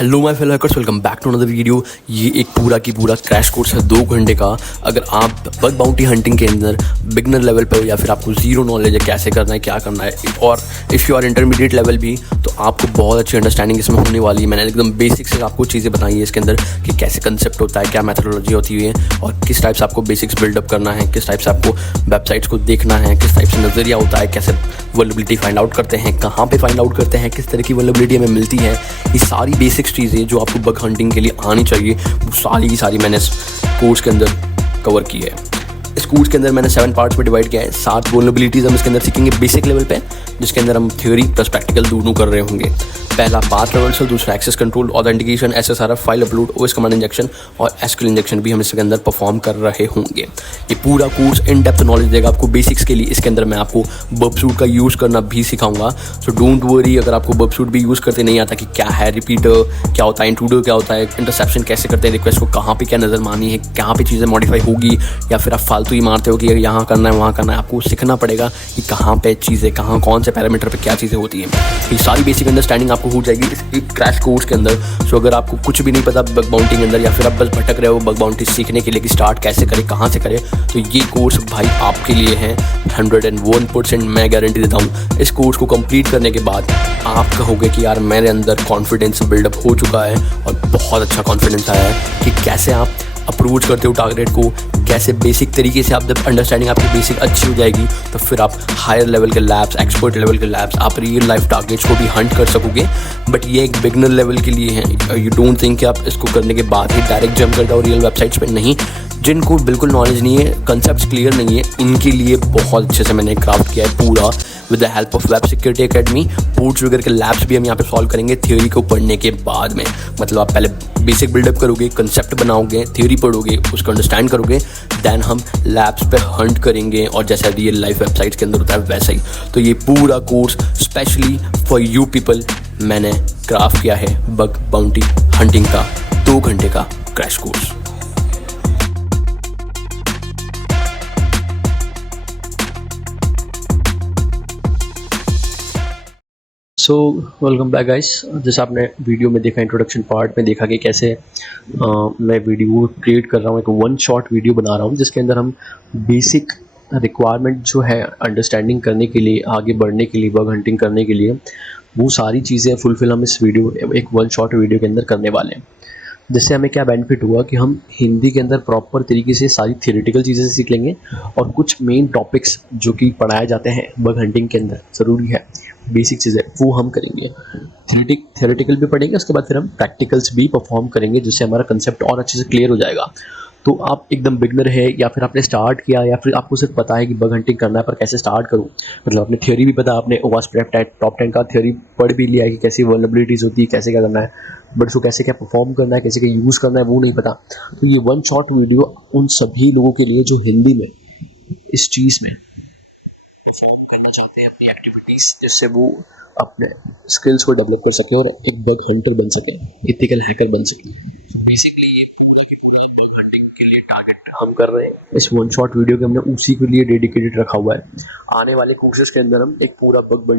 Hello my fellow hackers, welcome back to another video. ये एक पूरा की पूरा क्रैश कोर्स है 2 घंटे का। अगर आप बग बाउंटी हंटिंग के अंदर बिगनर लेवल पे हो या फिर आपको ज़ीरो नॉलेज है कैसे करना है क्या करना है, और if you are intermediate level भी, तो आपको बहुत अच्छी अंडरस्टैंडिंग इसमें होने वाली है। मैंने एकदम बेसिक से आपको चीज़ें बताई है इसके अंदर कि कैसे कंसेप्ट होता है, क्या मैथोडोलॉजी होती है और किस टाइप से आपको बेसिक्स बिल्डअप करना है, किस टाइप से आपको वेबसाइट्स को देखना है, किस टाइप से नज़रिया होता है, कैसे वल्नरेबिलिटी फाइंड आउट करते हैं, कहाँ पे फाइंड आउट करते हैं, किस तरह की वल्नरेबिलिटी हमें मिलती है। ये सारी बेसिक्स चीज़ें जो आपको बग हंटिंग के लिए आनी चाहिए, वो सारी की सारी मैंने इस कोर्स के अंदर कवर की है। इस कोर्स के अंदर मैंने 7 पार्ट्स में डिवाइड किया है। 7 वल्नरेबिलिटीज़ हम इसके अंदर सीखेंगे बेसिक लेवल पे, जिसके अंदर हम थ्योरी प्लस प्रैक्टिकल दोनों कर रहे होंगे। पहला पाथ रिवर्सल, दूसरा access control, authentication, SSRF, file upload, OS command injection और SQL इंजेक्शन भी हम इसके अंदर परफॉर्म कर रहे होंगे। ये पूरा कोर्स इन डेप्थ नॉलेज देगा आपको बेसिक्स के लिए। इसके अंदर मैं आपको बर्बसूट का यूज़ करना भी सिखाऊंगा, सो डोंट वरी अगर आपको बर्बसूट भी यूज़ करते नहीं आता कि क्या है रिपीटर क्या होता है, इंट्रूडर क्या होता है, इंटरसेप्शन कैसे करते हैं, रिक्वेस्ट को कहाँ पे क्या नज़र मारनी है, कहाँ पे चीज़ें मॉडिफाई होगी, या फिर आप फालतू ही मारते हो कि यहाँ करना है वहाँ करना है। आपको सीखना पड़ेगा कि कहाँ पे चीज़ें, कहाँ कौन से पैरामीटर पे क्या चीज़ें होती हैं। ये सारी बेसिक अंडरस्टैंडिंग आपको हो जाएगी इस क्रैश कोर्स के अंदर। सो अगर आपको कुछ भी नहीं पता बग बाउंटी के अंदर, या फिर आप बस भटक रहे हो बग बाउंटी सीखने के लिए कि स्टार्ट कैसे करें, कहाँ से करें, तो ये कोर्स भाई आपके लिए है 101%। मैं गारंटी देता हूँ इस कोर्स को कंप्लीट करने के बाद आप कहोगे कि यार मेरे अंदर कॉन्फिडेंस बिल्डअप हो चुका है और बहुत अच्छा कॉन्फिडेंस आया है कि कैसे आप अप्रोच करते हो टारगेट को, कैसे बेसिक तरीके से आप जब अंडरस्टैंडिंग आपकी बेसिक अच्छी हो जाएगी तो फिर आप हायर लेवल के लैब्स, एक्सपर्ट लेवल के लैब्स, आप रियल लाइफ टारगेट्स को भी हंट कर सकोगे। बट ये एक बिगनर लेवल के लिए है। यू डोंट थिंक कि आप इसको करने के बाद ही डायरेक्ट जंप कर जाओ रियल वेबसाइट्स पे, नहीं। जिनको बिल्कुल नॉलेज नहीं है, कंसेप्ट क्लियर नहीं है, इनके लिए बहुत अच्छे से मैंने क्राफ्ट किया है पूरा with the help of web security academy. PortSwigger के लैब्स भी हम यहाँ पे सॉल्व करेंगे थ्योरी को पढ़ने के बाद में। मतलब आप पहले बेसिक बिल्डअप करोगे, कंसेप्ट बनाओगे, थ्योरी पढ़ोगे, उसको अंडरस्टैंड करोगे, देन हम लैब्स पे हंट करेंगे और जैसा रियल लाइफ वेबसाइट्स के अंदर होता है वैसा ही। तो ये पूरा course specially for you people मैंने क्राफ्ट किया है, बग बाउंटी हंटिंग का 2 घंटे का crash course. So welcome back guys. जैसे आपने वीडियो में देखा, इंट्रोडक्शन पार्ट में देखा कि कैसे मैं वीडियो क्रिएट कर रहा हूँ, एक 1 शॉट वीडियो बना रहा हूँ जिसके अंदर हम बेसिक रिक्वायरमेंट जो है अंडरस्टैंडिंग करने के लिए, आगे बढ़ने के लिए, बग हंटिंग करने के लिए, वो सारी चीज़ें फुलफिल हम इस वीडियो, एक 1 शॉट वीडियो के अंदर करने वाले हैं। जिससे हमें क्या बेनिफिट हुआ कि हम हिंदी के अंदर प्रॉपर तरीके से सारी थियोरेटिकल चीज़ें सीख लेंगे और कुछ मेन टॉपिक्स जो कि पढ़ाए जाते हैं बग हंटिंग के अंदर ज़रूरी है, बेसिक चीज़ें, वो हम करेंगे। थियोरेटिकल भी पढ़ेंगे, उसके बाद फिर हम प्रैक्टिकल्स भी परफॉर्म करेंगे, जिससे हमारा कंसेप्ट और अच्छे से क्लियर हो जाएगा। तो आप एकदम बिगनर है या फिर आपने स्टार्ट किया या फिर आपको सिर्फ पता है कि बग हंटिंग करना है पर कैसे स्टार्ट करूँ, मतलब आपने थ्योरी भी पता, आपने OWASP टॉप 10 का थ्योरी पढ़ भी लिया है कि कैसी वल्नरेबिलिटीज़ होती है, कैसे क्या करना है, बट उसको कैसे क्या परफॉर्म करना है, कैसे क्या यूज़ करना है, वो नहीं पता। तो ये 1 शॉट वीडियो उन सभी लोगों के लिए जो हिंदी में इस चीज़ में परफॉर्म करना चाहते हैं अपनी एक्टिविटीज़, जिससे वो अपने स्किल्स को डेवलप कर सके और एक बग हंटर बन सके, एथिकल हैकर बन सके। बेसिकली ये पूरा की पूरा बग हंटिंग के लिए टारगेट हम कर रहे हैं। इस 1 शॉट वीडियो के हमने उसी के लिए डेडिकेटेड रखा हुआ है। आने वाले कोर्सेज के अंदर हम एक पूरा बग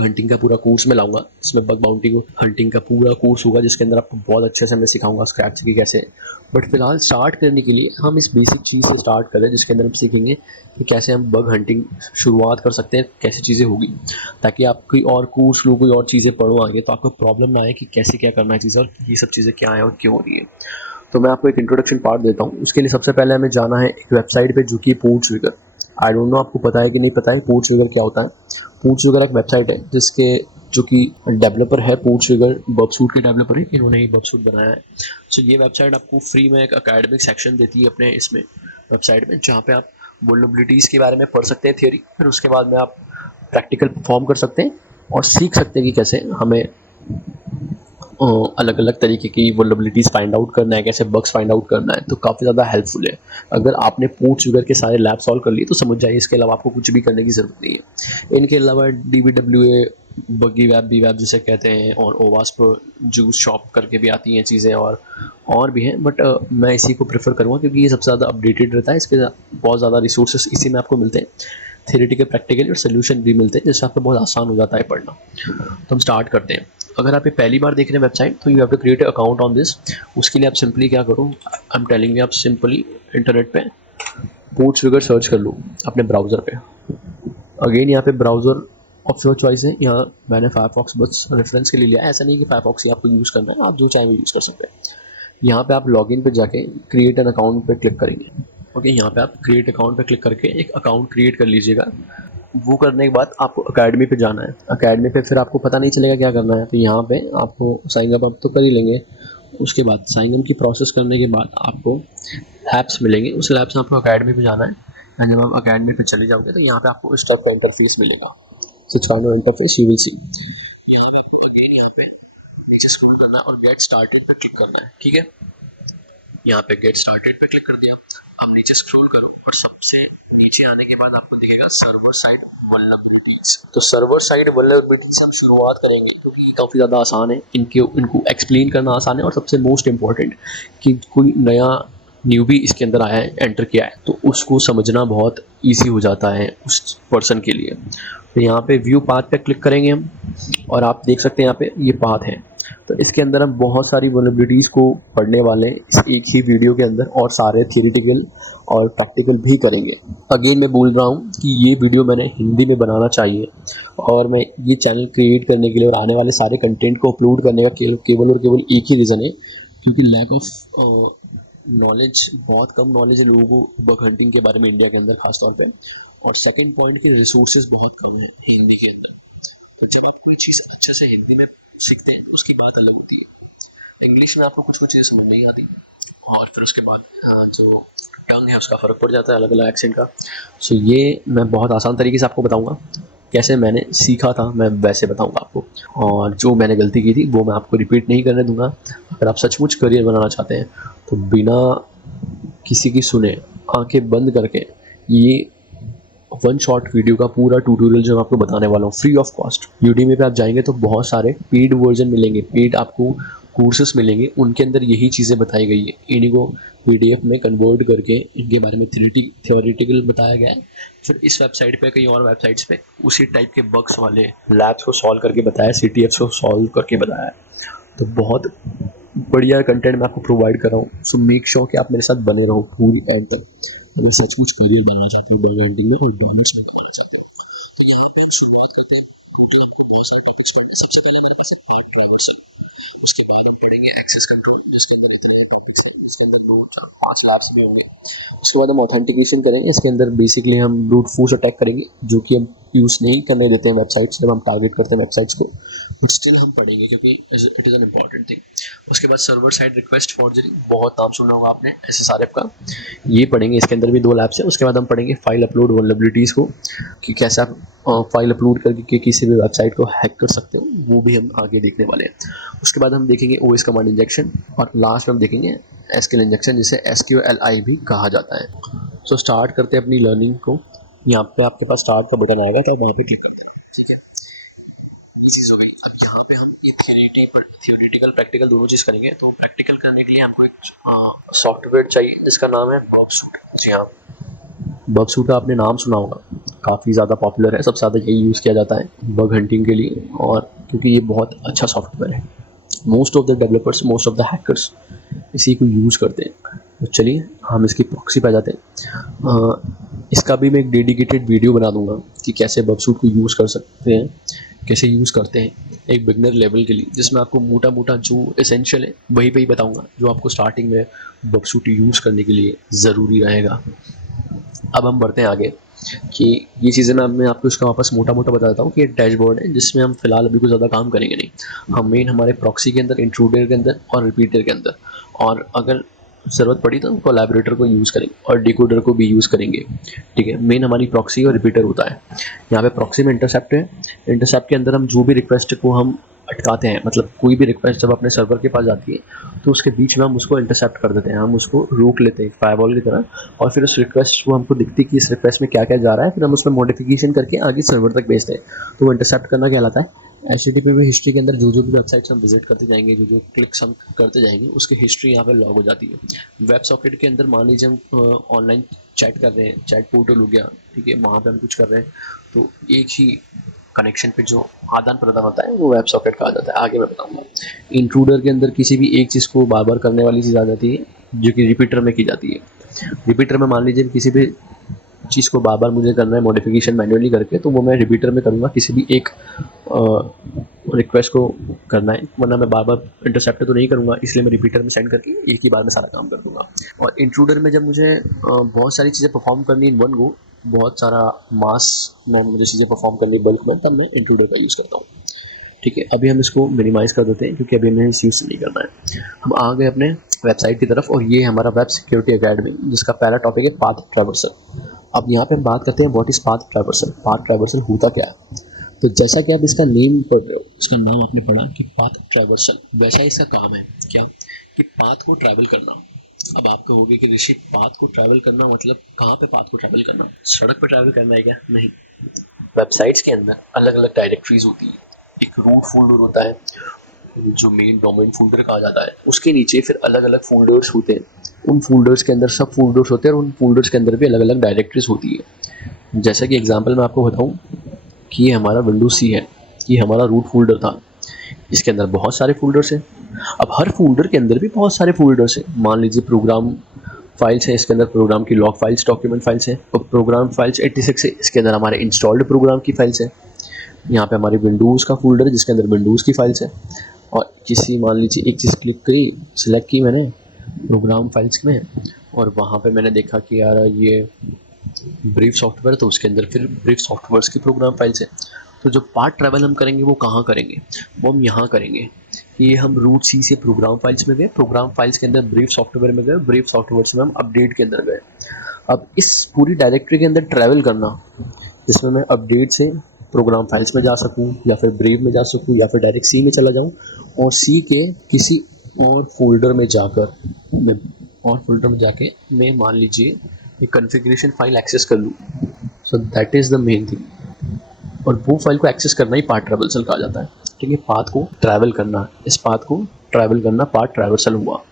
हंटिंग का पूरा कोर्स में लाऊंगा, जिसमें बग बाउंटी हंटिंग का पूरा कोर्स होगा, जिसके अंदर आपको बहुत अच्छे से मैं सिखाऊंगा स्क्रैच की कैसे। बट फिलहाल स्टार्ट करने के लिए हम इस बेसिक चीज़ से स्टार्ट करें, जिसके अंदर हम सीखेंगे कि कैसे हम बग हंटिंग शुरुआत कर सकते हैं, कैसे चीज़ें होगी, ताकि आप कोई और कोर्स लो, कोई और चीज़ें पढ़ो आगे, तो आपको प्रॉब्लम ना आए कि कैसे क्या करना है चीज़ें और ये सब चीज़ें क्या है और क्यों हो रही है। तो मैं आपको एक इंट्रोडक्शन पार्ट देता हूँ। उसके लिए सबसे पहले हमें जाना है एक वेबसाइट पे जो कि पोर्ट्सविगर। आई डोंट नो आपको पता है कि नहीं पता है पोर्ट्सविगर क्या होता है। पोर्ट्सविगर एक वेबसाइट है जिसके जो कि डेवलपर है पोर्ट्सविगर, बर्बसूट के डेवलपर है, इन्होंने ही बर्बसूट बनाया है। सो ये वेबसाइट आपको फ्री में एक अकेडमिक सेक्शन देती है अपने इसमें वेबसाइट में, जहाँ पे आप वल्नरेबिलिटीज़ के बारे में पढ़ सकते हैं थ्योरी, फिर उसके बाद में आप प्रैक्टिकल परफॉर्म कर सकते हैं और सीख सकते हैं कि कैसे हमें अलग अलग तरीके की वल्नरेबिलिटीज़ फाइंड आउट करना है, कैसे बग्स फाइंड आउट करना है। तो काफ़ी ज़्यादा हेल्पफुल है। अगर आपने पोर्ट्सविगर के सारे लैब सॉल्व कर लिए तो समझ जाइए, इसके अलावा आपको कुछ भी करने की ज़रूरत नहीं है। इनके अलावा DBWA, बगी वेब, बी वेब जिसे कहते हैं, और OWASP जूस शॉप करके भी आती हैं चीज़ें, और भी हैं, बट मैं इसी को प्रेफर करूँगा क्योंकि ये सबसे ज़्यादा अपडेटेड रहता है। इसके बहुत ज़्यादा रिसोर्सेज इसी में आपको मिलते हैं। थ्योरेटिकल प्रैक्टिकल और सोल्यूशन भी मिलते हैं, जिससे आपको बहुत आसान हो जाता है पढ़ना। तो हम स्टार्ट करते हैं। अगर आप ये पहली बार देख रहे हैं वेबसाइट, तो you have to create account on this. उसके लिए आप सिंपली क्या करो, आई एम टेलिंग यू, आप सिंपली इंटरनेट पे पोर्ट्स फिगर सर्च कर लो अपने ब्राउज़र पे। अगेन यहाँ पे ब्राउज़र ऑफ योर चॉइस है। यहाँ मैंने फायरफॉक्स बस रेफरेंस के लिए लिया है, ऐसा नहीं कि फायरफॉक्स ही आपको यूज़ करना है, आप जो चाहे वो यूज़ कर सकते हैं। यहाँ पे आप लॉगिन पे जाके क्रिएट एन अकाउंट पे क्लिक करेंगे। ओके, यहाँ पे आप क्रिएट अकाउंट पे क्लिक करके एक अकाउंट क्रिएट कर लीजिएगा। वो करने के बाद आपको अकेडमी पे जाना है। अकेडमी पे फिर आपको पता नहीं चलेगा क्या करना है, तो यहाँ पे आपको साइन अप आप तो कर ही लेंगे। उसके बाद साइन अप की प्रोसेस करने के बाद आपको लैब्स मिलेंगे, उस लैब्स में आपको अकेडमी पे जाना है। एंड जब आप अकेडमी पे चले जाओगे तो यहाँ पे आपको इस टाइप का इंटरफेस मिलेगा, सिचकानो इंटरफेस यू विल सी। नीचे स्क्रॉल करना है और गेट स्टार्टेड पे क्लिक करना है। ठीक है, यहाँ पे गेट स्टार्टेड पे क्लिक कर दिया। आप नीचे स्क्रॉल करो और सबसे नीचे आने के बाद आपको दिखेगा सर्वर साइड वल्नरेबिलिटीज। तो सर्वर साइड वल्नरेबिलिटीज हम शुरुआत करेंगे क्योंकि काफ़ी ज़्यादा आसान है, इनको एक्सप्लेन करना आसान है, और सबसे मोस्ट इम्पॉर्टेंट कि कोई नया न्यूबी इसके अंदर आया है, एंटर किया है, तो उसको समझना बहुत ईजी हो जाता है उस पर्सन के लिए। तो यहाँ पे व्यू पाथ पे क्लिक करेंगे हम, और आप देख सकते हैं यहाँ पे ये पाथ है। तो इसके अंदर हम बहुत सारी वल्नरेबिलिटीज़ को पढ़ने वाले हैं इस एक ही वीडियो के अंदर, और सारे थियोरेटिकल और प्रैक्टिकल भी करेंगे। अगेन मैं बोल रहा हूँ कि ये वीडियो मैंने हिंदी में बनाना चाहिए, और मैं ये चैनल क्रिएट करने के लिए और आने वाले सारे कंटेंट को अपलोड करने का केवल और केवल एक ही रीज़न है, क्योंकि लैक ऑफ नॉलेज, बहुत कम नॉलेज है लोगों को बग हंटिंग के बारे में इंडिया के अंदर खास तौर पे। और सेकंड पॉइंट के रिसोर्सेज बहुत कम है हिंदी के अंदर। तो जब आप कोई चीज़ अच्छे से हिंदी में सीखते हैं तो उसकी बात अलग होती है। इंग्लिश में आपको कुछ कुछ चीज़ें समझ नहीं आती, और फिर उसके बाद जो टंग है उसका फ़र्क पड़ जाता है अलग अलग एक्सेंट का। सो ये मैं बहुत आसान तरीके से आपको बताऊँगा, कैसे मैंने सीखा था मैं वैसे बताऊँगा आपको, और जो मैंने गलती की थी वो मैं आपको रिपीट नहीं करने दूँगा। अगर आप सचमुच करियर बनाना चाहते हैं तो बिना किसी की सुने, आंखें बंद करके, ये वन शॉट वीडियो का पूरा ट्यूटोरियल जो मैं आपको बताने वाला हूँ फ्री ऑफ कॉस्ट। यूडीमी पे आप जाएंगे तो बहुत सारे पेड वर्जन मिलेंगे, पेड आपको कोर्सेस मिलेंगे, उनके अंदर यही चीज़ें बताई गई है। इन्हीं को पीडीएफ में कन्वर्ट करके इनके बारे में थियोरेटिकल बताया गया है। फिर इस वेबसाइट पे, कई और वेबसाइट्स पे उसी टाइप के बग्स वाले लैब्स को सॉल्व करके बताया, CTFs को सॉल्व करके बताया है। तो बहुत बढ़िया कंटेंट मैं आपको प्रोवाइड कर रहा हूँ। सो मेक श्योर कि आप मेरे साथ बने रहो पूरी एंड तक, अगर सचमुच करियर बनाना चाहते हो बग हंटिंग में और डॉलर्स में कमाना चाहते हो। तो यहाँ पे हम शुरुआत करते हैं। टोटल आपको बहुत सारे टॉपिक्स पढ़ने हैं। सबसे पहले हमारे पास है पार्ट ट्रावर्सल, उसके बाद हम पढ़ेंगे एक्सेस कंट्रोल, जिसके अंदर इतने टॉपिक्स हैं, जिसके अंदर 5 लैब्स में होंगे। उसके बाद हम ऑथेंटिकेशन करेंगे। इसके अंदर बेसिकली हम ब्रूट फोर्स अटैक करेंगे, जो कि हम यूज़ नहीं करने देते हैं वेबसाइट्स जब हम टारगेट करते हैं वेबसाइट्स को, बट स्टिल हम पढ़ेंगे क्योंकि it is an important thing. उसके बाद सर्वर साइड रिक्वेस्ट फॉर्जरी, बहुत नाम सुना होगा आपने SSRF का, ये पढ़ेंगे। इसके अंदर भी 2 लैब्स हैं। उसके बाद हम पढ़ेंगे फाइल अपलोड वल्नरेबिलिटीज़ को, कि कैसे आप फाइल अपलोड करके किसी भी वेबसाइट को हैक कर सकते हो, वो भी हम आगे देखने वाले हैं। उसके बाद हम देखेंगे OS कमांड इंजेक्शन, और लास्ट हम देखेंगे SQL इंजेक्शन, जिसे SQLI भी कहा जाता है। सो स्टार्ट करते हैं अपनी लर्निंग को। यहाँ पे आपके पास स्टार्ट का बटन आएगा, तो वहाँ पे क्लिक करते हैं। ठीक है, ये चीज़ हो गई। अब यहाँ पे हम ये थियोरेटिकल प्रैक्टिकल दोनों चीज़ करेंगे। तो प्रैक्टिकल करने के लिए आपको एक सॉफ्टवेयर चाहिए जिसका नाम है बगसूट। जी हाँ, बगसूट आपने नाम सुना होगा, काफ़ी ज़्यादा पॉपुलर है, सबसे ज़्यादा यही यूज़ किया जाता है बग हंटिंग के लिए, और क्योंकि ये बहुत अच्छा सॉफ्टवेयर है। Most of the developers, most of the hackers इसी को यूज़ करते हैं। तो चलिए हम इसकी प्रॉक्सी पे आ जाते हैं। इसका भी मैं एक डेडिकेटेड वीडियो बना दूंगा कि कैसे बगसूट को यूज़ कर सकते हैं, कैसे यूज़ करते हैं एक बिगनर लेवल के लिए, जिसमें आपको मोटा मोटा जो एसेंशियल है वही पे ही बताऊंगा, जो आपको स्टार्टिंग में बगसूट यूज़ करने के लिए ज़रूरी रहेगा। अब हम बढ़ते हैं आगे कि ये चीज़ें मैं आपको इसका वापस मोटा मोटा बता देता हूँ कि ये डैशबोर्ड है, जिसमें हम फिलहाल अभी कुछ ज़्यादा काम करेंगे नहीं। हम मेन हमारे प्रॉक्सी के अंदर, इंट्रूडर के अंदर और रिपीटर के अंदर, और अगर ज़रूरत पड़ी तो कोलैबोरेटर को यूज़ करेंगे और डिकोडर को भी यूज़ करेंगे। ठीक है, मेन हमारी प्रॉक्सी और रिपीटर होता है। यहाँ पे प्रॉक्सी में इंटरसेप्ट है। इंटरसेप्ट के अंदर हम जो भी रिक्वेस्ट को हम अटकाते हैं, मतलब कोई भी रिक्वेस्ट जब अपने सर्वर के पास जाती है तो उसके बीच में हम उसको इंटरसेप्ट कर देते हैं, हम उसको रोक लेते हैं फायरवॉल की तरह, और फिर उस रिक्वेस्ट को हमको दिखती है कि इस रिक्वेस्ट में क्या क्या जा रहा है, फिर हम उसमें मॉडिफिकेशन करके आगे सर्वर तक भेजते हैं। तो वो इंटरसेप्ट करना कहलाता है HTTP हिस्ट्री के अंदर जो जो भी वेबसाइट्स हम विजिट करते जाएंगे, जो जो क्लिक्स हम करते जाएंगे, उसकी हिस्ट्री यहाँ पे लॉग हो जाती है। वेब सॉकेट के अंदर मान लीजिए हम ऑनलाइन चैट कर रहे हैं, चैट पोर्टल हो गया, ठीक है, वहाँ पे हम कुछ कर रहे हैं, तो एक ही कनेक्शन पे जो आदान प्रदान होता है वो वेब सॉकेट कहा जाता है। आगे मैं बताऊंगा। इंट्रूडर के अंदर किसी भी एक चीज़ को बार बार करने वाली चीज़ आ जाती है जो कि रिपीटर में की जाती है। रिपीटर में मान लीजिए किसी भी चीज़ को बार बार मुझे करना है मॉडिफिकेशन मैन्युअली करके, तो वो मैं रिपीटर में करूँगा। किसी भी एक रिक्वेस्ट को करना है, वरना मैं बार बार इंटरसेप्टर तो नहीं करूँगा, इसलिए मैं रिपीटर में सेंड करके एक ही बार में सारा काम कर दूँगा। और इंट्रूडर में जब मुझे बहुत सारी चीज़ें परफॉर्म करनी इन वन गो, बहुत सारा मास में मुझे चीज़ें परफॉर्म करनी बल्क में, तब मैं इंट्रूडर का यूज़ करता हूँ। ठीक है, अभी हम इसको मिनिमाइज़ कर देते हैं क्योंकि अभी हमें इस यूज़ नहीं करना है। हम आ गए अपने वेबसाइट की तरफ और ये हमारा वेब सिक्योरिटी एकेडमी, जिसका पहला टॉपिक है पाथ ट्रैवर्सल। अब यहाँ पे हम बात करते हैं what is path traversal. Path traversal होता क्या है? तो जैसा कि आप इसका नेम पढ़ रहे हो, इसका नाम आपने पढ़ा कि पाथ ट्रैवर्सल, वैसा ही इसका काम है क्या, कि पाथ को ट्रैवल करना। अब आप कहोगे कि ऋषि, पाथ को ट्रैवल करना मतलब कहाँ पे पाथ को ट्रैवल करना? सड़क पे ट्रैवल करना है क्या? नहीं। वेबसाइट्स के अंदर अलग अलग डायरेक्टरीज होती है। एक रूट फोल्डर होता है जो मेन डोमेन फोल्डर कहा जाता है, उसके नीचे फिर अलग अलग फोल्डर्स होते हैं। उन फोल्डर्स के अंदर सब फोल्डर्स होते हैं और उन फोल्डर्स के अंदर भी अलग अलग डायरेक्टरीज होती है। जैसा कि एग्जांपल मैं आपको बताऊं कि ये हमारा विंडोज सी है, ये हमारा रूट फोल्डर था, इसके अंदर बहुत सारे फोल्डर्स हैं। अब हर फोल्डर के अंदर भी बहुत सारे फोल्डर्स हैं। मान लीजिए प्रोग्राम फाइल्स है, इसके अंदर प्रोग्राम की लॉग फाइल्स, डॉक्यूमेंट फाइल्स हैं। और प्रोग्राम फाइल्स 86 है, इसके अंदर हमारे इंस्टॉल्ड प्रोग्राम की फाइल्स है। यहाँ पे हमारी विंडोज़ का फोल्डर है जिसके अंदर विंडोज़ की फाइल्स है। और किसी मान लीजिए एक चीज़ क्लिक करी, सिलेक्ट की मैंने प्रोग्राम फाइल्स में, और वहाँ पे मैंने देखा कि यार ये ब्रीफ सॉफ्टवेयर, तो उसके अंदर फिर ब्रीफ सॉफ्टवेयर्स की प्रोग्राम फाइल्स है। तो जो पार्ट ट्रैवल हम करेंगे वो कहाँ करेंगे? वो हम यहाँ करेंगे। ये हम रूट सी से प्रोग्राम फाइल्स में गए, प्रोग्राम फाइल्स के अंदर ब्रीफ सॉफ्टवेयर में गए, ब्रीफ सॉफ्टवेयर में हम अपडेट के अंदर गए। अब इस पूरी डायरेक्टरी के अंदर ट्रैवल करना, जिसमें मैं अपडेट से प्रोग्राम फाइल्स में जा सकूं, या फिर ब्रेव में जा सकूं, या फिर डायरेक्ट सी में चला जाऊं, और सी के किसी और फोल्डर में जाकर मैं मान लीजिए एक कॉन्फ़िगरेशन फाइल एक्सेस कर लूँ। So that is the main thing. और वो फाइल को एक्सेस करना ही पाथ ट्रैवर्सल कहा जाता है। ठीक है, पाथ को ट्रैवल करना, इस पाथ को ट्रैवल करना पाथ ट्रैवर्सल हुआ।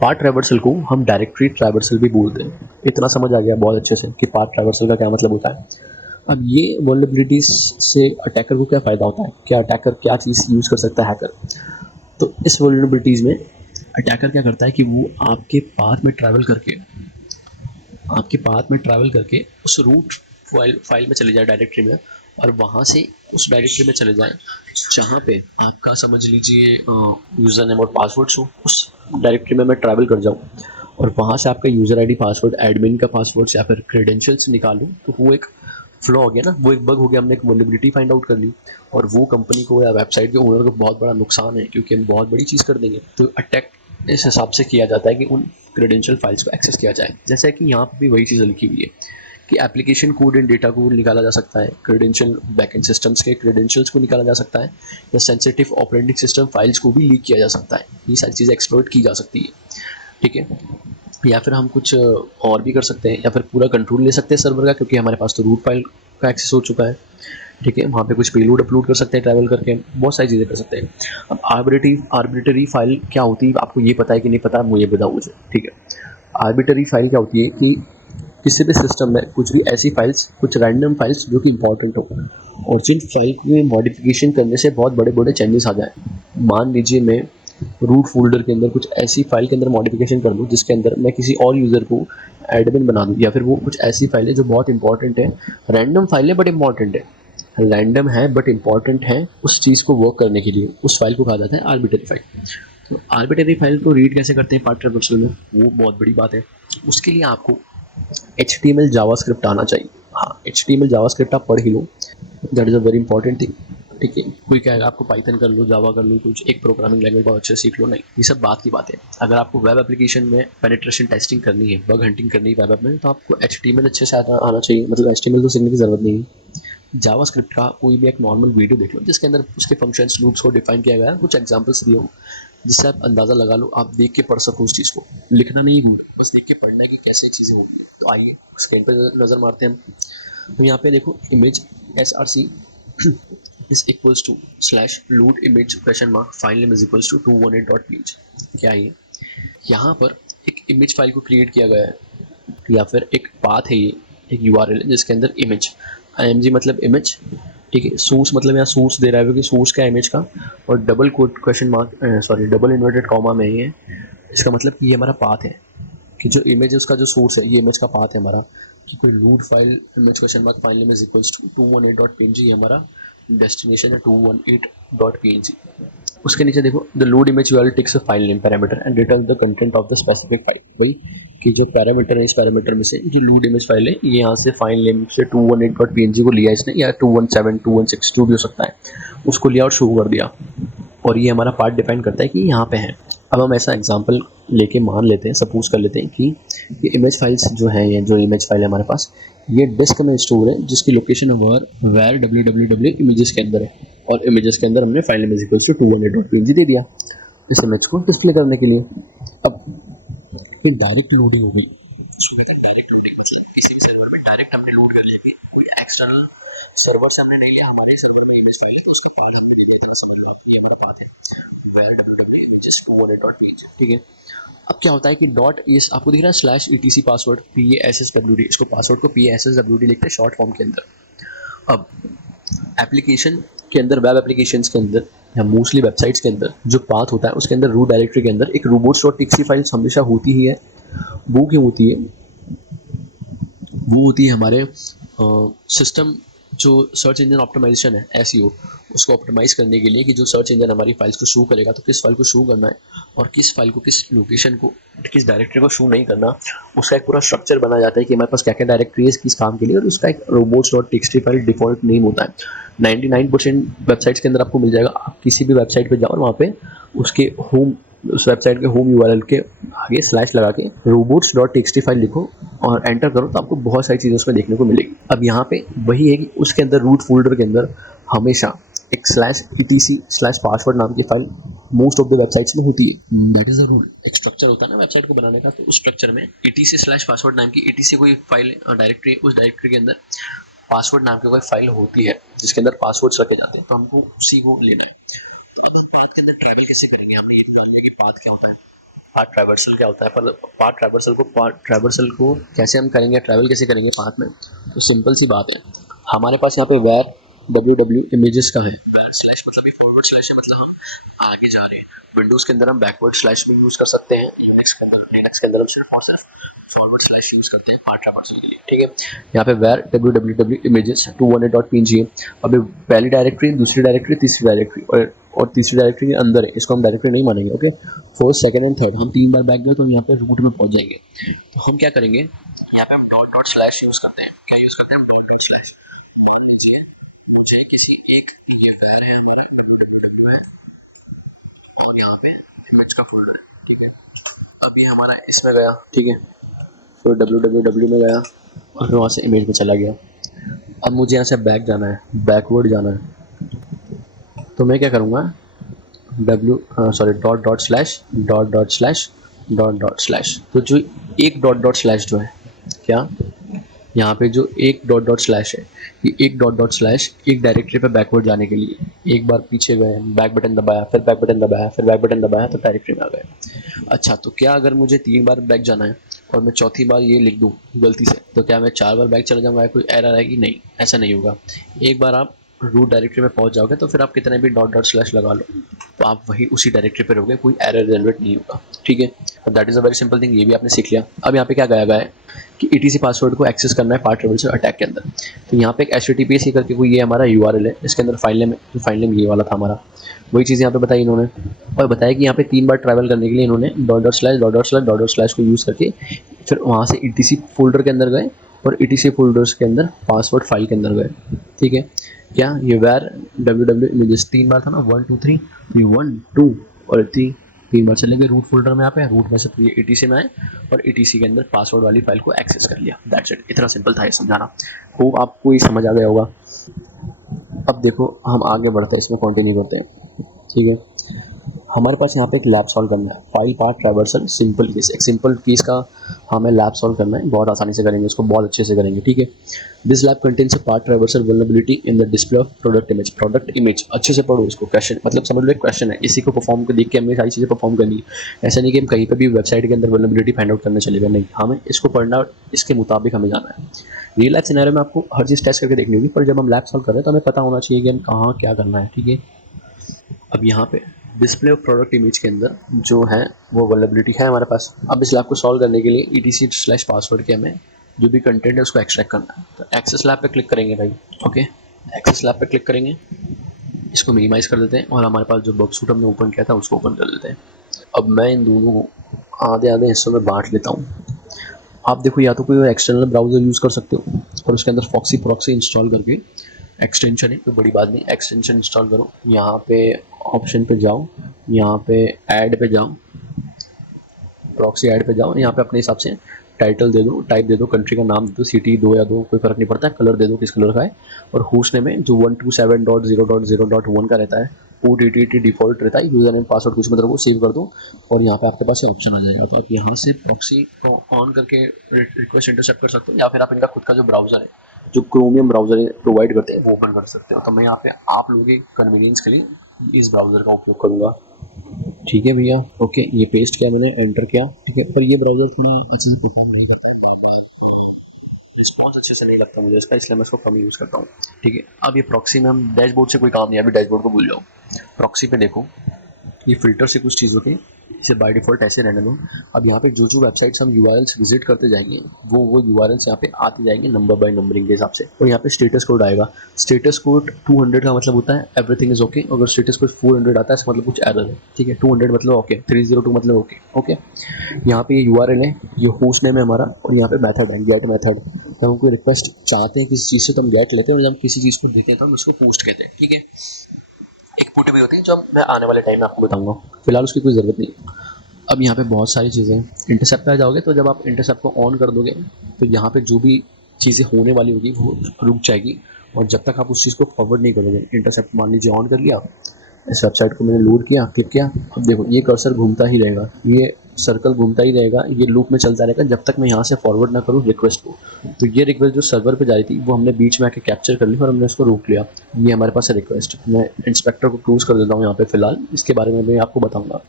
पाथ ट्रैवर्सल को हम डायरेक्टरी ट्रैवर्सल भी बोलते हैं। इतना समझ आ गया बहुत अच्छे से कि पाथ ट्रैवर्सल का क्या मतलब होता है। अब ये वल्नरेबिलिटीज से अटैकर को क्या फ़ायदा होता है, क्या अटैकर क्या चीज़ यूज़ कर सकता है हैकर? तो इस वल्नरेबिलिटीज़ में अटैकर क्या करता है कि वो आपके पाथ में ट्रैवल करके उस रूट फाइल में चले जाए, डायरेक्टरी में, और वहाँ से उस डायरेक्टरी में चले जाए जहाँ पे आपका समझ लीजिए यूज़र नेम और पासवर्ड्स हो। उस डायरेक्टरी में मैं ट्रैवल कर जाऊँ और वहाँ से आपका यूज़र आईडी पासवर्ड, एडमिन का पासवर्ड या फिर क्रेडेंशियल्स निकालूँ, तो वो एक फ्लॉ हो गया ना, वो एक बग हो गया, हमने एक वल्नरेबिलिटी फाइंड आउट कर ली, और वो कंपनी को या वेबसाइट के ओनर को बहुत बड़ा नुकसान है क्योंकि हम बहुत बड़ी चीज़ कर देंगे। तो अटैक इस हिसाब से किया जाता है कि उन क्रेडेंशियल फाइल्स को एक्सेस किया जाए। जैसे कि यहाँ पर भी वही चीज़ लिखी हुई है कि एप्लीकेशन कोड एंड डेटा को निकाला जा सकता है, क्रेडेंशियल बैकएंड सिस्टम्स के क्रेडेंशियल्स को निकाला जा सकता है, या सेंसिटिव ऑपरेटिंग सिस्टम फाइल्स को भी लीक किया जा सकता है। ये सारी चीज़ें एक्सप्लॉइट की जा सकती है। ठीक है, या फिर हम कुछ और भी कर सकते हैं, या फिर पूरा कंट्रोल ले सकते हैं सर्वर का, क्योंकि हमारे पास तो रूट फाइल का एक्सेस हो चुका है। ठीक है, वहाँ पे कुछ पेलोड अपलोड कर सकते हैं ट्रैवल करके, बहुत सारी चीज़ें कर सकते हैं। अब आर्बिट्ररी फाइल क्या होती है, आपको ये पता है कि नहीं पता, मुझे बताओ मुझे। ठीक है, आर्बिट्ररी फाइल क्या होती है कि किसी भी सिस्टम में कुछ भी ऐसी फाइल्स, कुछ रैंडम फाइल्स जो कि इंपॉर्टेंट हो, और जिन फाइल में मॉडिफिकेशन करने से बहुत बड़े बड़े चेंजेस आ जाए। मान लीजिए मैं रूट फोल्डर के अंदर कुछ ऐसी फाइल के अंदर मॉडिफिकेशन कर दूं जिसके अंदर मैं किसी और यूज़र को एडमिन बना दूं, या फिर वो कुछ ऐसी फाइल है जो बहुत इंपॉर्टेंट है, रैंडम फाइल है बट इंपॉर्टेंट है, रैंडम है बट इंपॉर्टेंट है उस चीज़ को वर्क करने के लिए, उस फाइल को कहा जाता है आर्बिट्ररी फाइल। तो आर्बिट्ररी फाइल को रीड कैसे करते हैं पार्ट ट्रैवर्सल में, वो बहुत बड़ी बात है। उसके लिए आपको HTML जावास्क्रिप्ट आना चाहिए। हाँ, HTML जावास्क्रिप्ट आप पढ़ ही लो, that is a very important thing. ठीक है, कोई कहेगा आपको पाइथन कर लो, जावा कर लो, कुछ एक प्रोग्रामिंग लैंग्वेज बहुत अच्छे सीख लो, नहीं, ये सब बात की बात है। अगर आपको वेब एप्लीकेशन में पेनिट्रेशन टेस्टिंग करनी है, बग हंटिंग करनी है वेब ऐप में, तो आपको HTML अच्छे से आना चाहिए। मतलब HTML तो सीखने की ज़रूरत नहीं है। जावास्क्रिप्ट का कोई भी एक नॉर्मल वीडियो देख लो जिसके अंदर उसके फंक्शंस, लूप्स को डिफाइन किया गया है, कुछ एग्जांपल्स दिए हो, जिससे आप अंदाज़ा लगा लो, आप देख के पढ़ सको उस चीज़ को, लिखना नहीं है, बस देख के पढ़ना है कि कैसे चीज़ें होगी। तो आइए स्क्रीन पर नज़र मारते हैं हम। तो यहाँ पे देखो image SRC is equals to slash load image question mark file name is equals to 218.png। क्या है ये? यहाँ पर एक इमेज फाइल को क्रिएट किया गया है, या फिर एक पाथ है, ये एक यूआरएल है जिसके अंदर इमेज, img मतलब इमेज, ठीक है, सोर्स मतलब यहाँ सोर्स दे रहा है कि सोर्स का इमेज का, और double quote question mark sorry double inverted comma में ही है। इसका मतलब कि ये हमारा पाथ है, कि जो इमेज है उसका जो सोर्स है, ये इमेज का पाथ है हमारा, कि कोई load file image question mark file name is equals to 218.png, ये हमारा डेस्टिनेशन है 218.png। उसके नीचे देखो, the load image URL takes a file name parameter and return the content of the specific file. वही कि जो पैरामीटर है, इस पैरामीटर में से जो लोड इमेज फाइल है, ये यहाँ से फाइल नेम से 218.png को लिया इसने, या 217 216 जो भी हो सकता है, उसको लिया और शो कर दिया, और ये हमारा पार्ट डिफाइन करता है कि यहाँ पे है। अब हम ऐसा एग्जांपल लेके मान लेते हैं, सपोज कर लेते हैं कि ये इमेज फाइल्स जो हैं, ये जो इमेज फाइल है हमारे पास, ये डिस्क में स्टोर है, जिसकी लोकेशन वेर www इमेजेस के अंदर है, और इमेजेस के अंदर हमने file name is equals to 218.png दे दिया इस इमेज को डिस्प्ले करने के लिए। अब फिर डायरेक्ट लोडिंग हो गई, डायरेक्ट लोडिंग मतलब किसी भी सर्वर में डायरेक्ट हमने लोड कर लिया, कोई एक्सटर्नल सर्वर से हमने नहीं लिया, हमारे सर्वर में इमेज फाइल है तो उसका पार्ट हमने लिया था, समझ लो ये हमारा पाथ है where ठीक है। अब क्या होता है कि डॉट, ये आपको दिख रहा है स्लैश etc पासवर्ड PASSWD, इसको पासवर्ड को PASSWD लिखते हैं शॉर्ट फॉर्म के अंदर। अब एप्लीकेशन के अंदर, वेब एप्लीकेशंस के अंदर या मोस्टली वेबसाइट्स के अंदर जो पाथ होता है, उसके अंदर रूट डायरेक्टरी के अंदर एक robots.txt फाइल्स हमेशा होती ही है। वो क्यों होती है? वो होती है हमारे सिस्टम जो सर्च इंजन ऑप्टिमाइजेशन है, SEO, उसको ऑप्टिमाइज़ करने के लिए, कि जो सर्च इंजन हमारी फाइल्स को शो करेगा तो किस फाइल को शो करना है और किस फाइल को, किस लोकेशन को, किस डायरेक्टरी को शो नहीं करना, उसका एक पूरा स्ट्रक्चर बना जाता है कि हमारे पास क्या क्या डायरेक्टरी है किस काम के लिए, और उसका एक robots.txt फाइल डिफॉल्ट नेम होता है। 99% वेबसाइट्स के अंदर आपको मिल जाएगा। आप किसी भी वेबसाइट पर जाओ और वहाँ पे उसके होम, उस वेबसाइट के होम यूआरएल के आगे स्लैश लगा के robots.txt फाइल लिखो और एंटर करो, तो आपको बहुत सारी चीज़ें उसमें देखने को मिलेगी। अब यहाँ पे वही है कि उसके अंदर रूट फोल्डर के अंदर हमेशा एक स्लैश etc स्लैश पासवर्ड नाम की file most of the websites में होती है। That is a rule. एक स्ट्रक्चर होता है ना वेबसाइट को बनाने का, तो उस स्ट्रक्चर में etc स्लैश पासवर्ड नाम की, etc कोई फाइल डायरेक्टरी, उस डायरेक्टरी के अंदर पासवर्ड नाम की कोई फाइल होती है जिसके अंदर पासवर्ड्स रखे जाते हैं, तो हमको उसी को लेना है। तो अब पाथ के अंदर ट्रैवल कैसे करेंगे? आपने ये जान लिया कि पाथ क्या होता है, पाथ ट्रैवर्सल क्या होता है, पर पाथ ट्रैवर्सल को कैसे हम करेंगे, ट्रैवल कैसे करेंगे पाथ में? तो सिंपल सी बात है, हमारे पास यहाँ पे वेर www इमेजेस का है, स्लैश मतलब ये फॉरवर्ड स्लैश है, मतलब हम आगे जा रहे हैं। विंडोज के अंदर हम बैकवर्ड स्लैश भी यूज कर सकते हैं, लिनक्स के अंदर हम सिर्फ और सिर्फ फॉरवर्ड स्लैश यूज करते हैं पाथ ट्रैवर्सल के लिए, ठीक है। यहाँ पे वेर www इमेजेस 218.png है। अब पहली डायरेक्टरी, दूसरी डायरेक्टरी, तीसरी डायरेक्टरी, और तीसरी डायरेक्टरी के अंदर है, इसको हम डायरेक्टरी नहीं मानेंगे, okay. First, second and third, हम 3 बार बैक गए तो हम यहाँ पे रूट में पहुंच जाएंगे। तो हम क्या करेंगे, यहाँ पे हम डॉट डॉट स्लैश यूज करते हैं। क्या यूज करते हैं हम? Dot dot slash. मान लीजिए मुझे किसी एक, ये वेर है हमारा www है, और यहाँ पे इमेज का फोल्डर है, ठीक है। अभी हमारा इसमें गया, ठीक है, तो www में गया और फिर वहाँ से इमेज में चला गया। अब मुझे यहाँ से बैक जाना है, बैकवर्ड जाना है, तो मैं क्या करूँगा, dot dot slash dot dot slash dot dot slash. तो जो एक डॉट डॉट स्लैश जो है, क्या यहाँ पे जो एक डॉट डॉट स्लैश है, ये एक डॉट डॉट स्लैश एक डायरेक्टरी पे बैकवर्ड जाने के लिए, एक बार पीछे गए, बैक बटन दबाया, फिर बैक बटन दबाया, फिर बैक बटन दबाया, तो डायरेक्टरी में आ गए। अच्छा, तो क्या अगर मुझे 3 बार बैक जाना है और मैं चौथी बार ये लिख दूँ गलती से, तो क्या मैं 4 बार बैक चला जाऊँगा, कोई एरर आएगी? नहीं, ऐसा नहीं होगा। एक बार आप रूट डायरेक्टरी में पहुंच जाओगे तो फिर आप कितने भी डॉट डॉट स्लैश लगा लो तो आप वही उसी डायरेक्टरी पे रहोगे, कोई एरर जनरेट नहीं होगा, ठीक है। और that is a very simple thing, ये भी आपने सीख लिया। अब यहाँ पे क्या गया है कि etc पासवर्ड को एक्सेस करना है पाथ ट्रैवर्सल अटैक के अंदर, तो यहाँ पे एक https करके कोई ये हमारा यूआरएल है, इसके अंदर फाइल नेम ये वाला था हमारा, वही चीज़ यहाँ पे बताई इन्होंने, और बताया कि यहाँ पे 3 बार ट्रैवल करने के लिए इन्होंने dot dot slash dot dot slash dot dot slash को यूज़ करके फिर वहाँ से etc फोल्डर के अंदर गए और etc फोल्डर्स के अंदर पासवर्ड फाइल के अंदर गए, ठीक है। क्या ये वेर www इमेजेस 3 बार था ना, 1 2 3, ये 1 2 और 3 बार चले गए रूट फोल्डर में, यहाँ पे रूट में से ये etc में आए और etc के अंदर पासवर्ड वाली फाइल को एक्सेस कर लिया। दैट्स इट, इतना सिंपल था ये समझाना। होप आपको ये समझ आ गया होगा। अब देखो हम आगे बढ़ते हैं, इसमें कंटिन्यू करते हैं, ठीक है। हमारे पास यहाँ पे एक लैब सॉल्व करना है, file path traversal simple case, एक सिंपल केस का हमें लैब सॉल्व करना है, बहुत आसानी से करेंगे उसको, बहुत अच्छे से करेंगे, ठीक है। This lab contains a path traversal vulnerability in the display of product image, अच्छे से पढ़ो इसको, क्वेश्चन मतलब समझ लो एक क्वेश्चन है, इसी को परफॉर्म कर देख के हमें सारी चीज़ें परफॉर्म करनी है। ऐसा नहीं कि हम कहीं पर भी वेबसाइट के अंदर वल्नरेबिलिटी फाइंड आउट करने चलेगा, नहीं, हमें इसको पढ़ना, इसके मुताबिक हमें जाना है। रियल लाइफ सिनेरियो में आपको हर चीज़ टेस्ट करके देखनी होगी, पर जब हम लैब सॉल्व कर रहे हैं तो हमें पता होना चाहिए कि हम कहाँ क्या करना है, ठीक है। अब यहाँ पे डिस्प्ले ऑफ प्रोडक्ट इमेज के अंदर जो है वो वल्नरेबिलिटी है हमारे पास। अब इस लैब को सॉल्व करने के लिए etc/password के हमें जो भी कंटेंट है उसको एक्सट्रैक्ट करना है। तो एक्सेस लैब पे क्लिक करेंगे भाई, ओके, एक्सेस लैब पे क्लिक करेंगे, इसको मिनिमाइज़ कर देते हैं और हमारे पास जो बग सूट हमने ओपन किया था उसको ओपन कर देते हैं। अब मैं इन दोनों को आधे आधे हिस्सों में बांट लेता हूँ। आप देखो, या तो कोई एक्सटर्नल ब्राउज़र यूज़ कर सकते हो और उसके अंदर फॉक्सी प्रॉक्सी इंस्टॉल करके, एक्सटेंशन है कोई बड़ी बात नहीं, एक्सटेंशन इंस्टॉल करो, यहाँ पे ऑप्शन पे जाओ, यहाँ पे ऐड पे जाओ, प्रॉक्सी ऐड पे जाओ, यहाँ पे अपने हिसाब से टाइटल दे दो, टाइप दे दो, कंट्री का नाम दे दो, सिटी दो या दो, कोई फ़र्क नहीं पड़ता, कलर दे दो किस कलर का है, और होस्ट नेम में जो 127.0.0.1 का रहता है, पोर्ट AT&T डिफ़ॉल्ट रहता है, यूज़र नेम पासवर्ड कुछ मत रखो, सेव कर दो और यहाँ पे आपके पास ये ऑप्शन आ जाएगा। तो आप यहाँ से प्रॉक्सी को ऑन करके रिक्वेस्ट इंटरसेप्ट कर सकते हो, या फिर आप इनका खुद का जो ब्राउज़र है, जो क्रोमियम ब्राउज़र प्रोवाइड करते हैं, वो ओपन कर सकते हो। तो मैं यहाँ पे आप लोगों के कन्वीनियंस के लिए इस ब्राउज़र का उपयोग करूँगा, ठीक है भैया, ओके, ये पेस्ट किया मैंने, एंटर किया, ठीक है। पर ये ब्राउज़र थोड़ा अच्छे से परफॉर्म नहीं करता है, बड़ा रिस्पॉन्स अच्छे से नहीं लगता मुझे इसका, इसलिए मैं इसको कम यूज़ करता हूँ, ठीक है। अब ये प्रॉक्सी में हम डैशबोर्ड से कोई काम नहीं है, अभी डैशबोर्ड को भूल जाओ, प्रॉक्सी पे देखो, ये फ़िल्टर से कुछ चीज़ों के इसे बाय डिफ़ॉल्ट ऐसे रहने दो। अब यहाँ पे जो वेबसाइट्स हम यूआरएल्स विजिट करते जाएंगे वो यूआरएल्स यहाँ पे आते जाएंगे नंबर बाय नंबरिंग के हिसाब से, और यहाँ पे स्टेटस कोड आएगा। स्टेटस कोड 200 का मतलब होता है एवरीथिंग इज़ ओके, अगर स्टेटस कोड 400 आता है इसका मतलब कुछ एरर है, ठीक है। 200 मतलब ओके, 302 मतलब ओके, ओके। यहाँ पे ये यूआरएल है, ये होस्ट नेम है हमारा, और यहाँ पे मेथड है गेट मेथड। जब हम कोई रिक्वेस्ट चाहते हैं किसी चीज़ से तो हम गेट लेते हैं, और जब हम किसी चीज़ को देते हैं तो हम उसको पोस्ट कहते हैं, ठीक है। एक पुट भी होती है जो मैं आने वाले टाइम में आपको बताऊंगा, फिलहाल उसकी कोई ज़रूरत नहीं। अब यहाँ पे बहुत सारी चीज़ें हैं, इंटरसेप्ट पे आ जाओगे तो जब आप इंटरसेप्ट को ऑन कर दोगे तो यहाँ पे जो भी चीज़ें होने वाली होगी वो रुक जाएगी, और जब तक आप उस चीज़ को फॉरवर्ड नहीं करोगे, इंटरसेप्ट मान लीजिए ऑन कर लिया, इस वेबसाइट को मैंने लोड किया, क्लिक किया, अब देखो ये कर्सर घूमता ही रहेगा, ये सर्कल घूमता ही रहेगा, ये लूप में चलता रहेगा जब तक मैं यहाँ से फॉरवर्ड ना करूँ रिक्वेस्ट को। तो ये रिक्वेस्ट जो सर्वर पे जा रही थी वो हमने बीच में आके कैप्चर कर ली और हमने उसको रोक लिया, ये हमारे पास है रिक्वेस्ट। मैं इंस्पेक्टर को क्लोज कर देता हूँ यहाँ पे फिलहाल, इसके बारे में मैं आपको बताऊँगा।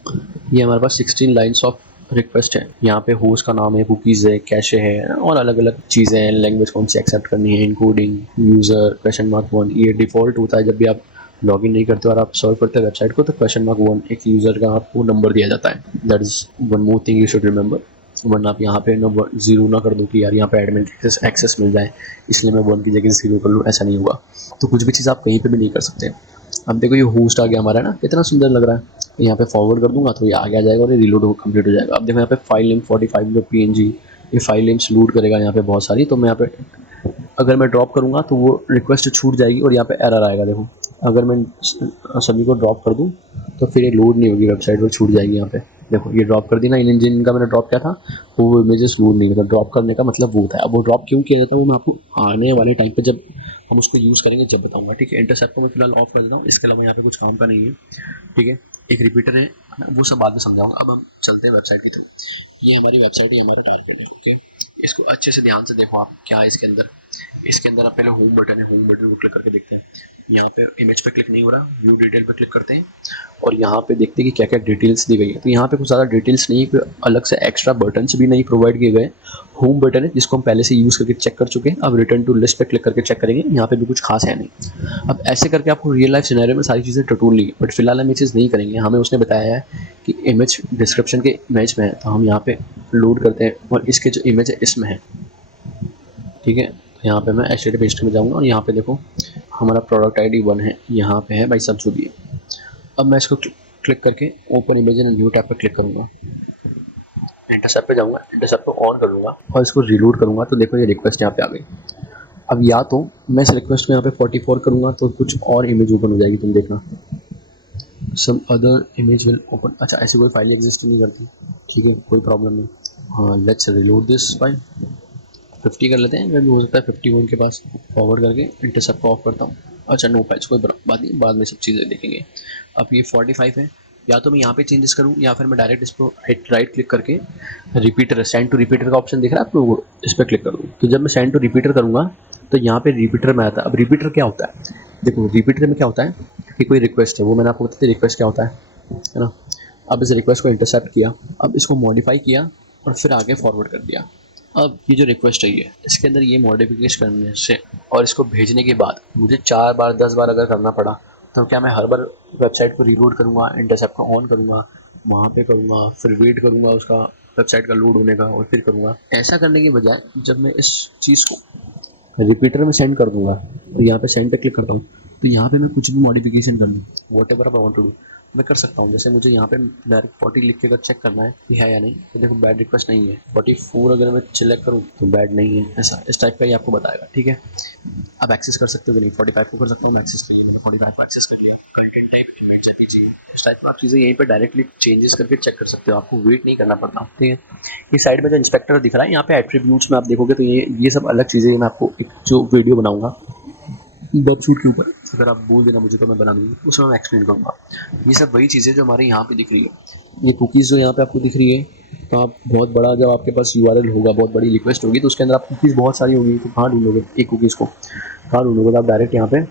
ये हमारे पास 16 लाइन्स ऑफ रिक्वेस्ट है, यहाँ पे होस्ट का नाम है, कुकीज़ है, कैशे है, और अलग अलग चीज़ें हैं, लैंग्वेज कौन सी एक्सेप्ट करनी है, इनकोडिंग, यूज़र, क्वेश्चन मार्क 1, ये डिफ़ॉल्ट होता है जब भी आप लॉगिन नहीं करते और आप सर्व करते हैं वेबसाइट को, तो क्वेश्चन मार्क 1 एक यूज़र का आपको नंबर दिया जाता है। That is one more thing you should remember, वरना आप यहाँ पे ज़ीरो ना कर दो कि यार यहाँ पे एडमिन एक्सेस मिल जाए इसलिए मैं 1 की जगह 0 कर लूँ, ऐसा नहीं होगा। तो कुछ भी चीज़ आप कहीं पे भी नहीं कर सकते। अब देखो ये होस्ट आ गया हमारा ना, कितना सुंदर लग रहा है, यहाँ पे फॉरवर्ड कर दूंगा तो ये आगे आ जाएगा और ये रिलोड कंप्लीट हो जाएगा। अब देखो यहाँ पे फाइल नेम 45.png, ये फाइल नेम्स लोड करेगा यहाँ पे बहुत सारी, तो मैं यहाँ पे अगर मैं ड्रॉप करूँगा तो वो रिक्वेस्ट छूट जाएगी और यहाँ पे एरर आएगा। देखो अगर मैं सभी को ड्रॉप कर दूँ तो फिर ये लोड नहीं होगी वेबसाइट, और छूट जाएगी यहाँ पे। देखो ये ड्रॉप कर दी ना, इन इंजन का मैंने ड्रॉप किया था, वो इमेजेस लोड नहीं होता। ड्रॉप करने का मतलब वो था। अब वो ड्रॉप क्यों किया जाता है वो मैं आपको आने वाले टाइम पे जब हम उसको यूज़ करेंगे जब बताऊंगा, ठीक है। इंटरसेप्ट को मैं फिलहाल ऑफ कर देता हूँ, इसके अलावा यहाँ पे कुछ काम का नहीं है, ठीक है। एक रिपीटर है, वो सब बाद में समझाऊंगा। अब हम चलते हैं वेबसाइट के थ्रू। ये हमारी वेबसाइट है, हमारा टारगेट है, ओके। इसको अच्छे से ध्यान से देखो आप, क्या है इसके अंदर। इसके अंदर आप पहले होम बटन है, होम बटन को क्लिक करके देखते हैं। यहाँ पे इमेज पे क्लिक नहीं हो रहा, व्यू डिटेल पे क्लिक करते हैं और यहाँ पे देखते हैं कि क्या क्या डिटेल्स दी गई है। तो यहाँ पे कुछ ज़्यादा डिटेल्स नहीं, अलग से एक्स्ट्रा बटन्स भी नहीं प्रोवाइड किए गए। होम बटन है जिसको हम पहले से यूज़ करके चेक कर चुके हैं, अब रिटर्न टू लिस्ट पे क्लिक करके चेक करेंगे, यहाँ पे भी कुछ खास है नहीं। अब ऐसे करके आपको रियल लाइफ सिनेरियो में सारी चीज़ें टटोल ली, बट फिलहाल हम ये चीज़ नहीं करेंगे। हमें उसने बताया है कि इमेज डिस्क्रिप्शन के इमेज में है, तो हम यहाँ पे लोड करते हैं और इसके जो इमेज है इसमें है, ठीक है। तो यहाँ पे मैं HTTP पेस्ट में जाऊँगा और यहाँ पे देखो हमारा प्रोडक्ट ID 1 है, यहाँ पे है भाई सब जो भी है। अब मैं इसको क्लिक करके open image in new tab पर क्लिक करूँगा, इंटरसेप्ट पे जाऊँगा, इंटरसेप्ट को ऑन कर लूँगा और इसको रीलोड करूँगा। तो देखो ये रिक्वेस्ट यहाँ पे आ गई। अब या तो मैं इस रिक्वेस्ट को यहाँ पे 44 करूँगा तो कुछ और इमेज ओपन हो जाएगी, तुम देखना, some other image will open. अच्छा ऐसी कोई फाइल एग्जिस्ट नहीं करती, ठीक है, कोई प्रॉब्लम नहीं। हाँ लेट्स रीलोड दिस फाइल, 50 कर लेते हैं, मैं भी हो सकता है 51 के पास फॉरवर्ड करके इंटरसेप्ट को ऑफ करता हूँ। अच्छा नो फाइल्स, कोई बात नहीं, बाद में सब चीज़ें देखेंगे। अब ये 45 है, या तो मैं यहाँ पे चेंजेस करूँ या फिर मैं डायरेक्ट इस पर राइट क्लिक करके रिपीटर, सेंड टू रिपीटर का ऑप्शन दिख रहा है आप लोगों को, इस पर क्लिक करूँ। तो जब मैं सेंड टू रिपीटर करूँगा तो यहाँ पे रिपीटर में आता है। अब रिपीटर क्या होता है, देखो रिपीटर में क्या होता है कि कोई रिक्वेस्ट है, वो मैंने आपको बताया रिक्वेस्ट क्या होता है ना। अब इस रिक्वेस्ट को इंटरसेप्ट किया, अब इसको मॉडिफाई किया और फिर आगे फॉरवर्ड कर दिया। अब ये जो रिक्वेस्ट है ये, इसके अंदर ये मॉडिफिकेशन करने से और इसको भेजने के बाद मुझे 4 बार 10 बार अगर करना पड़ा तो क्या मैं हर बार वेबसाइट को रीलोड करूँगा, इंटरसेप्ट को ऑन करूँगा, वहाँ पे करूँगा, फिर वेट करूँगा उसका वेबसाइट का लोड होने का और फिर करूँगा। ऐसा करने के बजाय जब मैं इस चीज़ को रिपीटर में सेंड कर दूँगा और यहाँ पे सेंड पे क्लिक करता हूँ तो यहाँ पे मैं कुछ भी मॉडिफिकेशन कर लूँ, whatever I want to do मैं कर सकता हूँ। जैसे मुझे यहाँ पे डायरेक्ट 40 लिख के अगर चेक करना है कि है या नहीं, तो देखो बैड रिक्वेस्ट नहीं है। 44 अगर मैं सिलेक्ट करूँ तो बैड नहीं है, ऐसा इस टाइप का ही आपको बताएगा। ठीक है, आप एक्सेस कर सकते हो कि नहीं, 45 को कर सकता हूँ मैं एक्सेस कर लिया, मैंने 45 को एक्सेस कर लिया। कंटेंट टाइप इमेज जेपीजी, इस टाइप में आप चीज़ें यहीं पर डायरेक्टली चेंजेस करके चेक कर सकते हो, आपको वेट नहीं करना पड़ता। ठीक है, ये साइड में जो इंस्पेक्टर दिख रहा है यहाँ पे एट्रीब्यूट्स में आप देखोगे तो ये सब अलग चीज़ें मैं आपको एक जो वीडियो बनाऊंगा बबशूट के ऊपर, अगर आप बोल देना मुझे तो मैं बना दूँगी, उसमें मैं एक्सप्लेन करूँगा। ये सब वही चीज़ें जो हमारे यहाँ पे दिख रही है, ये कुकीज़ जो यहाँ पे आपको दिख रही है, तो आप बहुत बड़ा जब आपके पास यूआरएल होगा, बहुत बड़ी रिक्वेस्ट होगी तो उसके अंदर आप कुकीज़ बहुत सारी होगी, तो कहाँ ढूंढोगे एक कुकीज़ को, कहाँ ढूंढोगे? तो आप डायरेक्ट यहाँ पे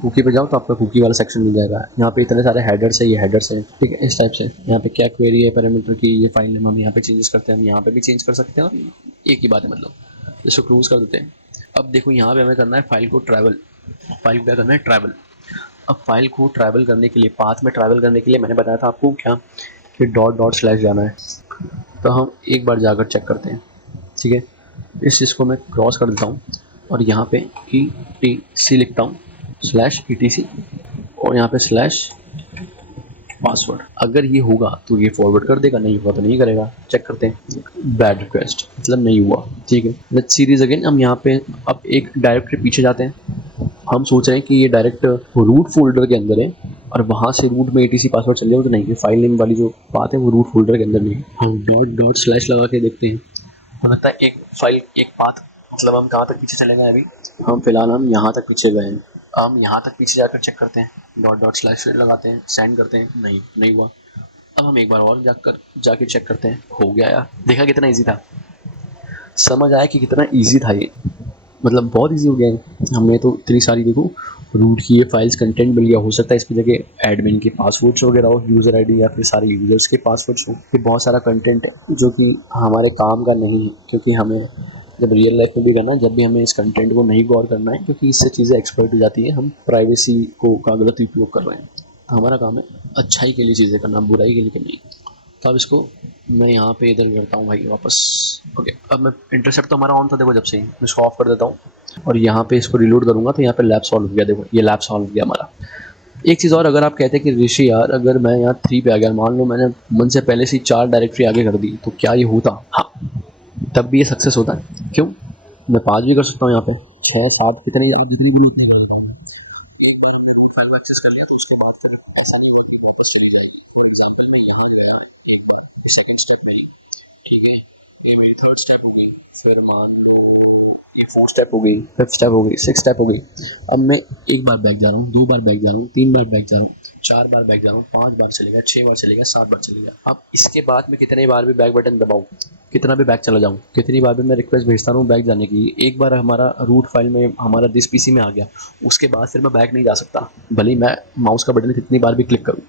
कुकी पे जाओ तो आपका कुकी वाला सेक्शन मिल जाएगा। यहाँ पे इतने सारे हेडर्स है, ये हेडर्स है। ठीक है, इस टाइप से यहाँ पे क्या क्वेरी है पैरामीटर की, ये फाइल नेम हम यहाँ पे चेंजेस करते हैं, हम यहाँ पे भी चेंज कर सकते हैं। और एक ही बात है, मतलब इसको क्लोज कर देते हैं। अब देखो यहाँ पे हमें करना है फाइल को ट्रैवल, फाइल को क्या करना है ट्रैवल। अब फाइल को ट्रैवल करने के लिए, पाथ में ट्रैवल करने के लिए मैंने बताया था आपको क्या कि डॉट डॉट स्लैश जाना है। तो हम एक बार जाकर चेक करते हैं। ठीक है, इस चीज़ को मैं क्रॉस कर देता हूँ और यहाँ पे ETC लिखता हूँ, स्लैश ETC और यहाँ पे स्लैश पासवर्ड। अगर ये होगा तो ये फॉरवर्ड कर देगा, नहीं हुआ तो नहीं करेगा। चेक करते हैं, बैड रिक्वेस्ट मतलब नहीं हुआ। ठीक है, लेट्स सी दिस अगेन। हम यहाँ पे अब एक डायरेक्टरी पीछे जाते हैं, हम सोच रहे हैं कि ये डायरेक्ट रूट फोल्डर के अंदर है और वहाँ से रूट में ETC पासवर्ड चल जाएगा, तो नहीं, ये फाइल नेम वाली जो बात है वो रूट फोल्डर के अंदर नहीं है। हम डॉट डॉट स्लैश लगा के देखते हैं, तो लगता है एक फाइल एक पाथ, मतलब हम कहाँ तक पीछे चले गए अभी, हम फिलहाल हम यहाँ तक पीछे गए हैं। हम यहाँ तक पीछे जाकर चेक करते हैं, डॉट डॉट स्लैश लगाते हैं, सेंड करते हैं, नहीं हुआ। अब हम एक बार और जाके चेक करते हैं, हो गया यार। देखा कितना ईजी था, समझ आया कि कितना ईजी था ये, मतलब बहुत ईजी हो गया है। हमें तो इतनी सारी देखो रूट की ये फाइल्स कंटेंट मिल गया। हो सकता है इसकी जगह एडमिन के पासवर्ड्स वगैरह हो, यूज़र आईडी या फिर सारे यूज़र्स के पासवर्ड्स हो। ये बहुत सारा कंटेंट है जो कि हमारे काम का नहीं है, क्योंकि हमें जब रियल लाइफ में भी करना है, जब भी हमें इस कंटेंट को नहीं गौर करना है, क्योंकि इससे चीज़ें एक्सप्लॉइट हो जाती है, हम प्राइवेसी को का गलत उपयोग कर रहे हैं। तो हमारा काम है अच्छाई के लिए चीज़ें करना, बुराई के लिए नहीं। तो अब इसको मैं यहाँ पे इधर करता हूँ भाई वापस। ओके, अब मैं इंटरसेप्ट तो हमारा ऑन था देखो जब से ही, मैं इसको ऑफ कर देता हूँ और यहाँ पे इसको रिलोड करूँगा तो यहाँ पे लैब सॉल्व हो गया। देखो ये लैब सॉल्व हो गया हमारा। एक चीज़ और, अगर आप कहते हैं कि ऋषि यार अगर मैं यहाँ 3 पे आ गया, मान लो मैंने मन से पहले से 4 डायरेक्टरी आगे कर दी, तो क्या ये होता? हाँ, तब भी ये सक्सेस होता है। क्यों? मैं 5 भी कर सकता हूँ, यहाँ पे 6 7 कितनी भी फिर मान लो ये 4 स्टेप हो गई, 5 स्टेप हो गई, 6 स्टेप हो गई। अब मैं एक बार बैक जा रहा हूँ, 2 बार बैक जा रहा हूँ, 3 बार बैक जा रहा हूँ, 4 बार बैक जा रहा हूँ, 5 बार चलेगा, 6 बार चलेगा, 7 बार चलेगा। अब इसके बाद मैं कितने बार भी बैक बटन दबाऊँ, कितना भी बैक चला जाऊँ, कितनी बार भी मैं रिक्वेस्ट भेजता रहूँ बैक जाने की, एक बार हमारा रूट फाइल में हमारा दिस PC में आ गया, उसके बाद फिर मैं बैक नहीं जा सकता, भले ही मैं माउस का बटन कितनी बार भी क्लिक करूँ।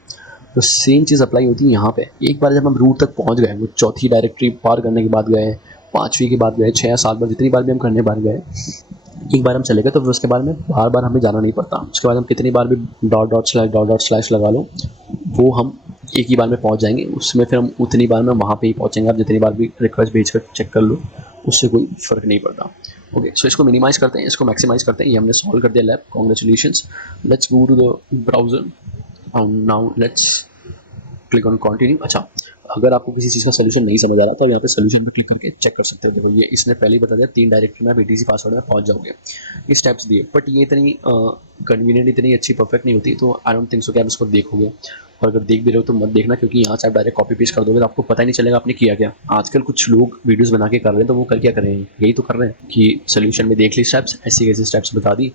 तो सेम चीज़ अप्लाई होती है यहाँ पे। एक बार जब हम रूट तक पहुँच गए, वो चौथी डायरेक्टरी पार करने के बाद गए, 5वीं के बाद गए, 6 7 बार, जितनी बार भी हम करने बार गए, एक बार हम चले गए तो उसके बाद में बार बार हमें जाना नहीं पड़ता। उसके बाद हम कितनी बार भी डॉट डॉट स्लैश लगा लो, वो हम एक ही बार में पहुंच जाएंगे। उसमें फिर हम उतनी बार में वहाँ पे ही पहुंचेंगे। आप जितनी बार भी रिक्वेस्ट भेज कर चेक कर लो, उससे कोई फ़र्क नहीं पड़ता। ओके, सो इसको मिनिमाइज़ करते हैं, इसको मैक्सिमाइज़ करते हैं। ये हमने सॉल्व कर दिया lab, congratulations. Let's go to the browser and now let's click on continue. अच्छा, अगर आपको किसी चीज़ का सोल्यूशन नहीं समझ आ रहा तो आप यहाँ पे सोल्यूशन पर क्लिक करके चेक कर सकते हो। देखो ये इसने पहले ही बता दिया, 3 डायरेक्टरी में आप ETC पासवर्ड में पहुँच जाओगे। ये स्टेप्स दिए, बट ये इतनी कन्वीनियंट, इतनी अच्छी परफेक्ट नहीं होती, तो आई डोंट थिंक सो कि आप इसको देखोगे। और अगर देख भी रहे हो तो मत देखना, क्योंकि यहाँ से आप डायरेक्ट कॉपी पेस्ट कर दोगे तो आपको पता ही नहीं चलेगा आपने किया क्या। आजकल कुछ लोग वीडियोज़ बना के कर रहे हैं, तो वो कर क्या कर रहे हैं, यही तो कर रहे हैं कि सोल्यूशन में देख ली स्टेप्स, ऐसी कैसी स्टेप्स बता दी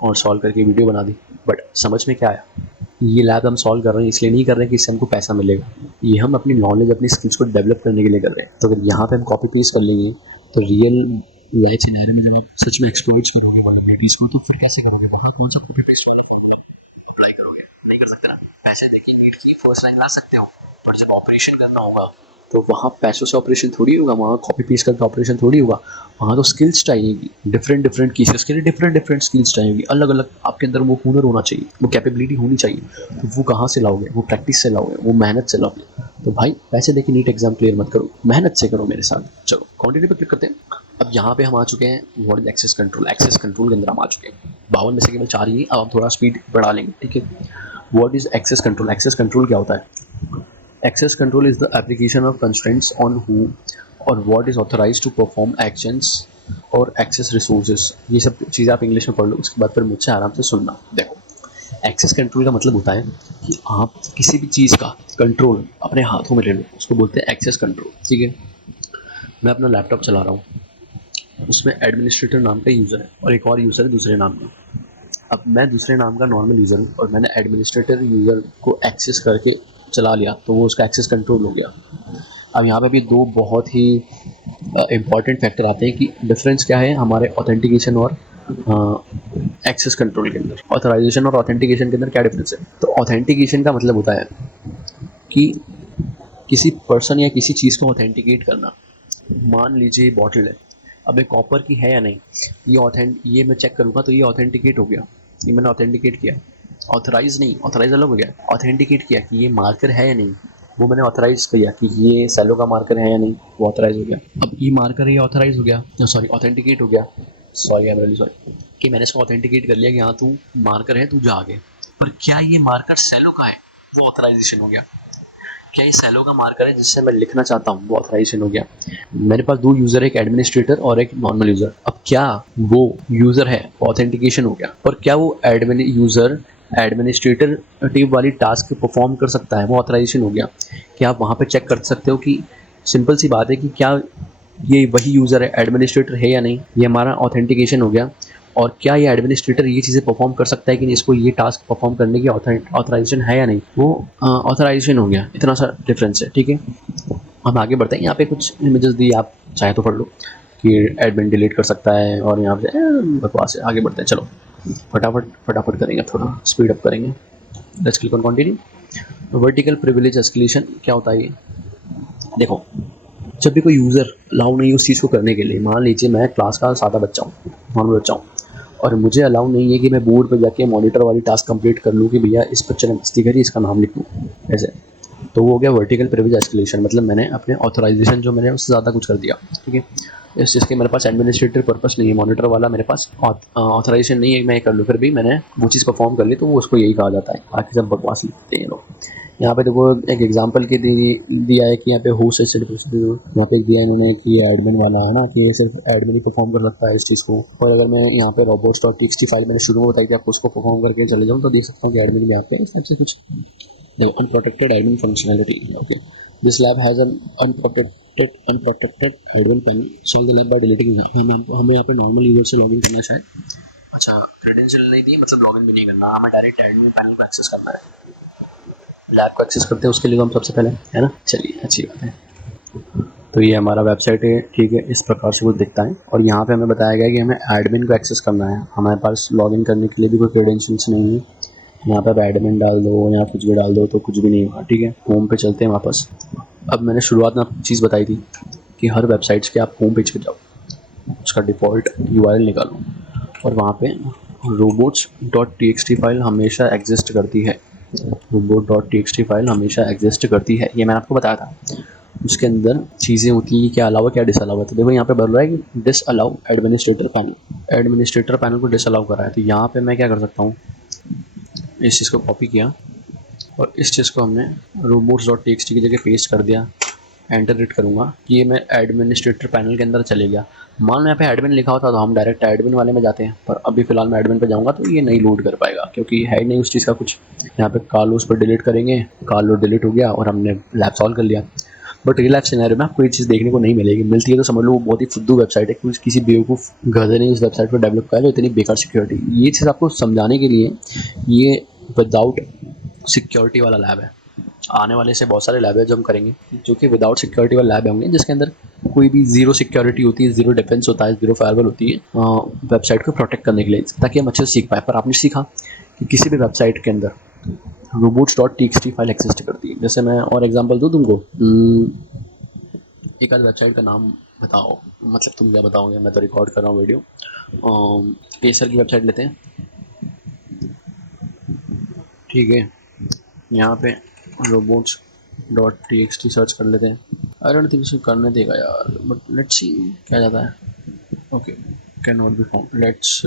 और सॉल्व करके वीडियो बना दी, बट समझ में क्या आया? ये लैब हम सॉल्व कर रहे हैं इसलिए नहीं कर रहे हैं कि इससे हमको पैसा मिलेगा, ये हम अपनी नॉलेज अपनी स्किल्स को डेवलप करने के लिए कर रहे हैं। तो अगर यहाँ पे हम कॉपी पेस्ट कर लेंगे तो रियल लाइफ सिनेरियो में जब आप सच में एक्सप्लोइट करोगे वल्नरेबिलिटीज को तो फिर कैसे करोगे, वहाँ कौन सा कॉपी पेस्ट वाला फॉर्मूला अप्लाई करोगे, नहीं कर सकते ना। पैसे देके नीट की फर्स्ट रैंक ला सकते हो पर जब ऑपरेशन करना होगा तो वहाँ पैसों से ऑपरेशन थोड़ी होगा, वहाँ कॉपी पेस्ट करके ऑपरेशन थोड़ी होगा, वहाँ तो स्किल्स चाहिएगी। डिफरेंट केसेस के लिए डिफरेंट स्किल्स चाहिएगी, अलग अलग आपके अंदर वो हुनर होना चाहिए, वो कैपेबिलिटी होनी चाहिए। तो वो कहाँ से लाओगे, वो प्रैक्टिस से लाओगे, वो मेहनत से लाओगे। तो भाई पैसे देके नीट एग्जाम क्लियर मत करो, मेहनत से करो मेरे साथ। चलो कंटिन्यू पे क्लिक करते हैं। अब यहाँ पे हम आ चुके हैं what is access control. Access control के अंदर हम आ चुके हैं। 52 में से केवल 4 ही, अब हम थोड़ा स्पीड बढ़ा लेंगे, ठीक है। What is access control. Access control क्या होता है? Access control is the application of constraints on who or what is authorized to perform actions or access resources। ये सब चीज़ें आप इंग्लिश में पढ़ लो, उसके बाद फिर मुझसे आराम से सुनना। देखो, एक्सेस कंट्रोल का मतलब होता है कि आप किसी भी चीज़ का कंट्रोल अपने हाथों में ले लो, उसको बोलते हैं एक्सेस कंट्रोल, ठीक है। मैं अपना लैपटॉप चला रहा हूँ, उसमें एडमिनिस्ट्रेटर नाम का यूज़र है और एक और यूज़र है दूसरे नाम का। अब मैं दूसरे नाम का नॉर्मल यूज़र हूँ और मैंने एडमिनिस्ट्रेटर यूज़र को एक्सेस करके चला लिया तो वो उसका एक्सेस कंट्रोल हो गया। अब यहाँ पे भी दो बहुत ही इम्पॉर्टेंट फैक्टर आते हैं कि डिफरेंस क्या है हमारे ऑथेंटिकेशन और एक्सेस कंट्रोल के अंदर। ऑथराइजेशन और ऑथेंटिकेशन के अंदर क्या डिफरेंस है? तो ऑथेंटिकेशन का मतलब होता है कि किसी पर्सन या किसी चीज़ को ऑथेंटिकेट करना। मान लीजिए बॉटल है, अब ये कॉपर की है या नहीं, ये मैं चेक करूँगा तो ये ऑथेंटिकेट हो गया, ये मैंने ऑथेंटिकेट किया। ऑथराइज नहीं, ऑथराइज अलग हो गया। ऑथेंटिकेट किया कि ये मार्कर है या नहीं, वो मैंने ऑथराइज किया कि ये सेलो का मार्कर है या नहीं, वो ऑथराइज हो गया। अब ये मार्कर है, ये ऑथराइज हो गया, सॉरी ऑथेंटिकेट हो गया, sorry I am really sorry, कि मैंने इसको ऑथेंटिकेट कर लिया कि हाँ तू मार्कर है, तू जा आगे। पर क्या ये मार्कर सेलो का है, वो ऑथराइजेशन हो गया। क्या ये सेलो का मार्कर है जिससे मैं लिखना चाहता हूँ, वो ऑथराइजेशन हो गया। मेरे पास दो यूज़र है, एक एडमिनिस्ट्रेटर और एक नॉर्मल यूज़र। अब क्या वो यूज़र है, ऑथेंटिकेशन हो गया। और क्या वो यूज़र एडमिनिस्ट्रेटिव वाली टास्क परफॉर्म कर सकता है, वो ऑथराइजेशन हो गया। क्या आप वहाँ पे चेक कर सकते हो कि सिंपल सी बात है कि क्या ये वही यूज़र है, एडमिनिस्ट्रेटर है या नहीं, ये हमारा ऑथेंटिकेशन हो गया। और क्या ये एडमिनिस्ट्रेटर ये चीज़ें परफॉर्म कर सकता है कि नहीं, इसको ये टास्क परफॉर्म करने की ऑथराइजेशन है या नहीं, वो ऑथराइजेशन हो गया। इतना सा डिफरेंस है, ठीक है। हम आगे बढ़ते हैं। यहाँ पे कुछ इमेजेस दी, आप चाहे तो पढ़ लो कि एडमिन डिलीट कर सकता है और यहाँ पे बकवास है। आगे बढ़ते हैं, चलो फटाफट करेंगे, थोड़ा स्पीड अप करेंगे। Let's click on continue. Vertical privilege escalation क्या होता है ये? देखो, जब भी कोई यूज़र अलाउ नहीं उस चीज़ को करने के लिए, मान लीजिए मैं क्लास का सादा बच्चा हूँ, नॉर्मल बच्चा हूँ, और मुझे अलाउ नहीं है कि मैं बोर्ड पर जाके मॉनिटर वाली टास्क कंप्लीट कर लूँ कि भैया इस बच्चे ने मस्ती करी, इसका नाम लिख लूँ, ऐसे। तो वो हो गया वर्टिकल प्रिविलेज एस्केलेशन, मतलब मैंने अपने ऑथराइजेशन जो मैंने उससे ज़्यादा कुछ कर दिया, ठीक है। इस चीज़ के मेरे पास एडमिनिस्ट्रेटिव पर्पस नहीं है, मॉनिटर वाला मेरे पास ऑथराइजेशन नहीं है, मैं कर लूँ, फिर भी मैंने वो चीज़ परफॉर्म कर ली, तो वो उसको यही कहा जाता है। बाकी सब बकवास लिखते हैं लोग। यहाँ पे देखो एक एग्जांपल के दिया है कि यहाँ पे होस्ट है सिर्फ, यहाँ पे दिया इन्होंने कि ये एडमिन वाला है ना, कि ये सिर्फ एडमिन ही परफॉर्म कर सकता है इस चीज़ को। और अगर मैं यहाँ पे robots.txt फाइल मैंने शुरू में बताई थी आपको, उसको परफॉर्म करके चले जाऊँ तो देख सकता हूँ कि एडमिन भी यहाँ पे इस टाइप से कुछ। देखो, unprotected admin functionality, okay, this lab has an unprotected admin panel, solve the lab by deleting. हमें यहाँ पे नॉर्मल यूजर से लॉगिन करना शायद, अच्छा क्रेडेंशियल नहीं दी, मतलब लॉगिन भी नहीं करना, हमें डायरेक्ट एडमिन पैनल को एक्सेस करना है। लैब को एक्सेस करते हैं उसके लिए हम सबसे पहले, है ना, चलिए अच्छी बात है। तो ये हमारा वेबसाइट है, ठीक है, इस प्रकार से कुछ दिखता है। और यहाँ पे हमें बताया गया कि हमें एडमिन को एक्सेस करना है, हमारे पास लॉगिन करने के लिए भी कोई क्रेडेंशियल्स नहीं है। यहाँ पे एडमिन डाल दो या कुछ भी डाल दो तो कुछ भी नहीं होगा, ठीक है। होम पे चलते हैं वापस। अब मैंने शुरुआत में आपको चीज़ बताई थी कि हर वेबसाइट्स के आप होम पेज पे जाओ, उसका डिफ़ॉल्ट URL निकालो और वहाँ पे robots.txt फाइल हमेशा एग्जिस्ट करती है। robot.txt फाइल हमेशा एग्जिस्ट करती है, ये मैंने आपको बताया था। उसके अंदर चीज़ें होती हैं, क्या अलावा क्या डिसअलाउ है। तो देखो यहाँ पे बोल रहा है कि disallow administrator panel, administrator panel को डिसअलाउ करा है। तो यहाँ पे मैं क्या कर सकता हूँ, इस चीज़ को कॉपी किया और इस चीज़ को हमने robots.txt की जगह पेस्ट कर दिया, एंटर हिट करूँगा, ये मैं एडमिनिस्ट्रेटर पैनल के अंदर चले गया। मान लो यहाँ पे एडमिन लिखा होता तो हम डायरेक्ट एडमिन वाले में जाते हैं, पर अभी फ़िलहाल मैं एडमिन पे जाऊँगा तो ये नहीं लोड कर पाएगा क्योंकि है नहीं उस चीज़ का कुछ। यहाँ पे कार्लोस पर डिलीट करेंगे, कार्लो डिलीट हो गया और हमने लैब सॉल्व कर लिया। बट रियल लाइफ सिनेरियो में आपको ये चीज़ देखने को नहीं मिलेगी, मिलती है तो समझ लो वो बहुत ही फुद्दू वेबसाइट है, कुछ किसी बेवकूफ़ गधे ने उस वेबसाइट पर डेवलप किया है, जो इतनी बेकार सिक्योरिटी। ये चीज़ आपको समझाने के लिए, ये विदाउट सिक्योरिटी वाला लैब है। आने वाले से बहुत सारे लैब है जो हम करेंगे जो कि विदाउट सिक्योरिटी वाले लैब होंगे, जिसके अंदर कोई भी ज़ीरो सिक्योरिटी होती है, ज़ीरो डिफेंस होता है, ज़ीरो फायरवॉल होती है वेबसाइट को प्रोटेक्ट करने के लिए, ताकि हम अच्छे से सीख पाए। पर आपने सीखा कि किसी भी वेबसाइट के अंदर robots.txt फाइल एग्जिस्ट करती है। जैसे मैं और एग्जांपल दूँ तुमको, एक आध वेबसाइट का नाम बताओ, मतलब तुम क्या बताओगे, मैं तो रिकॉर्ड कर रहा हूँ वीडियो। पेसर की वेबसाइट लेते हैं, ठीक है। यहाँ पे robots.txt सर्च कर लेते हैं। आई डोंट थिंक इसको करने देगा यार, बट लेट्स सी क्या जाता है। Okay, can not be found, let's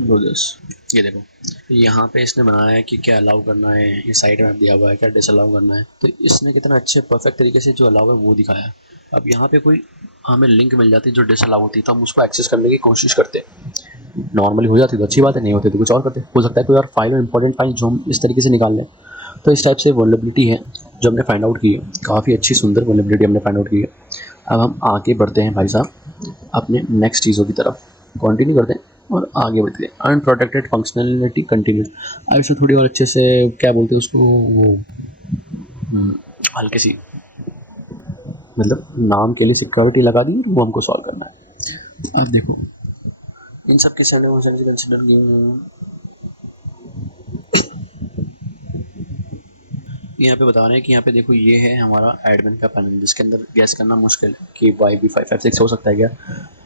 do this. ये देखो, यहाँ पे इसने बनाया है कि क्या अलाउ करना है, ये साइड में दिया हुआ है क्या डिसअलाउ करना है। तो इसने कितना अच्छे परफेक्ट तरीके से जो अलाउ है वो दिखाया है। अब यहाँ पे कोई हमें लिंक मिल जाती है जो डिसअलाउ होती है, तो हम उसको एक्सेस करने की कोशिश करते हैं। नॉर्मली हो जाती तो अच्छी बात है, नहीं होती तो कुछ और करते। हो सकता है कोई और फाइल और इंपॉर्टेंट फाइल जो हम इस तरीके से निकाल लें। तो इस टाइप से वल्नरेबिलिटी है जो हमने फाइंड आउट की है, काफ़ी अच्छी सुंदर वल्नरेबिलिटी हमने फाइंड आउट की है। अब हम आगे बढ़ते हैं भाई साहब अपने नेक्स्ट चीज़ों की तरफ, कंटिन्यू करते हैं और आगे बढ़ते हैं। Unprotected functionality continue. अब इसमें थोड़ी और अच्छे से क्या बोलते हैं उसको, वो हल्की सी मतलब नाम के लिए सिक्योरिटी लगा दी, वो हमको सॉल्व करना है। अब देखो इन सब के कंसिडर यहाँ पे बता रहे हैं कि यहाँ पे देखो ये है हमारा एडमिन का पैनल, जिसके अंदर गैस करना मुश्किल है कि YB556 हो सकता है क्या,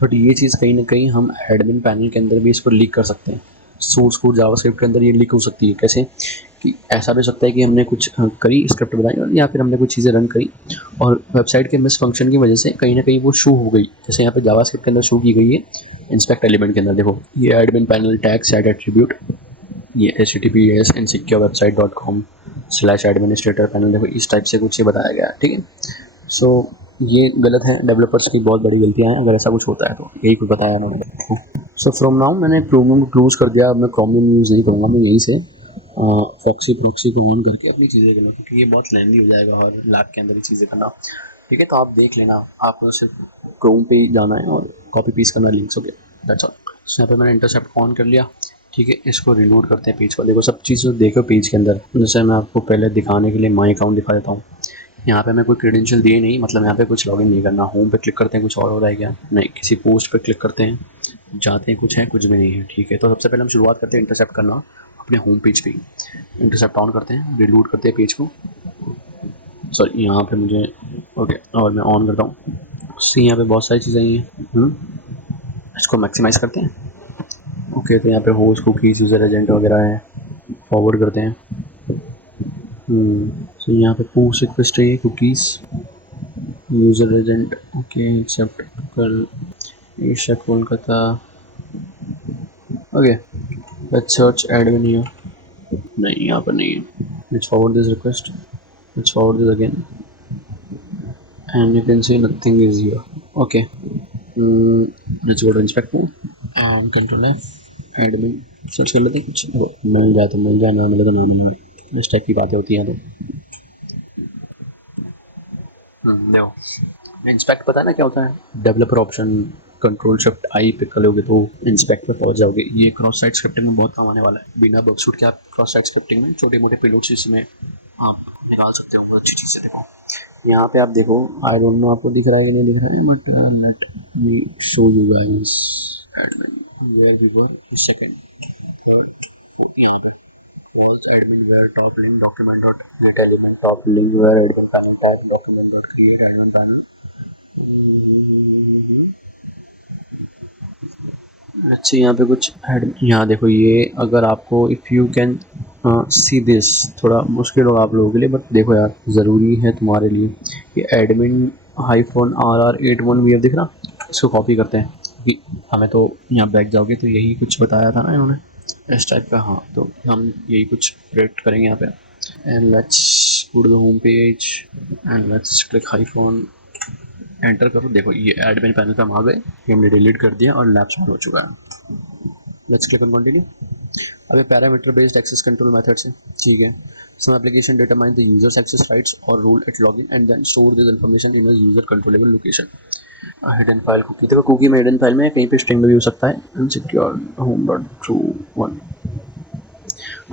बट ये चीज़ कहीं ना कहीं हम एडमिन पैनल के अंदर भी इसको लीक कर सकते हैं। सोर्स कोड जावास्क्रिप्ट के अंदर ये लीक हो सकती है। कैसे कि ऐसा भी हो सकता है कि हमने कुछ करी स्क्रिप्ट बनाई और या फिर हमने कुछ चीज़ें रन करी और वेबसाइट के मिस फंक्शन की वजह से कहीं ना कहीं वो शो हो गई। जैसे यहाँ पे जावास्क्रिप्ट के अंदर शो की गई है इंस्पेक्ट एलिमेंट के अंदर, देखो ये admin panel tag set attribute, ये https insecureWebsite.com/administrator पैनल, देखो इस टाइप से कुछ ये बताया गया है, ठीक है। सो ये गलत है, डेवलपर्स की बहुत बड़ी गलतियाँ हैं अगर ऐसा कुछ होता है तो, यही कुछ बताया उन्होंने। सो फ्रॉम नाउ मैंने क्रोमियम को क्लोज कर दिया। अब मैं क्रोमियम यूज़ नहीं करूँगा, मैं यहीं से फॉक्सी प्रॉक्सी को ऑन करके अपनी चीज़ें करना, क्योंकि ये बहुत लेंदी हो जाएगा और लैब के अंदर ही चीज़ें करना, ठीक है। तो आप देख लेना, आपको सिर्फ क्रोम पे ही जाना है और कॉपी पेस्ट करना लिंक्स, ओके दैट्स ऑल। यहाँ पे मैंने इंटरसेप्ट ऑन कर लिया, ठीक है। इसको रिलोड करते हैं पेज को, देखो सब चीज़ें देखो पेज के अंदर। जैसे मैं आपको पहले दिखाने के लिए माई अकाउंट दिखा देता हूँ। यहाँ पे मैं कोई क्रेडेंशियल दिए नहीं, मतलब यहाँ पे कुछ लॉगिन नहीं करना। होम पे क्लिक करते हैं, कुछ और हो रहा है क्या, नहीं। किसी पोस्ट पे क्लिक करते हैं, जाते हैं, कुछ है, कुछ भी नहीं है, ठीक है। तो सबसे पहले हम शुरुआत करते हैं इंटरसेप्ट करना अपने होम पेज पे। इंटरसेप्ट ऑन करते हैं, रिलोड करते हैं पेज को, सॉरी यहाँ पे मुझे, ओके, और मैं ऑन करता हूँ। सी यहाँ पे बहुत सारी चीज़ें हैं, इसको मैक्सिमाइज़ करते हैं, ओके। तो यहाँ पे होस्ट कुकीज़ यूज़र एजेंट वगैरह है, फॉरवर्ड करते हैं। सो यहाँ पे पोस्ट रिक्वेस्ट है, cookies user agent, okay, accept कल Asia Kolkata, okay. Let's search admin here, नहीं यहाँ पर नहीं है। Let's forward this request, let's forward this again and you can see nothing is here, okay। let's go to inspect mode and control F, admin search कर लेते हैं, कुछ मिल जाए तो मिल जाए, ना मिले तो ना मिले, इस टाइप की बातें होती हैं। तो देखो इंस्पेक्ट पता है ना क्या होता है, डेवलपर ऑप्शन कंट्रोल शिफ्ट आई पे करोगे तो इंस्पेक्ट पे पहुंच जाओगे। ये क्रॉस साइट स्क्रिप्टिंग में बहुत काम आने वाला है। बिना बगशूट के आप क्रॉस साइट स्क्रिप्टिंग में छोटे मोटे पेलोड्स इसमें आप निकाल सकते हो, बहुत अच्छी चीज़ है। देखो यहाँ पे आप देखो, आई डोंट नो आपको दिख रहा है कि नहीं दिख रहा है, but let me show you guys admin where we were second, यहाँ पे admin where top link document dot net element top link where admin panel tag document dot create admin panel. अच्छा यहाँ पे कुछ यहाँ देखो, ये अगर आपको if you can see this, थोड़ा मुश्किल होगा आप लोगों के लिए, बट देखो यार ज़रूरी है तुम्हारे लिए। ये एडमिन -RR81 दिख रहा, इसको कॉपी करते हैं क्योंकि हमें तो यहाँ बैक जाओगे तो यही कुछ बताया था ना इन्होंने इस टाइप का, हाँ। तो हम यही कुछ प्रोडक्ट करेंगे यहाँ पे and let's go to the home page and let's click iPhone, enter करो। देखो ये एडमिन पैनल पे हम आ गए, ये हमने डिलीट कर दिया और लैब चालू हो चुका है। Let's click on continue. अभी parameter based access control method से, ठीक है। Some application determine the user's access rights और rule at login and then store this information in a user controllable location. Hidden file cookie, देखो cookie में hidden file में कहीं पे string में भी हो सकता है। अनसिक्योर्ड होम डॉट ट्रू 1,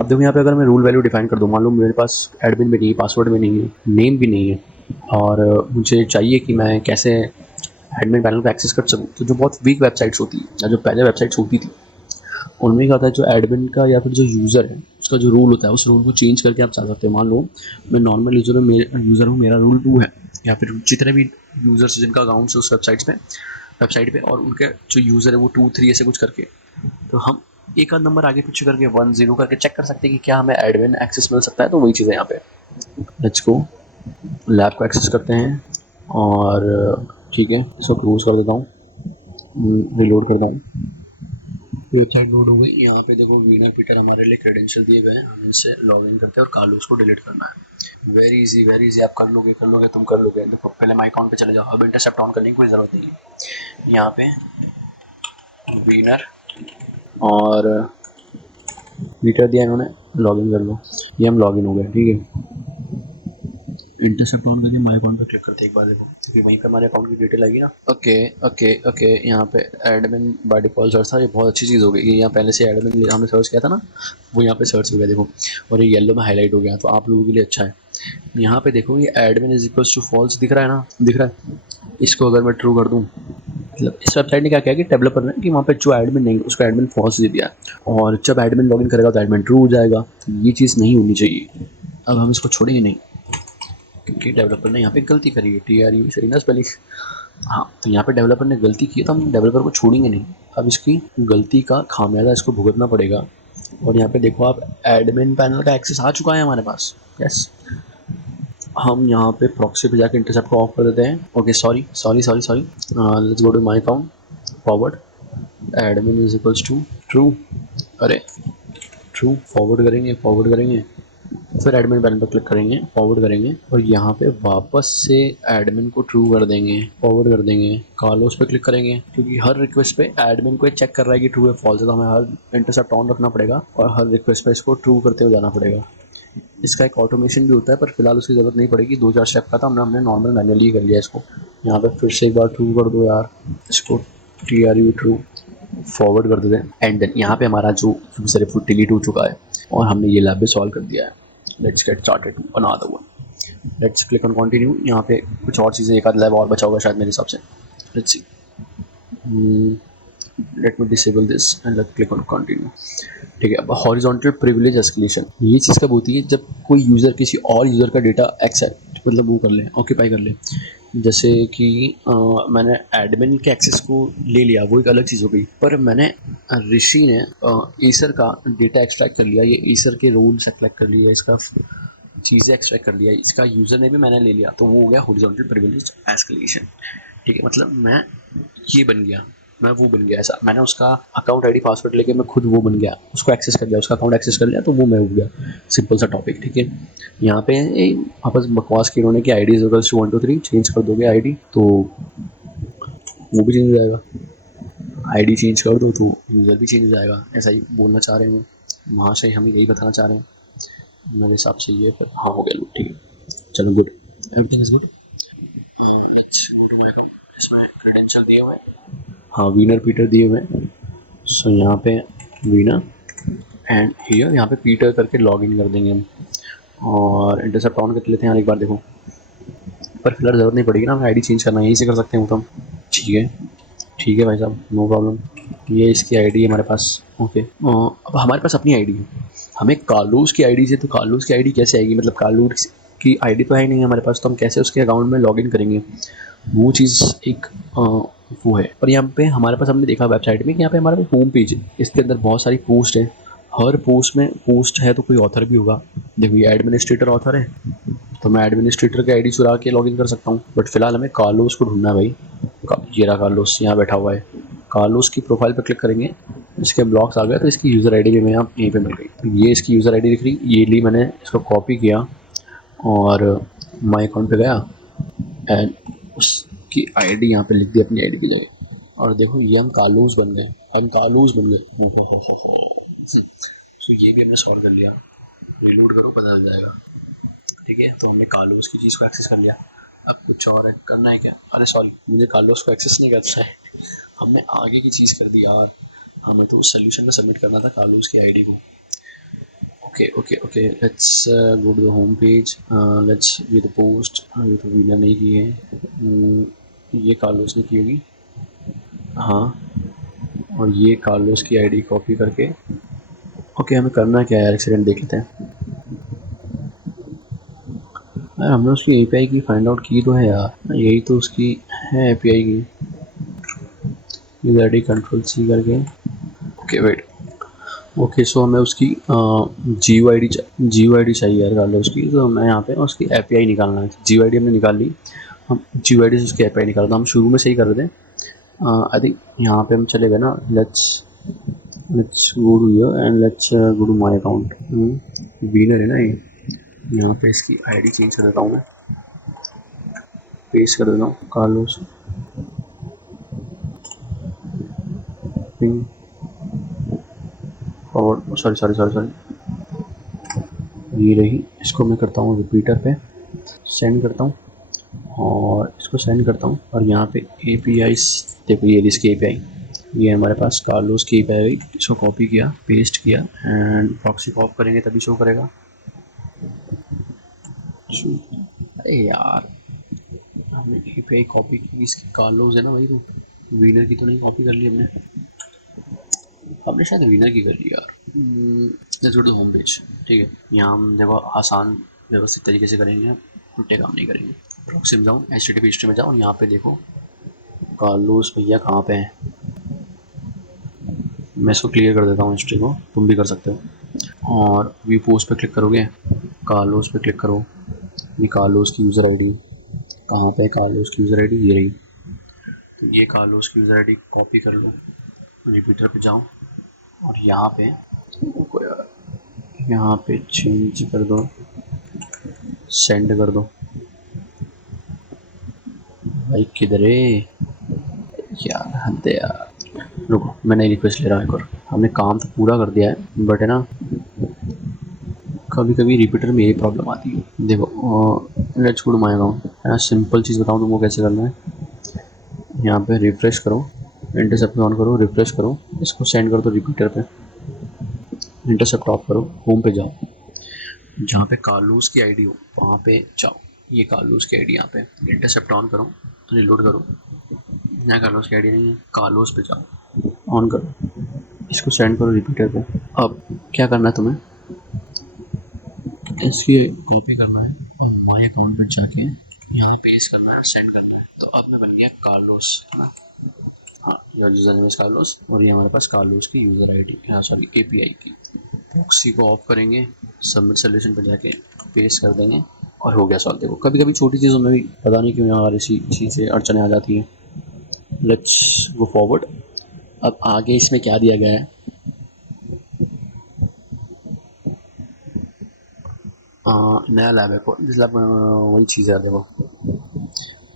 अब देखो यहाँ पे अगर मैं रूल वैल्यू डिफाइन कर दूँ, मान लो मेरे पास एडमिन भी नहीं है, पासवर्ड भी नहीं है, नेम भी नहीं है, और मुझे चाहिए कि मैं कैसे एडमिन पैनल को एक्सेस कर सकूँ। तो जो बहुत वीक वेबसाइट्स होती है या जो पहले वेबसाइट्स होती थी, उनमें क्या होता है, जो एडमिन का या फिर जो यूज़र है उसका जो रूल होता है, उस रूल को चेंज करके आप चाह सकते हो। मान लो मैं नॉर्मल यूज़र हूँ, मेरा रूल 2 है, या फिर जितने भी यूज़र्स जिनका अकाउंट्स उस वेबसाइट पे और उनके जो यूज़र है वो 2 3 ऐसे कुछ करके, तो हम एक आध नंबर आगे पीछे करके 1 0 करके चेक कर सकते हैं कि क्या हमें एडमिन एक्सेस मिल सकता है। तो वही चीज़ है यहाँ पे। लेट्स गो, लैब को एक्सेस करते हैं और ठीक है, इसको क्लोज कर देता हूँ, रिलोड करता हूँ। वेबसाइट लोड हो गई। यहाँ पे देखो वीनर पीटर हमारे लिए क्रेडेंशियल दिए गए हैं, हम इनसे लॉग इन करते हैं और कार्लोस को डिलीट करना है। वेरी इजी, आप कर लोगे तुम कर लोगे। देखो पहले माई अकाउंट पे चले जाओ, अब इंटरसेप्ट ऑन करने की कोई ज़रूरत नहीं है। यहाँ पे वीनर और पीटर दिया इन्होंने, लॉग इन कर लो। ये हम लॉग इन हो गए, ठीक है। इंटरसेप्ट ऑन करके माई अकाउंट पे क्लिक करते हैं एक बार, देखो क्योंकि वहीं पे हमारे अकाउंट की डिटेल आएगी ना। ओके, यहाँ पे एडमिन बाय डिफॉल्ट सर्च था, ये बहुत अच्छी चीज़ हो गई। ये यहाँ पहले से एडमिन हमने सर्च किया था ना, वो यहाँ पे सर्च हो गया देखो, और ये येलो में हाईलाइट हो गया, तो आप लोगों के लिए अच्छा है। यहाँ पे देखो ये admin is equals to false दिख रहा है ना, दिख रहा है। इसको अगर मैं ट्रू कर दूँ, मतलब इस वेबसाइट ने क्या किया कि डेवलपर ने कि वहाँ पे जो एडमिन नहीं उसको एडमिन फॉल्स दे दिया, और जब एडमिन लॉगिन करेगा तो एडमिन ट्रू हो जाएगा। ये चीज़ नहीं होनी चाहिए। अब हम इसको छोड़ेंगे नहीं, क्योंकि डेवलपर ने यहाँ पे गलती करी है। TRU सही ना स्पेलिंग? हाँ, तो यहाँ पे डेवलपर ने गलती की है, तो हम डेवलपर को छोड़ेंगे नहीं। अब इसकी गलती का खामियाजा इसको भुगतना पड़ेगा। और यहाँ पे देखो आप, एडमिन पैनल का एक्सेस आ चुका है हमारे पास। यस, हम यहाँ पे प्रॉक्सी पे जाकर इंटरसेप्ट को ऑफ कर देते हैं। Okay, sorry, let's go to my account, forward admin is equals to true. अरे ट्रू, फॉरवर्ड करेंगे, फिर एडमिन पैनल पर क्लिक करेंगे, फॉरवर्ड करेंगे, और यहाँ पे वापस से एडमिन को ट्रू कर देंगे, फॉरवर्ड कर देंगे, कार्लोस पे क्लिक करेंगे, क्योंकि हर रिक्वेस्ट पे एडमिन को चेक कर रहा है कि ट्रू है फॉल्स है, तो हमें हर इंटरसेप्ट ऑन रखना पड़ेगा और हर रिक्वेस्ट पे इसको ट्रू करते हुए जाना पड़ेगा। इसका एक ऑटोमेशन भी होता है, पर फिलहाल उसकी ज़रूरत नहीं पड़ेगी। 2 4 स्टेप का था, हमने नॉर्मल मैनुअली कर लिया इसको। यहाँ पे फिर से एक बार ट्रू कर दो यार, इसको TRU ट्रू, फॉरवर्ड कर देते हैं, एंड देन यहाँ पे हमारा जो यूजर है वो डिलीट हो चुका है और हमने ये लैब भी सॉल्व कर दिया है। Let's get started to another one. Let's click on continue. यहाँ पे कुछ और चीज़ें, एक आध लैब और बचा होगा शायद मेरे हिसाब से। Let's see, let me disable this and let click on continue. ठीक है, अब हॉरिजॉन्टल प्रिविलेज एस्केलेशन, ये चीज़ कब होती है? जब कोई यूज़र किसी और यूज़र का डेटा एक्सेप्ट, मतलब वो कर ले, ऑक्यूपाई कर ले। जैसे कि मैंने एडमिन के एक्सेस को ले लिया, वो एक अलग चीज़ हो गई, पर मैंने ऋषि ने एसर का डेटा एक्सट्रैक्ट कर लिया, ये एसर के रोल सेलेक्ट कर लिया, इसका चीज़ें एक्सट्रैक्ट कर लिया, इसका यूज़र ने भी मैंने ले लिया, तो वो हो गया हॉरिजॉन्टल प्रिविलेज एस्केलेशन। ठीक है, मतलब मैं ये बन गया, मैं वो बन गया। ऐसा मैंने उसका अकाउंट आईडी पासवर्ड लेके मैं खुद वो बन गया, उसको एक्सेस कर लिया, उसका अकाउंट एक्सेस कर लिया, तो वो मैं हो गया। सिंपल सा टॉपिक, ठीक है। यहाँ पे आपस बकवास की इन्होंने कि ID is equals to 1 2 3 change कर दोगे ID, तो वो भी चेंज हो जाएगा। ID चेंज कर दो तो यूज़र भी चेंज हो जाएगा, ऐसा ही बोलना चाह रहे हैं वहाँ से, हमें यही बताना चाह रहे हैं मेरे हिसाब से। ये फिर हाँ हो गया, लूट, ठीक है, चलो good, everything is good. Let's go to my account, इसमें क्रेडेंशियल दिए हुए हैं, हाँ विनर पीटर दिए हुए हैं। सो यहाँ पे विनर एंड हियर, यहाँ पे पीटर करके लॉग इन कर देंगे हम, और इंटरसेप्ट ऑन कर लेते हैं एक बार, देखो। पर फिलहाल ज़रूरत नहीं पड़ेगी ना, हमें ID चेंज करना यहीं से कर सकते हैं वो तो हम। ठीक है भाई साहब, नो प्रॉब्लम। ये इसकी ID है हमारे पास। ओके, अब हमारे पास अपनी ID है, हमें कार्लोस की ID से, तो कार्लोस की ID कैसे आएगी? मतलब कार्लोस की ID तो है ही नहीं हमारे पास, तो हम कैसे उसके अकाउंट में लॉगिन करेंगे? वो चीज़ एक वो है। पर यहाँ पे हमारे पास, हमने देखा वेबसाइट में कि यहाँ पे हमारे पास होम पेज है, इसके अंदर बहुत सारी पोस्ट है, हर पोस्ट में पोस्ट है तो कोई ऑथर भी होगा। देखो ये एडमिनिस्ट्रेटर ऑथर है, तो मैं एडमिनिस्ट्रेटर की ID चुरा के लॉगिन कर सकता हूँ, बट फिलहाल हमें कार्लोस को ढूंढना है भाई। ये रहा कार्लोस, यहाँ बैठा हुआ है। कार्लोस की प्रोफाइल पर क्लिक करेंगे, इसके ब्लॉक्स आ गए, तो इसकी यूज़र ID भी मैं यहाँ यहीं पे मिल गई। तो ये इसकी यूज़र ID दिख रही, ये ली मैंने, इसको कॉपी किया और माई अकाउंट पे गया एंड उसकी ID यहाँ पे लिख दी अपनी ID की जगह, और देखो ये हम कार्लोस बन गए, तो ये भी हमने सॉल्व कर लिया। रिलोड करो, पता चल जाएगा। ठीक है, तो हमने कार्लोस की चीज़ को एक्सेस कर लिया। अब कुछ और करना है क्या? अरे सॉरी, मुझे कार्लोस को एक्सेस नहीं करना है, हमने आगे की चीज़ कर दी यार। हमें तो उस सोल्यूशन में सबमिट करना था कार्लोस की ID को। Okay, let's go to the home page. Let's view the post. ये तो वीना नहीं की है। ये कार्लोस ने की होगी। हाँ, और ये कार्लोस की आईडी कॉपी करके ओके हमें करना क्या है यार, एक्सीडेंट देख लेते हैं यार। हमने उसकी एपीआई की फाइंड आउट की तो है यार, यही तो उसकी है एपीआई की। यूजर आईडी कंट्रोल सी करके ओके वेट ओके सो हमें उसकी जी आई डी चाहिए यार कार्लोस की। तो मैं यहाँ पे उसकी एपीआई निकालना है। जी आई डी हमने निकाल ली। हम जी आई डी से उसकी एपीआई निकाल रहे, हम शुरू में से ही कर रहे थे। आई थिंक यहाँ पे हम चले गए ना। Let's go to here and let's go to my account. Winner है ना ये। यहाँ पे इसकी आईडी चेंज कर देता हूँ मैं, पेस्ट कर देता हूँ कार्लोस पिंग फॉरवर्ड। सॉरी ये रही। इसको मैं करता हूँ रिपीटर पे सेंड करता हूँ और इसको सेंड करता हूँ। और यहाँ पे एपीआई देखो, ये इसकी एपीआई ये हमारे पास कार्लोस की एपीआई हुई। इसको कॉपी किया, पेस्ट किया एंड प्रॉक्सी को ऑफ करेंगे तभी शो करेगा। अरे यार हमने एपीआई कॉपी की, इसकी कार्लोस है ना भाई, तो विनर की तो नहीं कॉपी कर ली हमने शायद विनर की कर ली यार। Let's go to home page. ठीक है, यहाँ हम देखो आसान व्यवस्थित तरीके से करेंगे, उल्टे काम नहीं करेंगे। प्रॉक्सी में जाओ, HTTP हिस्ट्री में जाओ और यहाँ पे देखो कार्लोस भैया कहाँ पे हैं। मैं इसको क्लियर कर देता हूँ हिस्ट्री को, तुम भी कर सकते हो। और व्यू पोस्ट पे क्लिक करोगे, कार्लोस पे क्लिक करो। ये कार्लोस की यूज़र आईडी कहाँ पे है? कार्लोस की यूज़र आईडी ये रही। तो ये कार्लोस की यूज़र आईडी कॉपी कर लो, रिपीटर पे जाओ और यहाँ पे चेंज कर दो, सेंड कर दो। भाई किधर है यार, हद है यार। रुको मैं नई रिक्वेस्ट ले रहा हूँ एक और। हमने काम तो पूरा कर दिया है बट है ना, कभी कभी रिपीटर में यही प्रॉब्लम आती है। देखो let's go to my account है ना। सिंपल चीज़ बताऊँ तुमको कैसे करना है। यहाँ पे रिफ्रेश करो, इंटरसेप्ट ऑन करो, रिफ्रेश करो, इसको सेंड कर दो रिपीटर पे। इंटरसेप्ट ऑफ करो, होम पे जाओ, जहाँ पे कार्लोस की आईडी हो वहाँ पे जाओ। ये कार्लोस की आईडी यहाँ पे। इंटरसेप्ट ऑन करो, रिलोड करो। यहाँ कार्लोस की आईडी नहीं है, कार्लोस पे जाओ, ऑन करो, इसको सेंड करो रिपीटर पे। अब क्या करना है तुम्हें, इसकी कॉपी करना है और माई अकाउंट पे जाके यहाँ पेस्ट करना है, सेंड करना है। तो अब मैं बन गया कार्लोस है ना। हाँ, your user name is Carlos और ये हमारे पास कार्लोस की यूज़र आईडी, सॉरी एपीआई की। प्रॉक्सी को ऑफ करेंगे, सबमिट सोल्यूशन पे जाके पेस्ट कर देंगे और हो गया सॉल्व। देखो कभी कभी छोटी चीज़ों में भी पता नहीं क्यों यहाँ इसी चीज़ से अड़चने आ जाती हैं। Let's go forward. अब आगे इसमें क्या दिया गया है, नया लैब है। दिस लैब वही चीज़ है। देखो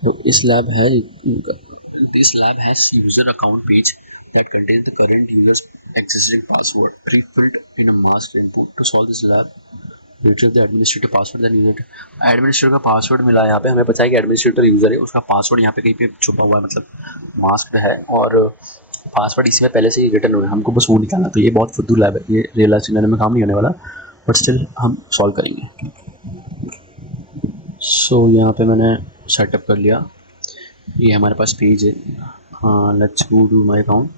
तो इस लैब है, this lab has user account page that contains the current user's existing password pre-filled in a masked input. To solve this lab, retrieve the administrator password then use it. Administrator का password मिला है यहाँ पे, हमें पता है कि administrator user है, उसका पासवर्ड यहाँ पे कहीं पे छुपा हुआ है, मतलब मास्क्ड है और पासवर्ड इसमें पहले से ही रिटर्न हुआ है, हमको बस वो निकालना। तो ये बहुत फुद्दू लैब है, ये रियल लाइफ सिनेरियो में काम नहीं होने वाला, बट स्टिल हम सॉल्व करेंगे। सो यहाँ पे मैंने सेटअप कर लिया, ये हमारे पास पेज है। हाँ, let's go to my account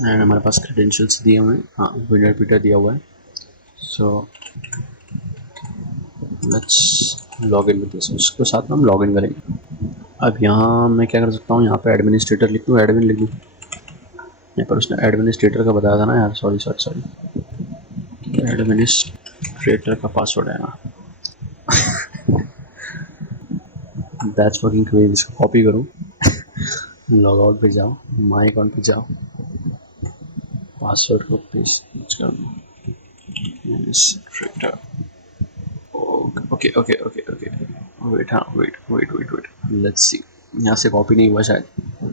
and हमारे पास क्रेडेंशियल्स दिए हुए हैं। हाँ, विनर पीटर दिया हुआ है। So let's log in with this, उसके साथ में हम लॉग इन करेंगे। अब यहाँ मैं क्या कर सकता हूँ, यहाँ पे एडमिनिस्ट्रेटर लिख लूँ, एडमिन लिख लूँ। यहाँ पर उसने एडमिनिस्ट्रेटर का बताया था ना यार, सॉरी एडमिनिस्ट्रेटर का पासवर्ड है ना। That's working craze. इसको कॉपी करूँ, लॉग आउट पे जाओ, माई अकाउंट पे जाओ, पासवर्ड को पेस्ट कर दो, administrator. Okay wait let's see. यहाँ से कॉपी नहीं हुआ शायद,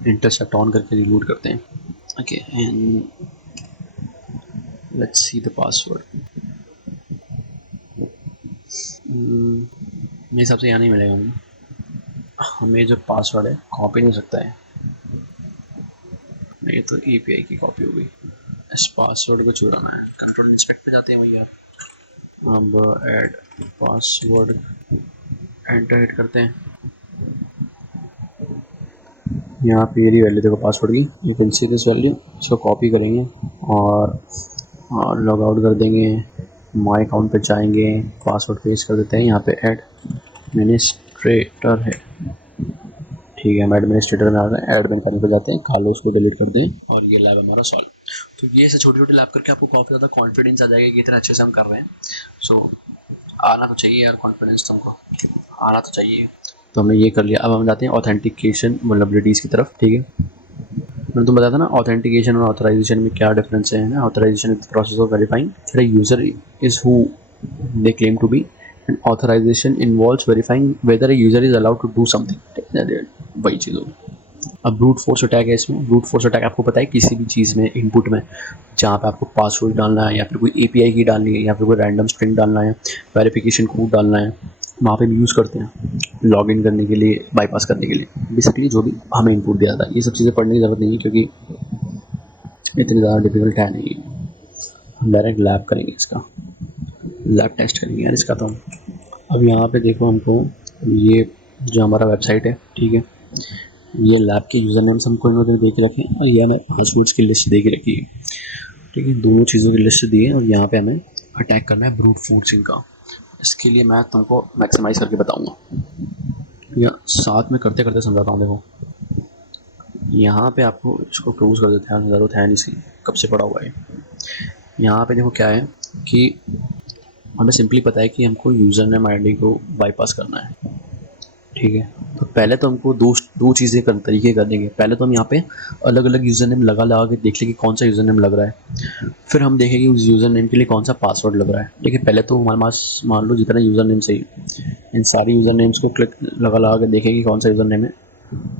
इंटरसेप्ट ऑन करके रिलोड करते हैं। Okay and let's see the password. मेरे हिसाब से यहाँ नहीं मिलेगा हमें जो पासवर्ड है, कॉपी नहीं हो सकता है। ये तो एपीआई की कॉपी हो गई। इस पासवर्ड को चुराना है, कंट्रोल इंस्पेक्ट पे जाते हैं भैया। अब ऐड पासवर्ड एंटर हिट करते हैं। यहाँ पे ये वैल्यू देखो पासवर्ड की, you can see this value. इसको कॉपी करेंगे और लॉग आउट कर देंगे। माई अकाउंट पे जाएंगे, पासवर्ड पेस्ट कर देते हैं। यहाँ पे एडमिनिस्ट्रेटर है, ठीक है, हम एडमिनिस्ट्रेटर में आ गए। एडमिन करने पे जाते हैं, खालो उसको डिलीट कर दें और ये लैब हमारा सॉल्व। तो ये ऐसे छोटे छोटे लैब करके आपको काफ़ी ज़्यादा कॉन्फिडेंस आ जाएगा कि इतना अच्छे से हम कर रहे हैं। सो आना तो चाहिए यार, कॉन्फिडेंस तुमको आना तो चाहिए। तो हमने ये कर लिया। अब हम जाते हैं ऑथेंटिकेशन वल्नरेबिलिटीज़ की तरफ, ठीक है। मैंने तुम बताया था ना ऑथेंटिकेशन और ऑथराइजेशन में क्या डिफरेंस है ना। Authorization is the process of verifying that a user is who they claim to be, and authorization involves verifying whether a user is allowed to do something. वही चीज़ होगी। अब ब्रूट फोर्स अटैक है इसमें। Brute force attack आपको पता है किसी भी चीज़ में इनपुट में जहाँ पे आपको पासवर्ड डालना है या फिर कोई एपीआई की डालनी है या फिर कोई रैंडम स्ट्रिंग डालना है, वेरिफिकेशन कोड डालना है, वहाँ पे भी यूज़ करते हैं लॉगिन करने के लिए, बाईपास करने के लिए। बेसिकली जो भी हमें इनपुट दिया था, ये सब चीज़ें पढ़ने की ज़रूरत नहीं है क्योंकि इतनी ज़्यादा डिफिकल्ट है नहीं। हम डायरेक्ट लैब करेंगे, इसका लैब टेस्ट करेंगे यार इसका। तो हम अब यहाँ पे देखो, हमको ये जो हमारा वेबसाइट है, ठीक है, ये लैब के यूज़र नेम्स हमको इन्होंने दे के रखे हैं और ये हमें पासवर्ड्स की लिस्ट दे के रखी है, ठीक है। दोनों चीज़ों की लिस्ट दी है और यहाँ पे हमें अटैक करना है ब्रूट फोर्सिंग का। इसके लिए मैं तुमको मैक्सिमाइज़ करके बताऊँगा या साथ में करते करते समझाता हूँ। देखो यहाँ पे आपको इसको क्लोज कर देते हैं, ज़रूरत है नहीं इसकी, कब से पड़ा हुआ है। यहाँ पे देखो क्या है कि हमें सिंपली पता है कि हमको यूज़र नेम आईडी को बाईपास करना है, ठीक है। तो पहले तो हमको दो चीज़ें तरीके कर देंगे। पहले तो हम यहाँ पे अलग अलग यूज़र नेम लगा के देख लेंगे कौन सा यूज़र नेम लग रहा है। फिर हम देखेंगे उस यूज़र नेम के लिए कौन सा पासवर्ड लग रहा है, ठीक है। पहले तो हमारे पास मान लो जितना यूज़र नेम सही, इन सारी यूज़र नेम्स को क्लिक लगा के देखेंगे कौन सा यूज़र नेम है,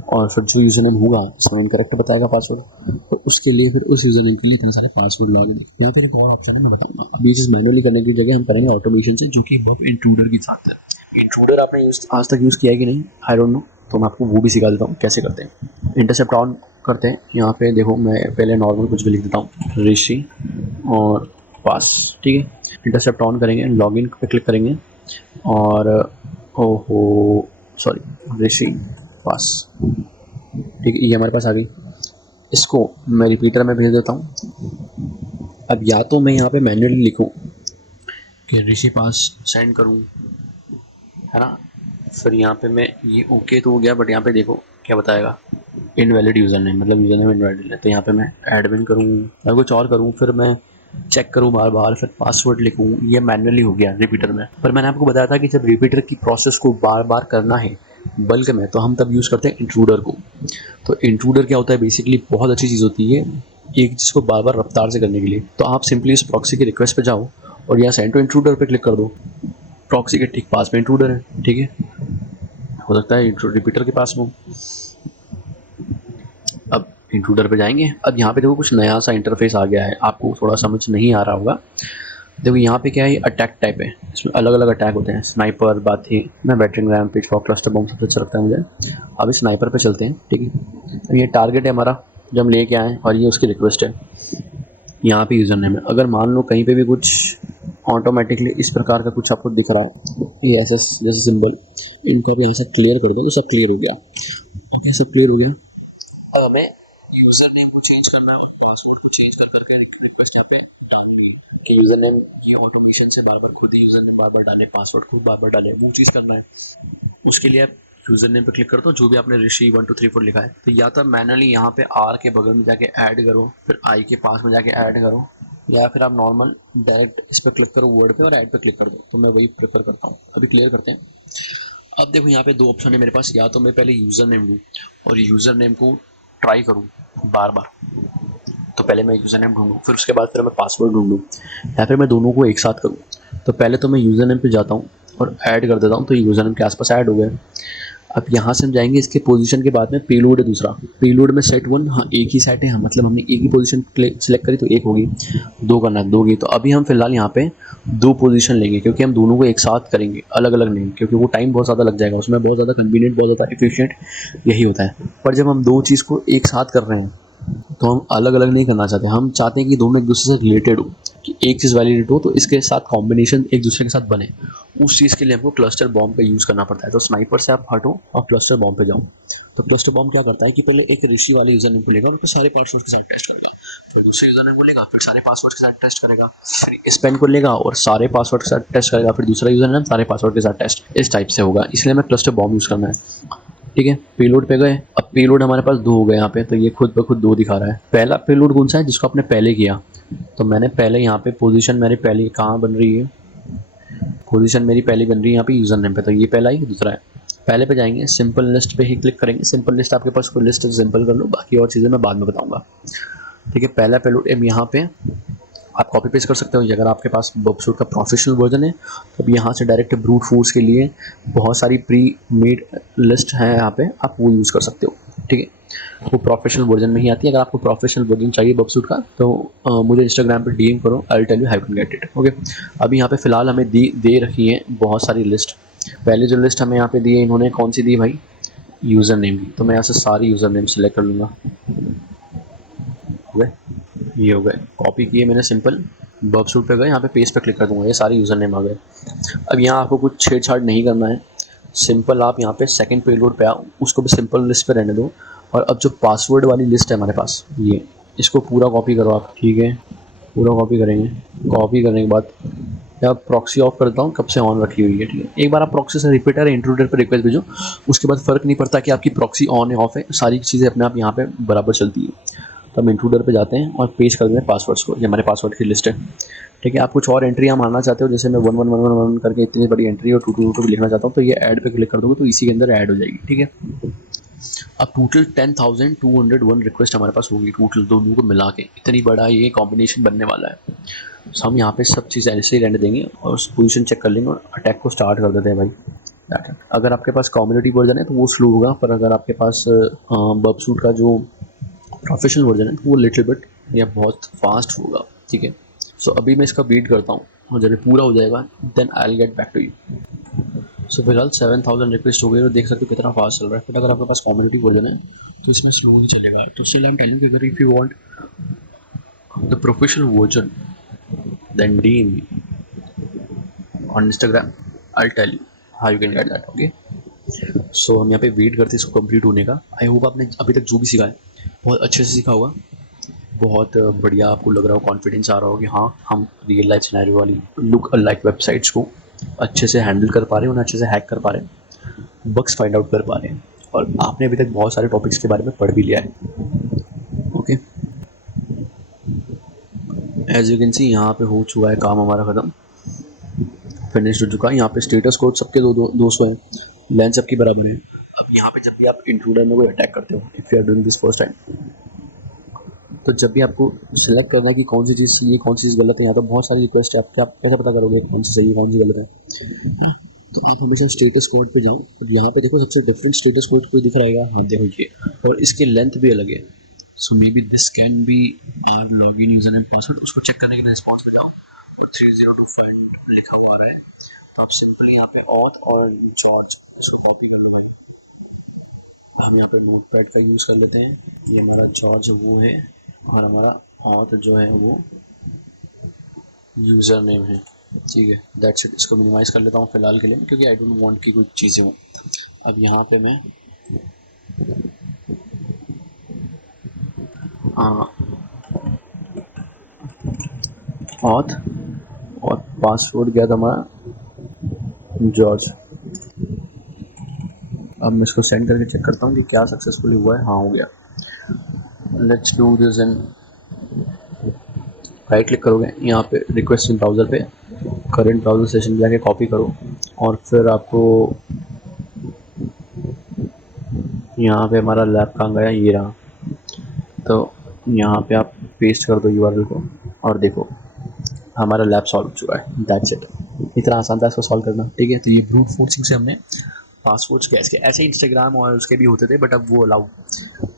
और फिर जो यूज़र नेम होगा इसमें इनकरेक्ट बताएगा पासवर्ड, तो उसके लिए फिर उस यूज़र नेम के लिए इतने सारे पासवर्ड लगा के। यहाँ फिर एक और ऑप्शन है, मैं बताऊँगा। अभी चीज़ मैनुअली करने की जगह हम करेंगे ऑटोमेशन से, जो कि बफ इंट्रूडर के साथ है। इंट्रूडर आपने आज तक यूज़ किया है कि नहीं, आई डोंट नो, तो मैं आपको वो भी सिखा देता हूँ कैसे करते हैं। इंटरसेप्ट ऑन करते हैं। यहाँ पे देखो मैं पहले नॉर्मल कुछ भी लिख देता हूँ, ऋषि और पास, ठीक है। इंटरसेप्ट ऑन करेंगे, लॉगिन पे क्लिक करेंगे और ओहो सॉरी ऋषि पास, ठीक है, ये हमारे पास आ गई। इसको मैं रिपीटर में भेज देता हूँ। अब या तो मैं यहाँ पे मैन्युअली लिखूँ कि ऋषि पास सेंड करूँ, है ना, फिर यहाँ पे मैं ये ओके तो हो गया, बट यहाँ पे देखो क्या बताएगा, इनवैलिड यूज़र नेम, मतलब यूज़र नेम इनवैलिड है। तो यहाँ पे मैं एडमिन करूँ या कुछ और करूँ, फिर मैं चेक करूँ बार बार, फिर पासवर्ड लिखूँ, ये मैनुअली हो गया रिपीटर में। पर मैंने आपको बताया था कि जब रिपीटर की प्रोसेस को बार बार करना है बल्क में, तो हम तब यूज़ करते हैं इंट्रूडर को। तो इंट्रूडर क्या होता है, बेसिकली बहुत अच्छी चीज़ होती है एक चीज़ को बार बार रफ्तार से करने के लिए। तो आप सिंपली इस प्रॉक्सी की रिक्वेस्ट पे जाओ और यहाँ सेंड टू इंट्रूडर पे क्लिक कर दो। प्रॉक्सी के ठीक पास में इंट्रूडर है, ठीक है, हो सकता है रिपीटर के पास में। अब इंट्रूडर पे जाएंगे। अब यहाँ पे देखो कुछ नया सा इंटरफेस आ गया है, आपको थोड़ा समझ नहीं आ रहा होगा। देखो यहाँ पे क्या है, अटैक टाइप है, इसमें अलग अलग अटैक होते हैं। स्नाइपर, बाथी, मैं बैटरिंग रैम, पिचफॉक, क्लस्टर बम सबसे अच्छा लगता है मुझे। अब इस स्नाइपर पे चलते हैं, ठीक है। अब ये टारगेट है हमारा जो हम लेके आए और ये उसकी रिक्वेस्ट है। यहाँ पे यूज़र नेम है। अगर मान लो कहीं पे भी कुछ ऑटोमेटिकली इस प्रकार का कुछ आपको दिख रहा है, ये ऐसा जैसे सिंबल, इनको आप यहाँ से क्लियर कर दो तो सब क्लियर हो गया। ओके, सब क्लियर हो गया। अब हमें यूज़र नेम को चेंज करना है और पासवर्ड को चेंज कर करके रिक्वेस्ट यहाँ पे डालनी है कि यूज़र नेम की ऑटोमेशन से बार बार खुद ही यूज़र नेम बार बार डाले, पासवर्ड खुद बार बार डाले, वो चीज़ करना है। उसके लिए आप यूज़र नेम पे क्लिक कर दो, जो भी आपने ऋषि 1 2 3 4 लिखा है, तो या तो मैनुअली यहाँ पे आर के बगल में जाके ऐड करो, फिर आई के पास में जाके ऐड करो, या फिर आप नॉर्मल डायरेक्ट इस पर क्लिक करो वर्ड पे और ऐड पे क्लिक कर दो। तो मैं वही प्रेफर करता हूँ। अभी क्लियर करते हैं। अब देखो यहाँ पे दो ऑप्शन है मेरे पास, या तो मैं पहले यूज़र नेम लूँ और यूज़र नेम को ट्राई करूँ बार बार, तो पहले मैं यूज़र नेम ढूंढूँ, फिर उसके बाद फिर मैं पासवर्ड ढूंढूँ, या फिर मैं दोनों को एक साथ करूँ। तो पहले तो मैं यूज़र नेम पे जाता हूँ और ऐड कर देता हूँ, तो यूज़र नेम के आसपास ऐड हो गया। अब यहाँ से हम जाएंगे इसके पोजीशन के बाद में, पेलोड है दूसरा। पेलोड में सेट 1, हाँ एक ही सेट है, हाँ मतलब हमने एक ही पोजीशन सेलेक्ट करी तो एक होगी, दो करना है दो होगी। तो अभी हम फिलहाल यहाँ पे दो पोजीशन लेंगे क्योंकि हम दोनों को एक साथ करेंगे, अलग अलग नहीं, क्योंकि वो टाइम बहुत ज़्यादा लग जाएगा, उसमें बहुत ज़्यादा कन्वीनियंट, बहुत ज़्यादा एफिशिएंट यही होता है। पर जब हम दो चीज़ को एक साथ कर रहे हैं तो हम अलग अलग नहीं करना चाहते, हम चाहते हैं कि दोनों एक दूसरे से रिलेटेड हो, कि एक चीज़ वैलिडेट हो तो इसके साथ कॉम्बिनेशन एक दूसरे के साथ बने, उस चीज़ के लिए हमको क्लस्टर बॉम्ब का यूज़ करना पड़ता है। तो स्नाइपर से आप हटो और क्लस्टर बॉम्ब पे जाओ। तो क्लस्टर बॉम्ब क्या करता है कि पहले एक ऋषि वाले यूज़र नेम को लेगा और फिर सारे पासवर्ड के साथ टेस्ट करेगा, फिर दूसरे यूज़र नेम को लेगा, फिर सारे पासवर्ड के साथ टेस्ट करेगा, फिर इस पेन को लेगा और सारे पासवर्ड के साथ टेस्ट करेगा, फिर दूसरा यूज़र नेम सारे पासवर्ड के साथ टेस्ट, इस टाइप से होगा। इसलिए हमें क्लस्टर बॉम्ब यूज़ करना है। ठीक है, पेलोड पे गए। अब पेलोड हमारे पास 2 हो गए यहाँ पे, तो ये खुद ब खुद 2 दिखा रहा है। पहला पेलोड कौन सा है जिसको आपने पहले किया, तो मैंने पहले यहाँ पे पोजीशन मेरी पहली कहाँ बन रही है, पोजीशन मेरी पहली बन रही है यहाँ पे यूज़र नेम पे, तो ये पहला ही दूसरा है। पहले पे जाएंगे, सिंपल लिस्ट पे ही क्लिक करेंगे। सिंपल लिस्ट आपके पास कोई लिस्ट सिंपल कर लो, बाकी और चीज़ें मैं बाद में बताऊँगा। ठीक है, पहला पेलोड यहाँ पे आप कॉपी पेस्ट कर सकते हो। अगर आपके पास बबसूट का प्रोफेशनल वर्जन है तो अब यहाँ से डायरेक्ट ब्रूट फोर्स के लिए बहुत सारी प्री मेड लिस्ट है यहाँ पे, आप वो यूज़ कर सकते हो। ठीक है, वो प्रोफेशनल वर्जन में ही आती है। अगर आपको प्रोफेशनल वर्जन चाहिए बबसूट का तो मुझे इंस्टाग्राम पे डीएम करो, I will tell you how to get it. Okay, अभी यहाँ पे फ़िलहाल हमें दे रखी है बहुत सारी लिस्ट। पहले जो लिस्ट हमें यहाँ पे दी है इन्होंने कौन सी दी भाई, यूज़र नेम की। तो मैं यहाँ से सारी यूज़र नेम सेलेक्ट कर लूँगा। हो गए, ये हो गए, कॉपी किए मैंने सिंपल, बबसूट पे गए, यहाँ पे पेस्ट पे क्लिक कर दूँगा, ये सारे यूज़र नेम आ गए। अब यहाँ आपको कुछ छेड़छाड़ नहीं करना है, सिंपल आप यहाँ पे सेकंड पेलोड पे आओ, उसको भी सिंपल लिस्ट पे रहने दो। और अब जो पासवर्ड वाली लिस्ट है हमारे पास, ये इसको पूरा कॉपी करो आप। ठीक है, पूरा कॉपी करेंगे। कॉपी करने के बाद मैं अब प्रॉक्सी ऑफ करता हूँ, कब से ऑन रखी हुई है। ठीक है, एक बार आप प्रॉक्सी से रिपीटर इंट्रूडर पर रिक्वेस्ट भेजो, उसके बाद फ़र्क नहीं पड़ता कि आपकी प्रॉक्सी ऑन है ऑफ है, सारी चीज़ें अपने आप यहाँ पे बराबर चलती है। तो हम इंट्रूडर पे जाते हैं और पेस्ट कर देते हैं पासवर्ड्स को, ये हमारे पासवर्ड की लिस्ट है। ठीक है, आप कुछ और एंट्री मारना चाहते हो, जैसे मैं 1111 करके इतनी बड़ी एंट्री और 2222 लिखना चाहता हूँ, तो ये ऐड पे क्लिक कर दोगे तो इसी के अंदर ऐड हो जाएगी। ठीक है, अब टोटल 10,201 रिक्वेस्ट हमारे पास होगी टोटल, दोनों को मिला के इतनी बड़ा ये कॉम्बिनेशन बनने वाला है। तो हम यहाँ पे सब चीज़ ऐसे ही रहने देंगे और पोजीशन चेक कर लेंगे और अटैक को स्टार्ट कर देते हैं भाई। अगर आपके पास कम्युनिटी वर्जन है तो वो स्लो होगा, पर अगर आपके पास बबसूट का जो प्रोफेशनल वर्जन है वो लिटिल बिट या बहुत फास्ट होगा। ठीक है, सो अभी मैं इसका वेट करता हूँ और जब पूरा हो जाएगा then I will get back to you. So फिलहाल 7,000 रिक्वेस्ट हो गई और देख सकते हो कितना फास्ट चल रहा है। बट अगर आपके पास कम्युनिटी वर्जन है तो इसमें स्लो ही चलेगा। तो still I am telling you, अगर if you want the professional version then DM me on Instagram, I will tell you how you can get that. Okay, so हम यहाँ पे वेट करते हैं इसको कंप्लीट होने का। आई होप आपने अभी तक जो भी सीखा है बहुत अच्छे से सीखा होगा, बहुत बढ़िया आपको लग रहा हो, कॉन्फिडेंस आ रहा हो कि हाँ हम रियल लाइफ सिनेरियो वाली लुक अलाइक वेबसाइट्स को अच्छे से हैंडल कर पा रहे हैं, उन्हें अच्छे से हैक कर पा रहे हैं, बग्स फाइंड आउट कर पा रहे हैं, और आपने अभी तक बहुत सारे टॉपिक्स के बारे में पढ़ भी लिया है। Okay, as you can see यहाँ पे हो चुका है काम हमारा ख़त्म, फिनिश हो चुका है। यहाँ पे स्टेटस कोड सबके 200 हैं, लेंथ सबकी बराबर है। अब यहाँ पे जब भी आप इंट्रूडर में कोई अटैक करते हो, if you are doing this first time, तो जब भी आपको सिलेक्ट करना है कि कौन सी चीज़ सही है कौन सी चीज़ गलत है, यहाँ तो बहुत सारी रिक्वेस्ट है, आप कैसे पता करोगे कौन सी सही है कौन सी गलत है। तो आप हमेशा स्टेटस कोड पे जाओ और यहाँ पे देखो सबसे डिफरेंट स्टेटस कोड कोई दिख रहेगा, हाँ देखो ये, और इसके लेंथ भी अलग है। So maybe this can be our log in user name password, उसको चेक करने के लिए रिस्पॉन्स पे जाओ और 302 फाइंड लिखा हुआ आ रहा है, तो आप सिंपली यहाँ पे ऑथ और जॉर्ज इसको कॉपी कर लो भाई। हम यहाँ पे नोट पैड का यूज़ कर लेते हैं, ये हमारा जॉर्ज वो है और हमारा ऑथ जो है वो यूज़र नेम है। ठीक है, दैट्स इट। इसको मिनिमाइज़ कर लेता हूँ फ़िलहाल के लिए, क्योंकि आई डोंट वांट की कुछ चीज़ें हों। अब यहाँ पे मैं ऑथ और पासवर्ड गया था हमारा जॉर्ज। अब मैं इसको सेंड करके चेक करता हूँ कि क्या सक्सेसफुल हुआ है। हाँ, हो गया। Let's do this in, right click करोगे यहाँ पे रिक्वेस्ट इन ब्राउज़र पे, करंट ब्राउज़र सेशन में जाके कॉपी करो और फिर आपको यहाँ पे हमारा लैब कहाँ गया, ये रहा, तो यहाँ पे आप पेस्ट कर दो यूआरएल को और देखो हमारा लैब सॉल्व हो चुका है। दैट्स इट, इतना आसान था इसको सॉल्व करना। ठीक है, तो ये ब्रूट फोर्सिंग से हमने पासवर्ड्स कैसे के, ऐसे इंस्टाग्राम और उसके भी होते थे बट अब वो अलाउ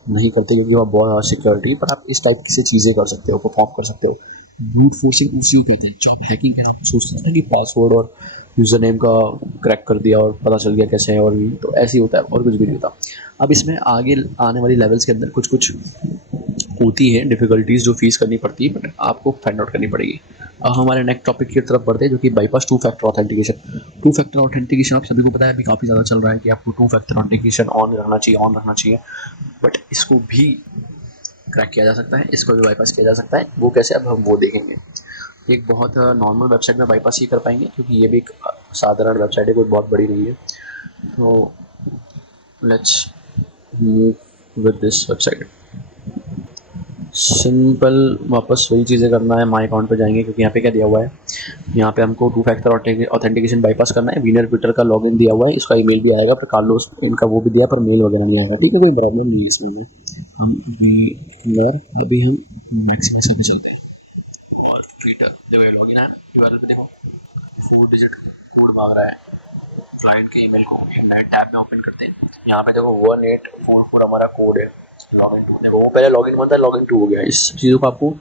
नहीं करते क्योंकि वह बहुत सिक्योरिटी, पर आप इस टाइप से चीज़ें कर सकते हो, परफॉर्म कर सकते हो। ब्रूट फोर्सिंग उसी को कहते हैं जो हैकिंग के नाम सोचते हैं कि पासवर्ड और यूज़र नेम का क्रैक कर दिया और पता चल गया कैसे है, और भी तो ऐसे ही होता है और कुछ भी नहीं होता। अब इसमें आगे आने वाली लेवल्स के अंदर कुछ कुछ होती है डिफ़िकल्टीज़ जो फेस करनी पड़ती है, बट आपको फाइंड आउट करनी पड़ेगी। अब हमारे नेक्स्ट टॉपिक की तरफ बढ़ते हैं, जो कि bypass two factor authentication. Two factor authentication आप सभी को पता है अभी काफ़ी ज़्यादा चल रहा है कि आपको टू फैक्टर ऑथेंटिकेशन ऑन रखना चाहिए, बट इसको भी क्रैक किया जा सकता है, इसको भी बाईपास किया जा सकता है। वो कैसे, अब हम वो देखेंगे। एक बहुत नॉर्मल वेबसाइट में बाईपास ही कर पाएंगे, क्योंकि ये भी एक साधारण वेबसाइट है, कोई बहुत बड़ी नहीं है। तो let's move with this website. Simple वापस वही चीज़ें करना है, माई अकाउंट पे जाएंगे, क्योंकि यहाँ पे क्या दिया हुआ है, यहाँ पे हमको टू फैक्टर ऑथेंटिकेशन बाईपास करना है। विनर ट्विटर का लॉगिन दिया हुआ है, इसका ईमेल भी आएगा, पर कार्लोस इनका वो भी दिया, पर मेल वगैरह नहीं आएगा। ठीक है, कोई प्रॉब्लम नहीं है इसमें। हम विनर अभी हम मैक्सिमाइज पे चलते हैं और ट्विटर जब ये लॉगिन है यूआरएल पे देखो 4 डिजिट कोड मांग रहा है क्लाइंट के ईमेल को। नए टैब में ओपन करते हैं, यहाँ पे देखो 1844 हमारा कोड है लॉगिन टू। देखो वो पहले लॉगिन 1 था, लॉगिन 2 हो गया। इस चीज़ों को आपको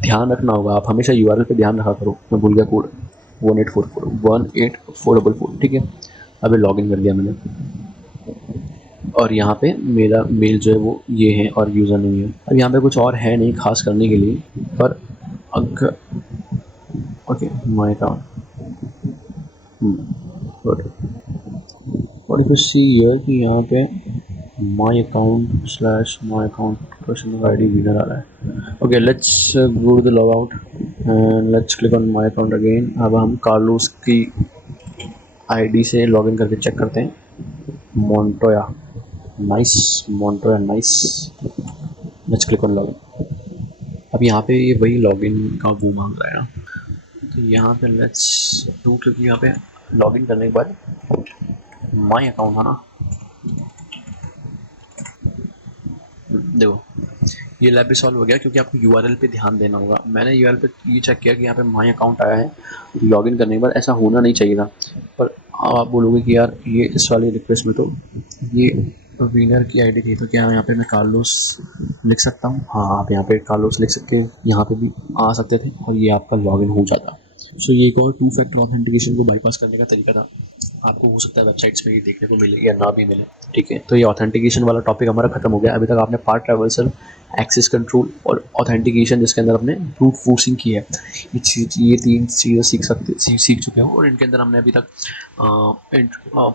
ध्यान रखना होगा, आप हमेशा यूआरएल पे ध्यान रखा करो। मैं भूल गया कोड 18444, ठीक है। अभी लॉगिन कर लिया मैंने, और यहाँ पे मेरा मेल जो है वो ये है और यूज़र नहीं है। अब यहाँ पे कुछ और है नहीं खास करने के लिए, पर अगर ओके माय अकाउंट और इफ यू सी हियर कि यहाँ पे my account slash my account personal ID wiener आ रहा है। Okay let's go to the log out and let's click on my account again. अब हम कार्लोस की आईडी से लॉगिन करके चेक करते हैं। मोन्टोया nice, मोन्टोया nice. Let's click on login. अब यहाँ पे ये वही लॉगिन का वो मांग रहा है ना, तो यहाँ पे लेट्स डू, क्योंकि यहाँ पे लॉगिन करने के बाद माय अकाउंट है ना, देखो ये लैब भी सॉल्व हो गया, क्योंकि आपको यूआरएल पे ध्यान देना होगा। मैंने यूआरएल पे ये चेक किया कि यहाँ पे माय अकाउंट आया है, लॉगिन करने के बाद ऐसा होना नहीं चाहिए था। पर अब आप बोलोगे कि यार ये इस वाली रिक्वेस्ट में तो ये विनर की आईडी थी, तो क्या यहाँ पे मैं कार्लोस लिख सकता हूँ? हाँ, आप यहाँ पे कार्लोस लिख सकते, यहाँ पे भी आ सकते थे और ये आपका लॉगिन हो जाता। सो ये एक और टू फैक्टर ऑथेंटिकेशन को बाईपास करने का तरीका था। आपको हो सकता है वेबसाइट्स में ये देखने को मिले या ना भी मिले, ठीक है। तो ये ऑथेंटिकेशन वाला टॉपिक हमारा खत्म हो गया। अभी तक आपने पार्ट ट्रैवर्सल, एक्सेस कंट्रोल और ऑथेंटिकेशन, जिसके अंदर अपने ब्रूट फोर्सिंग की है, ये 3 चीज़ें सीख चुके हो। और इनके अंदर हमने अभी तक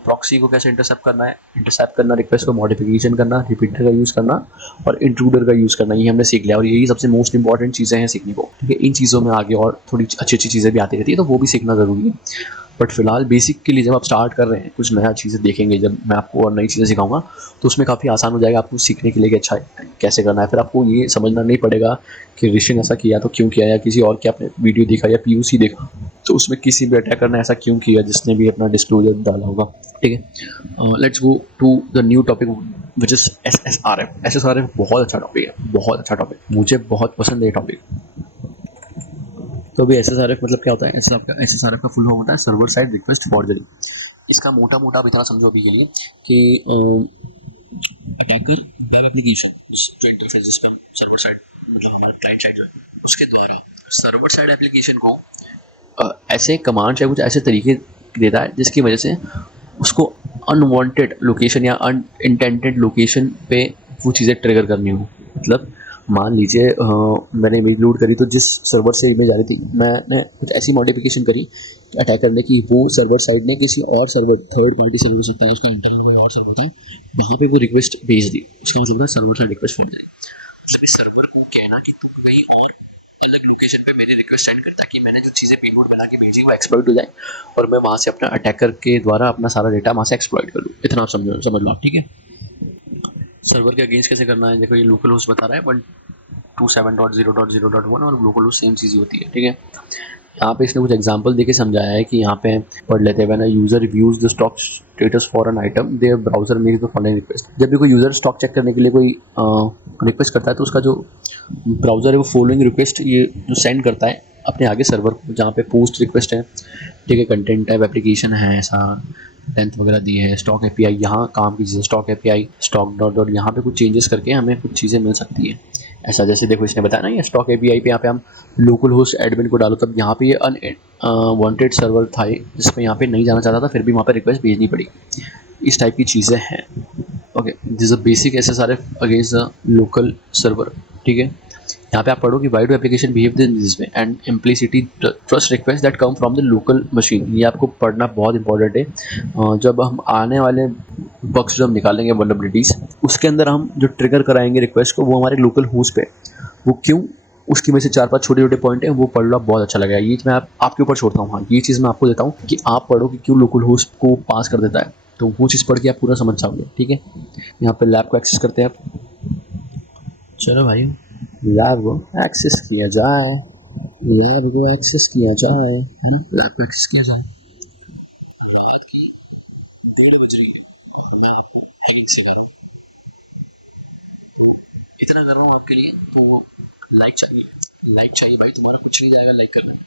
प्रॉक्सी को कैसे इंटरसेप्ट करना, रिक्वेस्ट को मॉडिफिकेशन करना, रिपीटर का यूज़ करना और इंट्रूडर का यूज़ करना, ये हमने सीख लिया। और यही सबसे मोस्ट इंपॉर्टेंट चीज़ें हैं सीखने को, ठीक है। इन चीज़ों में आगे और थोड़ी अच्छी चीज़ें भी आती रहती है, तो वो भी सीखना ज़रूरी है। बट फिलहाल बेसिक के लिए जब आप स्टार्ट कर रहे हैं, कुछ नया चीज़ें देखेंगे, जब मैं आपको और नई चीज़ें सिखाऊंगा, तो उसमें काफ़ी आसान हो जाएगा आपको सीखने के लिए कि अच्छा कैसे करना है। फिर आपको ये समझना नहीं पड़ेगा कि ऋषि ने ऐसा किया तो क्यों किया, या किसी और के आपने वीडियो देखा या पीयूसी देखा तो उसमें किसी भी अटैकर ने ऐसा क्यों किया जिसने भी अपना डिस्क्लोजर डाला होगा, ठीक है। Let's go to the new topic which is SSRF। SSRF बहुत अच्छा टॉपिक है, बहुत अच्छा टॉपिक, मुझे बहुत पसंद है ये टॉपिक। तो अभी SSRF मतलब क्या होता है? SSRF का फुल फॉर्म होता है सर्वर साइड रिक्वेस्ट फॉर्जरी। इसका मोटा आप इतना समझो अभी के लिए कि अटैकर वेब एप्लीकेशन जो इंटरफेस जिस पे हम सर्वर साइड मतलब हमारा क्लाइंट साइड जो है उसके द्वारा सर्वर साइड एप्लीकेशन को ऐसे कमांड या कुछ ऐसे तरीके देता है जिसकी वजह से उसको अनवांटेड लोकेशन या अनइंटेंटेड लोकेशन पे वो चीज़ें ट्रिगर करनी हो। मतलब मान लीजिए मैंने इमेज लोड करी, तो जिस सर्वर से इमेज आ रही थी मैंने कुछ ऐसी मॉडिफिकेशन करी अटैकर ने कि वो सर्वर साइड ने किसी और सर्वर, थर्ड पार्टी सर्वर हो सकता है, उसका इंटरनल कोई और सर्वर था, वहाँ पे वो रिक्वेस्ट भेज दी। इसका मतलब था सर्वर साइड रिक्वेस्ट फॉर्म जाएगी। मतलब इस सर्वर को कहना कि तुम कहीं और अलग लोकेशन पे मेरी रिक्वेस्ट सेंड करता कि मैंने जो चीज़ें पेलोड बना के भेजी वो एक्सप्लॉइट हो जाए और मैं वहाँ से अपना अटैकर के द्वारा अपना सारा डेटा वहाँ से एक्सप्लॉइट कर लूँ। इतना आप समझ लो आप, ठीक है। सर्वर के अगेंस्ट कैसे करना है, देखो ये लोकल होस्ट बता रहा है 127.0.0.1 और लोकल होस्ट सेम चीज़ होती है, ठीक है। यहाँ पे इसने कुछ एग्जांपल देके समझाया है कि यहाँ पे पढ़ लेते हैं। When a user reviews the stock status for an item their browser makes the following request. जब भी कोई यूजर स्टॉक चेक करने के लिए कोई रिक्वेस्ट करता है तो उसका जो ब्राउजर है वो फॉलोइंग रिक्वेस्ट ये जो सेंड करता है अपने आगे सर्वर को, जहाँ पे पोस्ट रिक्वेस्ट है, ठीक है, कंटेंट टाइप एप्लीकेशन है, ऐसा लेंथ वगैरह दी है, स्टॉक API यहाँ काम की चीज़ें, स्टॉक API स्टॉक डॉट यहाँ पे कुछ चेंजेस करके हमें कुछ चीज़ें मिल सकती है। ऐसा जैसे देखो इसने बताया ना, ये स्टॉक API पे यहाँ पे हम लोकल होस्ट एडमिन को डालो, तब यहाँ पे ये अनवांटेड सर्वर था जिसमें यहाँ पे नहीं जाना चाहता था, फिर भी वहाँ पे रिक्वेस्ट भेजनी पड़ी। इस टाइप की चीज़ें हैं। Okay, this a basic SSRF against the local server, ठीक है। यहाँ पे आप पढ़ो कि why do application behave this way and implicitly trust request that come from the local machine. ये आपको पढ़ना बहुत इंपॉर्टेंट है। जब हम आने वाले बग्स जो हम निकालेंगे वल्नरेबिलिटीज़, उसके अंदर हम जो ट्रिगर कराएंगे रिक्वेस्ट को वो हमारे लोकल होस्ट पे, वो क्यों, उसकी में से 4-5 छोटे-छोटे पॉइंट हैं, वो पढ़ लो, बहुत अच्छा लगेगा। ये मैं आपके ऊपर छोड़ता हूँ। हाँ, ये चीज़ मैं आपको देता हूँ कि आप पढ़ो कि क्यों लोकल होस्ट को पास कर देता है, तो वो चीज़ पढ़ के आप पूरा समझ जाओगे। ठीक है, यहाँ पे लैब को एक्सेस करते हैं आप। चलो भाई, लैब को एक्सेस किया जाए, लैब को एक्सेस किया जाए, है ना, लैब को एक्सेस किया जाए। रात की 1:30 बज रही है, मैं आपको हैकिंग सिखा रहा हूँ, इतना कर रहा हूँ आपके लिए, तो लाइक चाहिए भाई, तुम्हारा कुछ नहीं जाएगा लाइक करने।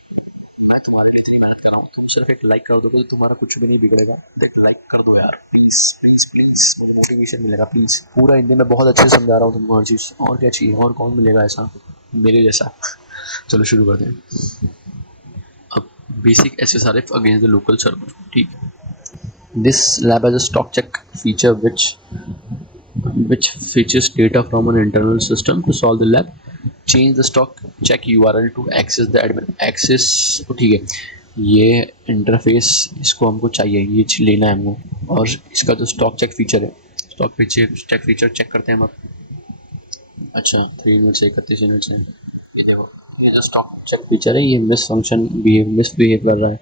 मैं तुम्हारे लिए इतनी मेहनत कर रहा हूँ, तुम सिर्फ एक लाइक कर दोगे तो तुम्हारा कुछ भी नहीं बिगड़ेगा। एक लाइक कर दो यार, प्लीज़ प्लीज़ प्लीज़, मुझे मोटिवेशन मिलेगा प्लीज़। पूरा हिंदी में बहुत अच्छे से समझा रहा हूँ तुमको हर चीज़, और क्या चाहिए, और कौन मिलेगा ऐसा मेरे जैसा। चलो शुरू करते हैं। अब basic SSRF against the local server. ठीक, this lab has a stock check feature which fetches data from an internal system to solve the lab. Change the stock check URL to access the admin access। ठीक है, ये interface इसको हमको चाहिए, ये लेना है हमको। और इसका जो स्टॉक चेक फीचर है, स्टॉक चेक फीचर चेक करते हैं हम अब। अच्छा, 3 मिनट से 31 मिनट से, ये देखो, ये जो स्टॉक चेक फीचर है, ये मिसबिहेव कर रहा है।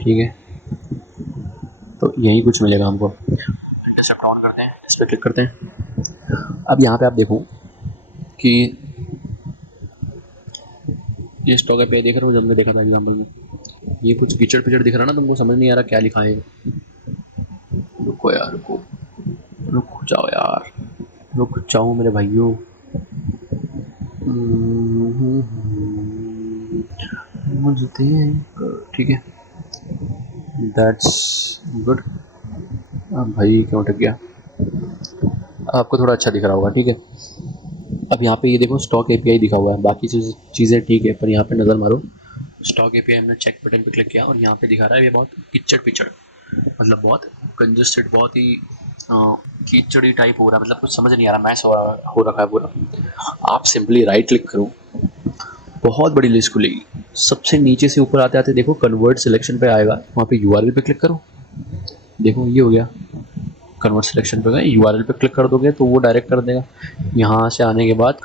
ठीक है, तो यही कुछ मिलेगा हमको। इंटरसेप्ट ऑन करते हैं, इस पर क्लिक करते हैं। अब यहाँ पे आप देखो कि ये स्टॉक एपीआई देख रहे हो, जब हमने देखा था एग्जांपल में, ये कुछ कीचड़ पिचड़ दिख रहा है ना, तुमको समझ नहीं आ रहा क्या लिखा है। रुको यार, रुक जाओ यार, रुक जाओ मेरे भाइयों। मुझे ठीक है, दैट्स गुड। भाई क्यों अटक गया, आपको थोड़ा अच्छा दिख रहा होगा। ठीक है, अब यहाँ पे ये देखो स्टॉक एपीआई दिखा हुआ है, बाकी चीज़ें ठीक है, पर यहाँ पे नज़र मारो, स्टॉक एपीआई हमने चेक बटन पे क्लिक किया और यहाँ पे दिखा रहा है ये बहुत कीचड़ पिचड़, मतलब बहुत कंजस्टेड, बहुत ही कीचड़ी टाइप हो रहा है, मतलब कुछ समझ नहीं आ रहा, मैस हो रखा है पूरा। आप सिंपली राइट क्लिक करो, बहुत बड़ी लिस्ट खुलेगी, सबसे नीचे से ऊपर आते आते देखो कन्वर्ट सिलेक्शन पे आएगा, वहाँ पे यूआरएल पे क्लिक करो, देखो ये हो गया, कन्वर्ट सिलेक्शन पे गए, यूआरएल पे क्लिक कर दोगे तो वो डायरेक्ट कर देगा। यहाँ से आने के बाद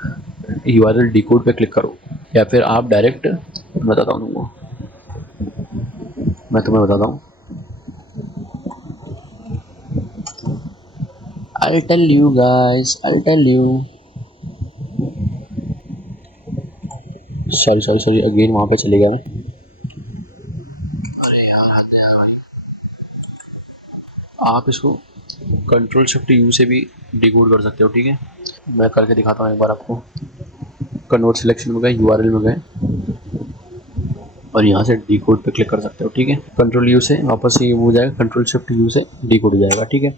यूआरएल डिकोड पे क्लिक करो, या फिर आप डायरेक्ट, बताता हूँ तुमको, मैं तुम्हें बताता हूँ, I'll tell you guys, I'll tell you। Sorry again वहाँ पे चले गया मैं। आप इसको कंट्रोल शिफ्ट यू से भी डिकोड कर सकते हो। ठीक है, मैं करके दिखाता हूँ एक बार आपको। कन्वर्ट सिलेक्शन में गए, यूआरएल में गए और यहाँ से डिकोड पे क्लिक कर सकते हो। ठीक है, कंट्रोल यू से वापस ये हो जाएगा, कंट्रोल शिफ्ट यू से डिकोड हो जाएगा। ठीक है,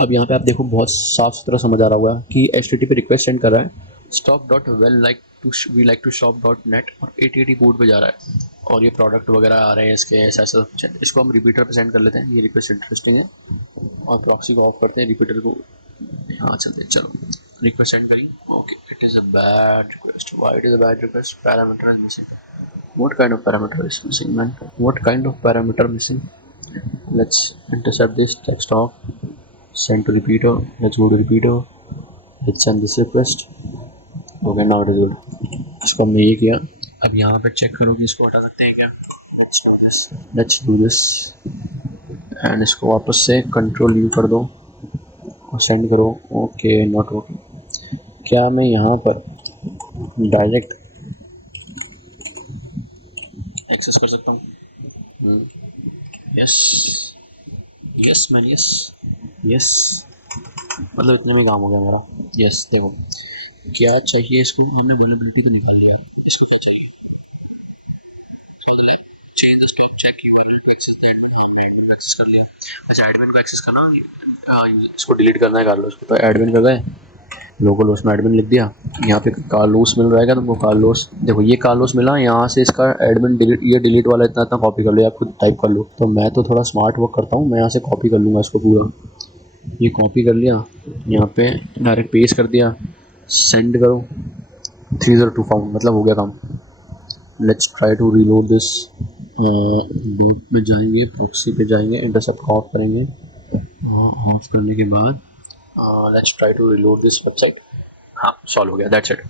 अब यहाँ पे आप देखो बहुत साफ सुथरा समझ आ रहा होगा कि HTTP रिक्वेस्ट सेंड कर रहा है, stop.well-like-to-shop.net और 8080 पोर्ट पे जा रहा है, और ये प्रोडक्ट वगैरह आ रहे हैं इसके, ऐसा इसको हम रिपीटर पे सेंड कर लेते हैं। ये रिक्वेस्ट इंटरेस्टिंग है, और प्रॉक्सी को ऑफ करते हैं, रिपीटर को यहाँ चलते हैं। चलो रिक्वेस्ट सेंड करी, okay, it is a bad request, why it is a bad request, parameter is missing. What kind of parameter is missing, man? What kind of parameter missing? Let's intercept this text talk, send to repeater, let's go to repeater, let's send this request, okay, now it is good। इसको हमने ये किया, अब यहाँ पे check करो कि इसको हटा सकते हैं क्या, let's do this, let's do this, and इसको वापस से कंट्रोल यू कर दो और सेंड करो, ओके, नॉट वर्किंग। क्या मैं यहाँ पर डायरेक्ट एक्सेस कर सकता हूँ? यस यस मैन, यस, मतलब इतने में काम हो गया मेरा। यस, देखो क्या चाहिए इसको, हमने वल्नरेबिलिटी तो निकाल लिया, इसको क्या चाहिए, change the stock check URL to access that, admin को एक्सेस कर लिया। अच्छा, एडमिन को एक्सेस करना, इसको डिलीट करना है कार्लोस को, तो एडमिन पे गए, लोकल होस्ट में एडमिन लिख दिया, यहाँ पे कार्लोस मिल रहेगा तुमको, कार्लोस, देखो ये कार्लोस मिला, यहाँ से इसका एडमिन डिलीट, ये डिलीट वाला इतना कॉपी कर लो, आप खुद टाइप कर लो। तो मैं तो थोड़ा स्मार्ट वर्क करता हूँ, मैं यहाँ से कॉपी कर लूँगा इसको पूरा, ये कॉपी कर लिया, यहाँ पे डायरेक्ट पेस्ट कर दिया, सेंड करो, 302 फाउंड, मतलब हो गया काम। Let's try to reload this. Loop में जाएंगे, प्रॉक्सी पे जाएंगे, इंटरसेप्ट को ऑफ करेंगे। ऑफ करने के बाद let's try to reload this website. हाँ, सॉल्व हो गया, that's it.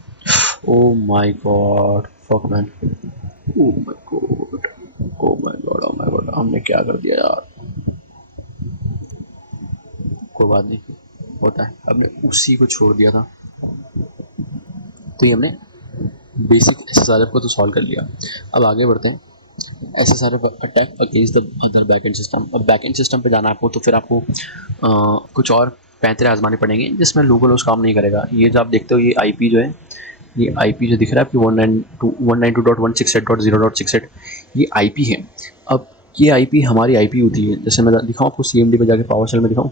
Oh my god, fuck man, oh my god, oh my god, oh my god, हमने क्या कर दिया यार। कोई बात नहीं, होता है। हमने उसी को छोड़ दिया था। तो ये हमने बेसिक SSRF को तो सॉल्व कर लिया। अब आगे बढ़ते हैं। SSRF attack against the other backend system. अब बैकएंड सिस्टम पे जाना है आपको, तो फिर आपको कुछ और पैंतरे आजमाने पड़ेंगे जिसमें लोकल होस्ट काम नहीं करेगा। ये जो आप देखते हो, ये IP जो है, ये IP जो दिख रहा है आपकी 192.168.0.68, ये IP है। अब ये IP हमारी IP होती है। जैसे मैं दिखाऊँ आपको, CMD पे जाके पावर में दिखाऊँ।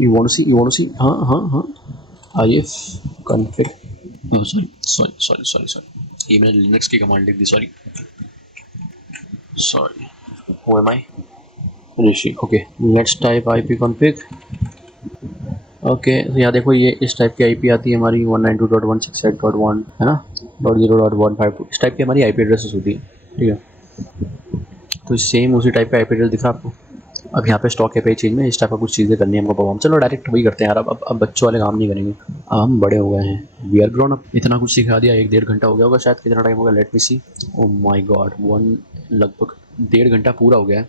यू वांट टू सी, हाँ हाँ हाँ, IF config, सॉरी, ये मैंने लिनक्स की कमांड लिख दी, sorry, who am I, Rishi. Okay, let's type IP config। Okay, तो यहाँ देखो, ये इस टाइप की IP आती है हमारी 192.168.1, है ना, .0.152, इस टाइप की हमारी IP एड्रेसेस होती है, ठीक है। तो सेम उसी टाइप का IP एड्रेस दिखा आपको। अब यहाँ पे स्टॉक API चेंज में इस टाइप का कुछ चीज़ें करनी है हमको परफॉर्म। चलो डायरेक्ट वही करते हैं यार। अब बच्चों वाले काम नहीं करेंगे, अब हम बड़े हो गए हैं, वी आर ग्रोन अप। इतना कुछ सिखा दिया, 1-1.5 घंटा हो गया होगा शायद, कितना टाइम होगा, let me see. Oh my god, लगभग 1.5 घंटा पूरा हो गया है।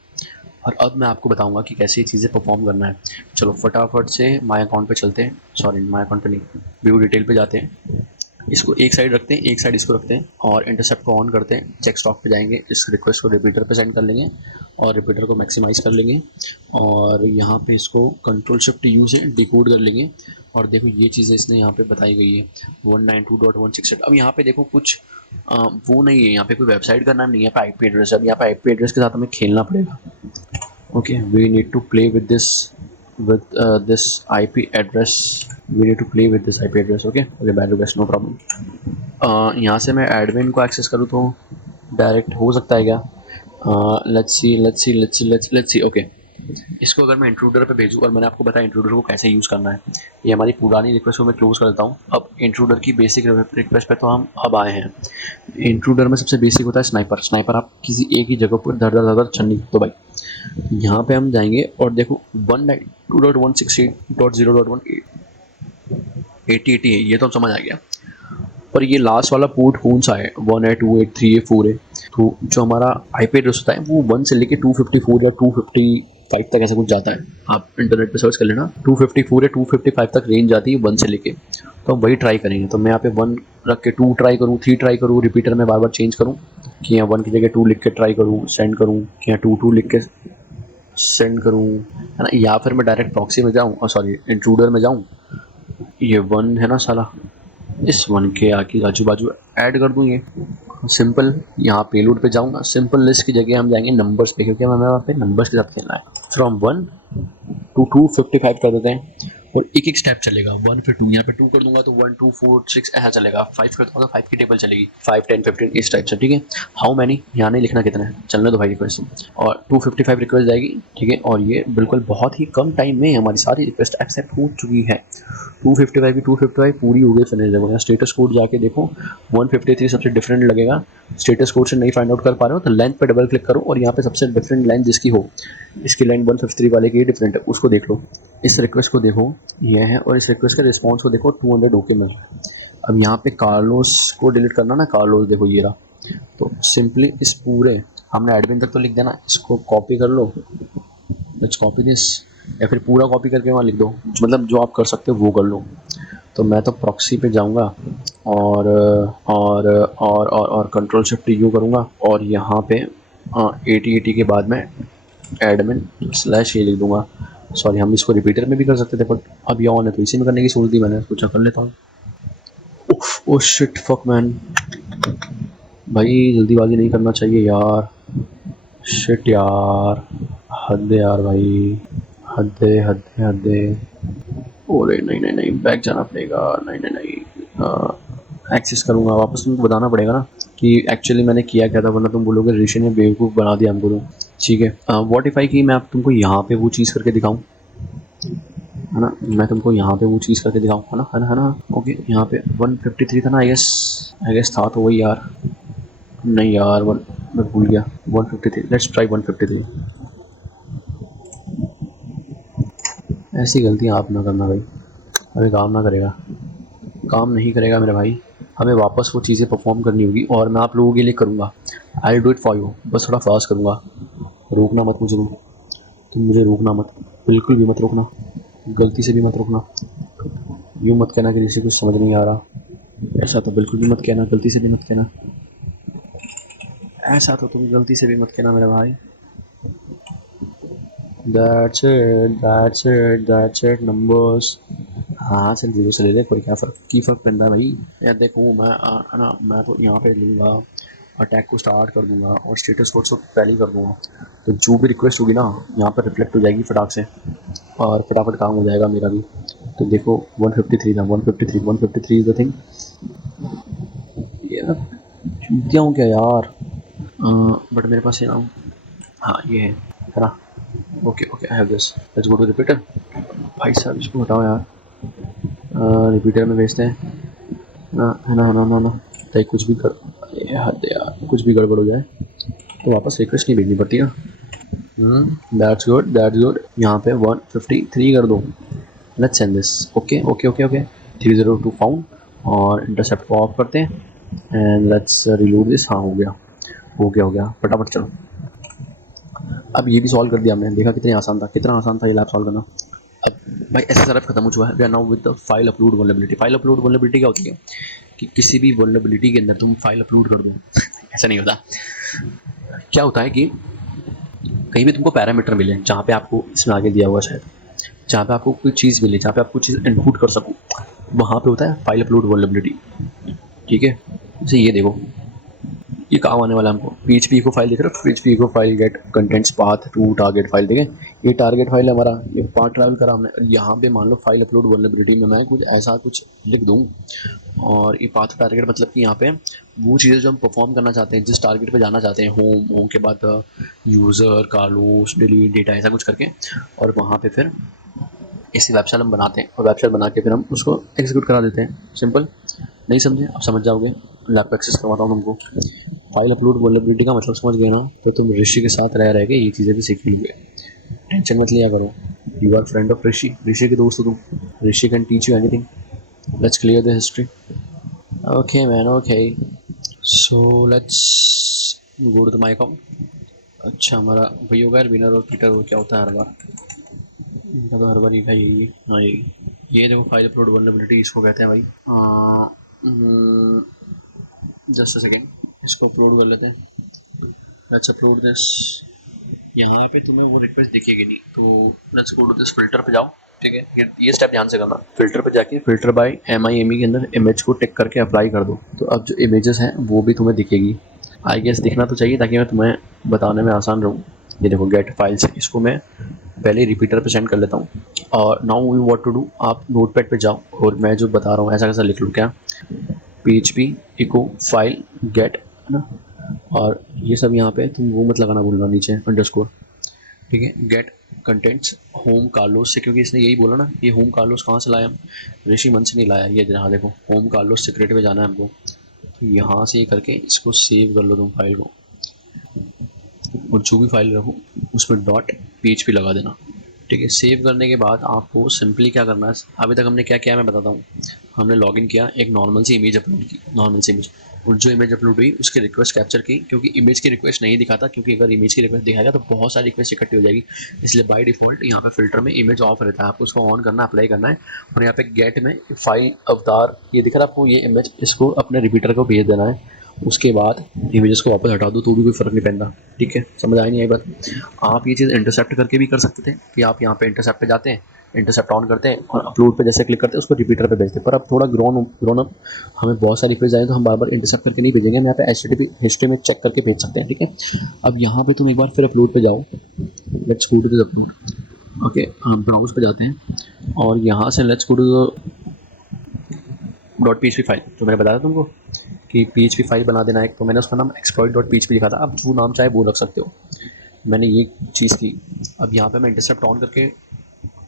और अब मैं आपको बताऊंगा कि कैसे ये चीज़ें परफॉर्म करना है। चलो फटाफट से माय अकाउंट पे चलते हैं, सॉरी माय अकाउंट पे नहीं, व्यू डिटेल पे जाते हैं। इसको एक साइड रखते हैं, एक साइड इसको रखते हैं, और इंटरसेप्ट को ऑन करते हैं। चेक स्टॉक पे जाएंगे, इस रिक्वेस्ट को रिपीटर पे सेंड कर लेंगे, और रिपीटर को मैक्सिमाइज कर लेंगे, और यहाँ पे इसको Ctrl+Shift+U से डिकोड कर लेंगे। और देखो ये चीज़ें इसने यहाँ पे बताई गई है 192.168। अब यहाँ पे देखो कुछ वो नहीं है, यहाँ पे कोई वेबसाइट का नाम नहीं है, यहाँ पे IP एड्रेस है। अब यहाँ पे IP एड्रेस के साथ हमें खेलना पड़ेगा। Okay, we need to play with this IP address, we need to play with this IP address। okay bad request, no problem। यहाँ से मैं एडमिन को एक्सेस करूँ तो डायरेक्ट हो सकता है क्या? Let's see. ओके, इसको अगर मैं इंट्रूडर पे भेजूँ, और मैंने आपको बताया इंट्रूडर को कैसे यूज़ करना है। ये हमारी पुरानी रिक्वेस्ट को मैं क्लोज कर देता हूँ। अब इंट्रूडर की बेसिक रिक्वेस्ट पे तो हम अब आए हैं। इंट्रूडर में सबसे बेसिक होता है स्नाइपर। आप किसी एक ही जगह पर धड़ छन्नी तो भाई, यहाँ पे हम जाएंगे और देखो 192.168.0.180 है, ये तो हम समझ आ गया। पर ये लास्ट वाला पोर्ट कौन सा है, 1 है, 2 है, 3 है, 4 है। तो जो हमारा IP एड्रेस होता है वो 1 से लेके 254 या 255 तक ऐसा कुछ जाता है। आप इंटरनेट पे सर्च कर लेना, 254 या 255 तक रेंज जाती है 1 से लेके। तो हम वही ट्राई करेंगे। तो मैं यहाँ पे 1 रख के 2 ट्राई करूँ, 3 ट्राई करूँ, रिपीटर में बार बार चेंज करूँ, कि यहाँ 1 की जगह 2 लिख के ट्राई करूँ, सेंड करूँ, कि यहाँ 2 लिख के सेंड करूँ, है ना, या फिर मैं डायरेक्ट प्रॉक्सी में जाऊँ, सॉरी इंट्रूडर में जाऊँ, ये 1 है ना साला, इस 1 के आगे आजू बाजू ऐड कर दूँ। ये सिंपल, यहाँ पेलोड पे जाऊँगा, सिंपल लिस्ट की जगह हम जाएंगे नंबर्स पे, क्योंकि हमें वहाँ पे नंबर्स के साथ खेलना है। फ्रॉम 1 to 255 कर देते हैं, और एक एक स्टेप चलेगा, 1 फिर 2, यहाँ पे 2 कर दूंगा तो 1 2 4 6 ऐसा चलेगा, 5 कर दूंगा तो 5 की टेबल चलेगी, 5 10 15 इस टाइप से, ठीक है। हाउ मैनी यहाँ नहीं लिखना कितना है, चलने दो भाई रिक्वेस्ट, और 255 रिक्वेस्ट जाएगी, ठीक है। और ये बिल्कुल बहुत ही कम टाइम में हमारी सारी रिक्वेस्ट एक्सेप्ट हो चुकी है। 255 की 255 पूरी हो गई। फिनिश देखो, यहाँ स्टेटस कोड जाके देखो, 153 सबसे डिफरेंट लगेगा। स्टेटस कोड से नहीं फाइंड आउट कर पा रहे हो तो लेंथ पे डबल क्लिक करो, और यहाँ पे सबसे डिफरेंट लेंथ जिसकी हो, इसकी लेंथ 153 वाले की डिफरेंट है, उसको देख लो। इस रिक्वेस्ट को देखो, ये है, और इस रिक्वेस्ट के रिस्पॉन्स को देखो, 200 ओके मिल रहा है। अब यहाँ पे कार्लोस को डिलीट करना ना, कार्लोस देखो ये रहा। तो सिंपली इस पूरे, हमने एडमिन तक तो लिख देना, इसको कॉपी कर लो, लेट्स कॉपी दिस, या फिर पूरा कॉपी करके वहाँ लिख दो, मतलब जो आप कर सकते हो वो कर लो। तो मैं तो प्रॉक्सी पे जाऊँगा, और Ctrl+Shift+U करूँगा, और यहाँ पे 80 के बाद में admin/ ये लिख दूँगा। सॉरी, हम इसको रिपीटर में भी कर सकते थे, बट अब ये ऑन है तो इसी में करने की सोच दी मैंने, सोचा कर लेता हूँ। ओह शिट, फक मैन, भाई जल्दीबाजी नहीं करना चाहिए यार, शिट यार, हद है यार भाई, हद है। ओरे नहीं, बैक जाना पड़ेगा, नहीं, एक्सेस करूँगा वापस, तुमको बताना पड़ेगा ना कि एक्चुअली मैंने किया क्या था, वरना तुम बोलोगे ऋषि ने बेवकूफ़ बना दिया हमको। तो ठीक है, वॉटिफाई की मैं आप तुमको यहाँ पे वो चीज़ करके दिखाऊँ, है ना। मैं तुमको यहाँ पे वो चीज़ करके दिखाऊँ, है ना। ओके, यहाँ पे 153 था ना, आई गेस था तो वही यार। नहीं यार, मैं भूल गया। 153, लेट्स ट्राई 153। ऐसी गलतियाँ आप ना करना भाई, अभी काम ना करेगा, काम नहीं करेगा मेरे भाई। हमें वापस वो चीज़ें परफॉर्म करनी होगी और मैं आप लोगों के लिए करूँगा। I do it for you, बस थोड़ा फास्ट करूँगा। रोकना मत मुझे, तुम मुझे रोकना मत, बिल्कुल भी मत रोकना, गलती से भी मत रोकना। यूँ मत कहना कि किसी कुछ समझ नहीं आ रहा, ऐसा तो बिल्कुल भी मत कहना, गलती से भी मत कहना, ऐसा तो तुम गलती से भी मत कहना मेरे भाई। That's it numbers. हाँ चल, जीरो से ले ले, कोई क्या फ़र्क पैंदा है भाई। यार देखो मैं है ना, मैं तो यहाँ पे लूँगा, अटैक को स्टार्ट कर दूँगा और स्टेटस कोड को पहले ही कर दूँगा। तो जो भी रिक्वेस्ट होगी ना यहाँ पर रिफ्लेक्ट हो जाएगी फटाक से, और फटाफट काम हो जाएगा मेरा भी। तो देखो 153 था, 153 इज़ द थिंग। ये ना चूतिया हूँ क्या यार, बट मेरे पास ये ना, हाँ ये है ना। Okay I have this, let's go to repeater. भाई साहब इसको हटाओ यार, रिपीटर में भेजते हैं ना, है ना। चाहे कुछ भी कर, हद यार, कुछ भी गड़बड़ हो जाए तो वापस रिक्वेस्ट नहीं भेजनी पड़ती ना। That's good. यहाँ पे 153 कर दो। Let's send this. Okay 302 found, और इंटरसेप्ट को ऑफ करते हैं एंड लेट्स रिलोड दिस। हाँ हो गया फटाफट चलो। अब ये भी सॉल्व कर दिया हमने, देखा कितना आसान था ये लैब सॉल्व करना। अब भाई ऐसा तरफ खत्म हो चुका है। We are now with the file upload vulnerability. File upload vulnerability क्या होती है कि किसी भी वल्नरेबिलिटी के अंदर तुम फाइल अपलोड कर दो। ऐसा नहीं होता, क्या होता है कि कहीं भी तुमको पैरामीटर मिले, जहाँ पे आपको इसमें आगे दिया हुआ शायद, जहाँ पे आपको कोई चीज़ मिले, जहाँ पे आप कोई चीज़ इनपुट कर सको, वहाँ पे होता है फाइल अपलोड वल्नरेबिलिटी। ठीक है, जैसे ये देखो, ये काम आने वाला है हमको। PHP को फाइल देख रहे हो, PHP को file get contents path to target file, देखें ये टारगेट फाइल है हमारा, ये पाथ ट्रैवल करा हमने। यहाँ पे मान लो फाइल अपलोड वल्नरेबिलिटी में मैं कुछ ऐसा कुछ लिख दूँ, और ये पाथ टारगेट मतलब कि यहाँ पे वो चीज़ें जो हम परफॉर्म करना चाहते हैं, जिस टारगेट पे जाना चाहते हैं, होम के बाद यूज़र कार्लोस डिलीट डेटा ऐसा कुछ करके, और वहाँ पे फिर ऐसी वेबसाइट हम बनाते हैं, और वेबसाइट बना के फिर हम उसको एग्जीक्यूट करा देते हैं। सिंपल, नहीं समझे आप समझ जाओगे, लैब को एक्सेस करवाता हूँ तुमको। फाइल अपलोड वल्नरेबिलिटी का मतलब समझ गए ना, तो तुम ऋषि के साथ रह के ये चीज़ें भी सीख लीजिए, टेंशन मत लिया करो। You are friend of Rishi के दोस्त हो तुम, Rishi can teach you anything. Let's clear the history. Okay man, okay, so let's go to the my account. अच्छा हमारा वही होगा विनर और पीटर, और क्या होता है हर बार, इनका तो हर बार ये यही। हाँ ये देखो फाइल अपलोड वल्नरेबिलिटी इसको कहते हैं भाई। जस्ट अ सेकेंड, इसको अपलोड कर लेते हैं। Let's upload this. यहाँ पे तुम्हें वो रिक्वेस्ट दिखेगी नहीं, तो let's go to this filter पे जाओ। ठीक है, ये स्टेप ध्यान से करना। फिल्टर पे जाके फिल्टर बाय MIME के अंदर इमेज को टिक करके अप्लाई कर दो, तो अब जो इमेजेस हैं वो भी तुम्हें दिखेगी। आई गेस दिखना तो चाहिए, ताकि मैं तुम्हें बताने में आसान रहूँ। ये देखो गेट फाइल्स, इसको मैं पहले रिपीटर पे सेंड कर लेता हूँ। और now you what to do, आप नोटपैड पे जाओ और मैं जो बता रहा हूँ ऐसा कैसा लिख लूँ क्या, PHP इको फाइल गेट, है ना। और ये सब यहाँ पे तुम वो मत लगाना भूलना नीचे अंडरस्कोर। ठीक है, गेट कंटेंट्स होम कार्लोस से, क्योंकि इसने यही बोला ना, ये होम कार्लोस कहाँ से लाया, ऋषि मन से नहीं लाया। ये यहाँ देखो होम कार्लोस सीक्रेट पे जाना है हमको, तो यहाँ से ये करके इसको सेव कर लो तुम फाइल को, और जो भी फाइल रखो उसमें .php लगा देना। ठीक है, सेव करने के बाद आपको सिंपली क्या करना है, अभी तक हमने क्या किया मैं बताता हूँ। हमने लॉगिन किया, एक नॉर्मल सी इमेज अपलोड की, नॉर्मल सी इमेज, और जो इमेज अपलोड हुई उसकी रिक्वेस्ट कैप्चर की, क्योंकि इमेज की रिक्वेस्ट नहीं दिखाता, क्योंकि अगर इमेज की रिक्वेस्ट दिखाएगा तो बहुत सारी रिक्वेस्ट इकट्ठी हो जाएगी, इसलिए बाय डिफॉल्ट यहाँ पे फिल्टर में इमेज ऑफ रहता है। आपको उसको ऑन करना, अप्लाई करना है, और यहाँ पे गेट में फाइल अवतार ये दिख रहा है आपको, ये इमेज इसको अपने रिपीटर को भेज देना है। उसके बाद इमेजेस को वापस हटा दो तो भी कोई फ़र्क नहीं पड़ता। ठीक है, समझ आई नहीं आई बात। आप ये चीज़ इंटरसेप्ट करके भी कर सकते थे, कि आप यहाँ पे इंटरसेप्ट पे जाते हैं, इंटरसेप्ट ऑन करते हैं, और अपलोड पे जैसे क्लिक करते हैं उसको रिपीटर पे भेजते हैं। पर अब थोड़ा ग्रोन अप, हमें बहुत सारी रिक्वेस्ट आए तो हम बार बार इंटरसेप्ट करके नहीं भेजेंगे, हम यहाँ पे HTTP हिस्ट्री में चेक करके भेज सकते हैं। ठीक है, अब यहाँ पे तुम एक बार फिर अपलोड पे जाओ, let's go to this upload. Okay, हम ब्राउज पे जाते हैं, और यहाँ से let's go to .php file, जो मैंने बताया तुमको कि PHP फाइल बना देना है। तो मैंने उसका नाम exploit.php लिखा था, अब जो नाम चाहे वो रख सकते हो। मैंने ये चीज़ की। अब यहाँ पे मैं इंटरसेप्ट ऑन करके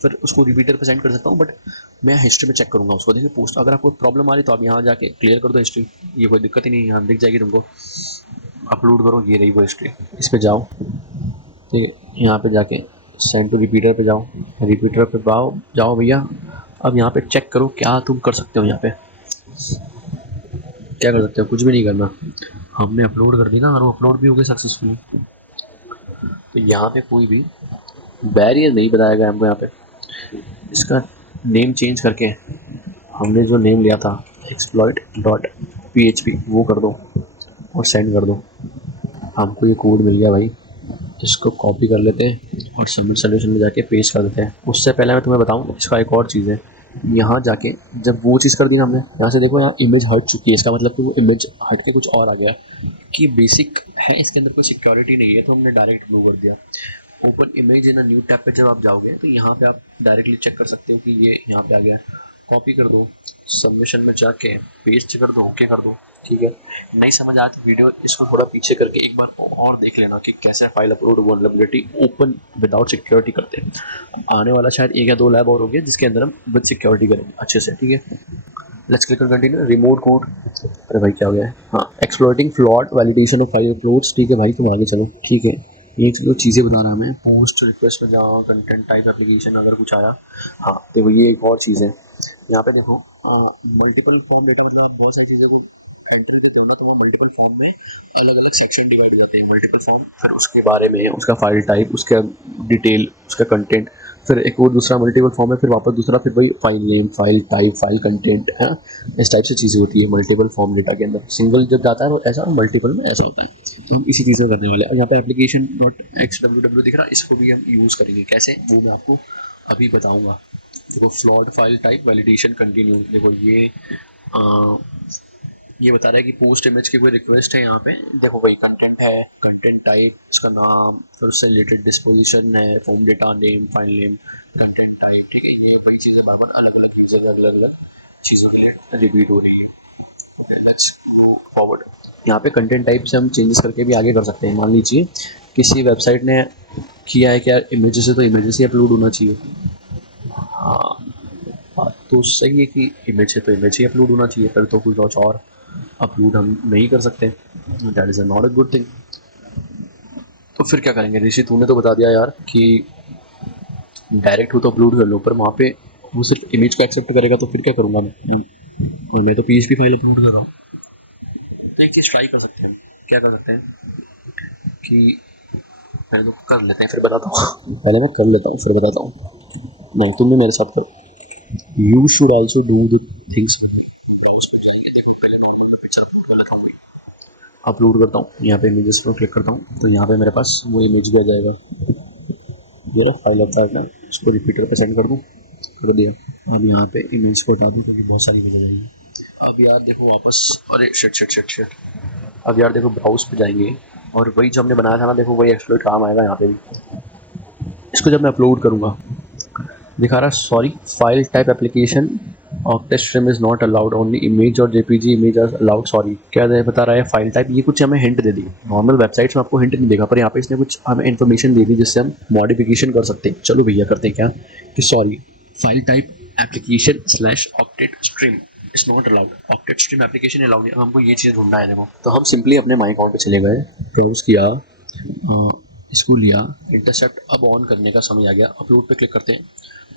फिर उसको रिपीटर पे सेंड कर सकता हूँ, बट मैं हिस्ट्री में चेक करूँगा उसको। देखिए पोस्ट अगर आपको प्रॉब्लम आ रही तो आप यहाँ जाके क्लियर कर दो हिस्ट्री, ये कोई दिक्कत ही नहीं है, यहाँ दिख जाएगी तुमको। अपलोड करो, ये रही वो हिस्ट्री, इस पर जाओ, ठीक है, यहाँ पे जाके सेंड टू रिपीटर पे जाओ, रिपीटर पे जाओ भैया। अब यहाँ पे चेक करो क्या तुम कर सकते हो, यहाँ पे क्या कर सकते हो, कुछ भी नहीं करना। हमने अपलोड कर दी ना, और वो अपलोड भी हो गई सक्सेसफुली। तो यहाँ पे कोई भी बैरियर नहीं बताया गया हमको। यहाँ पे इसका नेम चेंज करके हमने जो नेम लिया था exploit.php वो कर दो और सेंड कर दो। हमको ये कोड मिल गया भाई, इसको कॉपी कर लेते हैं और सबमिट सॉल्यूशन में जाके पेस्ट कर देते हैं। उससे पहले मैं तुम्हें बताऊं इसका एक और चीज़ है, यहाँ जाके जब वो चीज़ कर दी ना हमने, यहाँ से देखो यहाँ इमेज हट चुकी है, इसका मतलब कि वो इमेज हट के कुछ और आ गया कि बेसिक है, इसके अंदर कोई सिक्योरिटी नहीं है, तो हमने डायरेक्ट रिमूव कर दिया। Open image in new tab पे जब आप जाओगे तो यहाँ पे आप डायरेक्टली चेक कर सकते हो कि ये यहाँ पे आ गया। कॉपी कर दो, सबमिशन में जाके पेस्ट कर दो, ओके कर दो, ठीक है। नहीं समझ आती वीडियो, इसको थोड़ा पीछे करके एक बार और देख लेना कि कैसे file upload vulnerability open without security करते हैं। आने वाला शायद 1 या 2 लैब और होगी जिसके अंदर हम विद सिक्योरिटी करेंगे अच्छे से, ठीक है। Let's click on continue. Remote code, अरे भाई क्या हो गया है, हाँ, exploiting flawed validation of file uploads, ठीक है भाई तुम आगे चलो, ठीक है। ये जो चीज़ें बता रहा हमें, पोस्ट रिक्वेस्ट में जाओ, कंटेंट टाइप एप्लीकेशन अगर कुछ आया, हाँ देखो ये एक और चीज़ है। यहाँ पे देखो मल्टीपल फॉर्म डेटा, मतलब आप बहुत सारी चीज़ों को एंटर देते हो ना, तो वो मल्टीपल फॉर्म में अलग अलग सेक्शन डिवाइड करते हैं। मल्टीपल फॉर्म, फिर उसके बारे में, उसका फाइल टाइप, उसका डिटेल, उसका कंटेंट, फिर एक और दूसरा मल्टीपल फॉर्म है, फिर वापस दूसरा, फिर वही file name, file type, file content है। इस टाइप से चीज़ें होती है मल्टीपल फॉर्म डेटा के अंदर। सिंगल जब जाता है वो ऐसा, मल्टीपल में ऐसा होता है। तो हम इसी चीज़ में करने वाले हैं। यहाँ पे एप्लीकेशन .xww दिख रहा है, इसको भी हम यूज़ करेंगे कैसे, वो मैं आपको अभी बताऊँगा। देखो flawed file type validation continue, देखो ये बता रहा है कि पोस्ट इमेज की कोई रिक्वेस्ट है। यहाँ पे देखो भाई कंटेंट है, कंटेंट टाइप, उसका नाम, फिर उससे रिलेटेड डिस्पोजिशन है, form data, name, file name, content type, ठीक है। ये भाई चीज़ें अलग अलग यूजर अलग अलग चीज़ों में रिपीट हो रही है। Let's forward. यहाँ पे कंटेंट टाइप से हम चेंजेस करके भी आगे कर सकते हैं। मान लीजिए किसी वेबसाइट ने किया है कि यार इमेजेस है तो इमेजेस ही अपलोड होना चाहिए, हाँ बात तो सही है कि इमेज है तो इमेज ही अपलोड होना चाहिए, फिर तो कुछ और अपलोड हम नहीं कर सकते। That is not a good thing. तो फिर क्या करेंगे ऋषि, तूने तो बता दिया यार कि डायरेक्ट हो तो अपलोड कर लो, पर वहाँ पे वो सिर्फ इमेज को एक्सेप्ट करेगा, तो फिर क्या करूँगा मैं, और मैं तो PHP फाइल अपलोड कर रहा हूँ। तो एक चीज़ ट्राई कर सकते हैं, क्या कर सकते हैं कि पहले तो कर लेते हैं फिर बताता हूँ, पहले मैं कर लेता हूँ फिर बताता हूँ। नहीं तुम भी मेरे साथ करो, you should also do the things. देखो पहले अपलोड करता हूँ, यहाँ पे इमेजेस पर क्लिक करता हूँ, तो यहाँ पे मेरे पास वो इमेज भी आ जाएगा। ये ना फाइल आता है ना, इसको रिपीटर पे सेंड कर दूँ, कर दिया। अब यहाँ पे इमेज को हटा दूँ क्योंकि बहुत सारी इमेज आ जाएगी। अब यार देखो वापस, अरे शिट। अब यार देखो ब्राउज पे जाएंगे और वही जो हमने बनाया था ना, देखो वही एक्सप्लोइट काम आएगा यहाँ पे भी। इसको जब मैं अपलोड करूँगा दिखा रहा sorry file type application octet stream is not allowed, only image और JPG image are allowed. Sorry क्या बता रहा है फाइल टाइप, ये कुछ हमें हिंट दे दी। नॉर्मल वेबसाइट्स में आपको हिंट नहीं देगा, पर यहाँ पे इसने कुछ हमें इन्फॉर्मेशन दे दी जिससे हम मॉडिफिकेशन कर सकते हैं। चलो भैया करते हैं क्या कि sorry file type application slash octet stream is not allowed, octet stream application allowed है। हमको ये चीज़ ढूंढना है। देखो तो हम सिंपली अपने माई अकाउंट पे चले गए, ब्राउज किया, इसको लिया, इंटरसेप्ट अब ऑन करने का समय आ गया, अपलोड पे क्लिक करते हैं।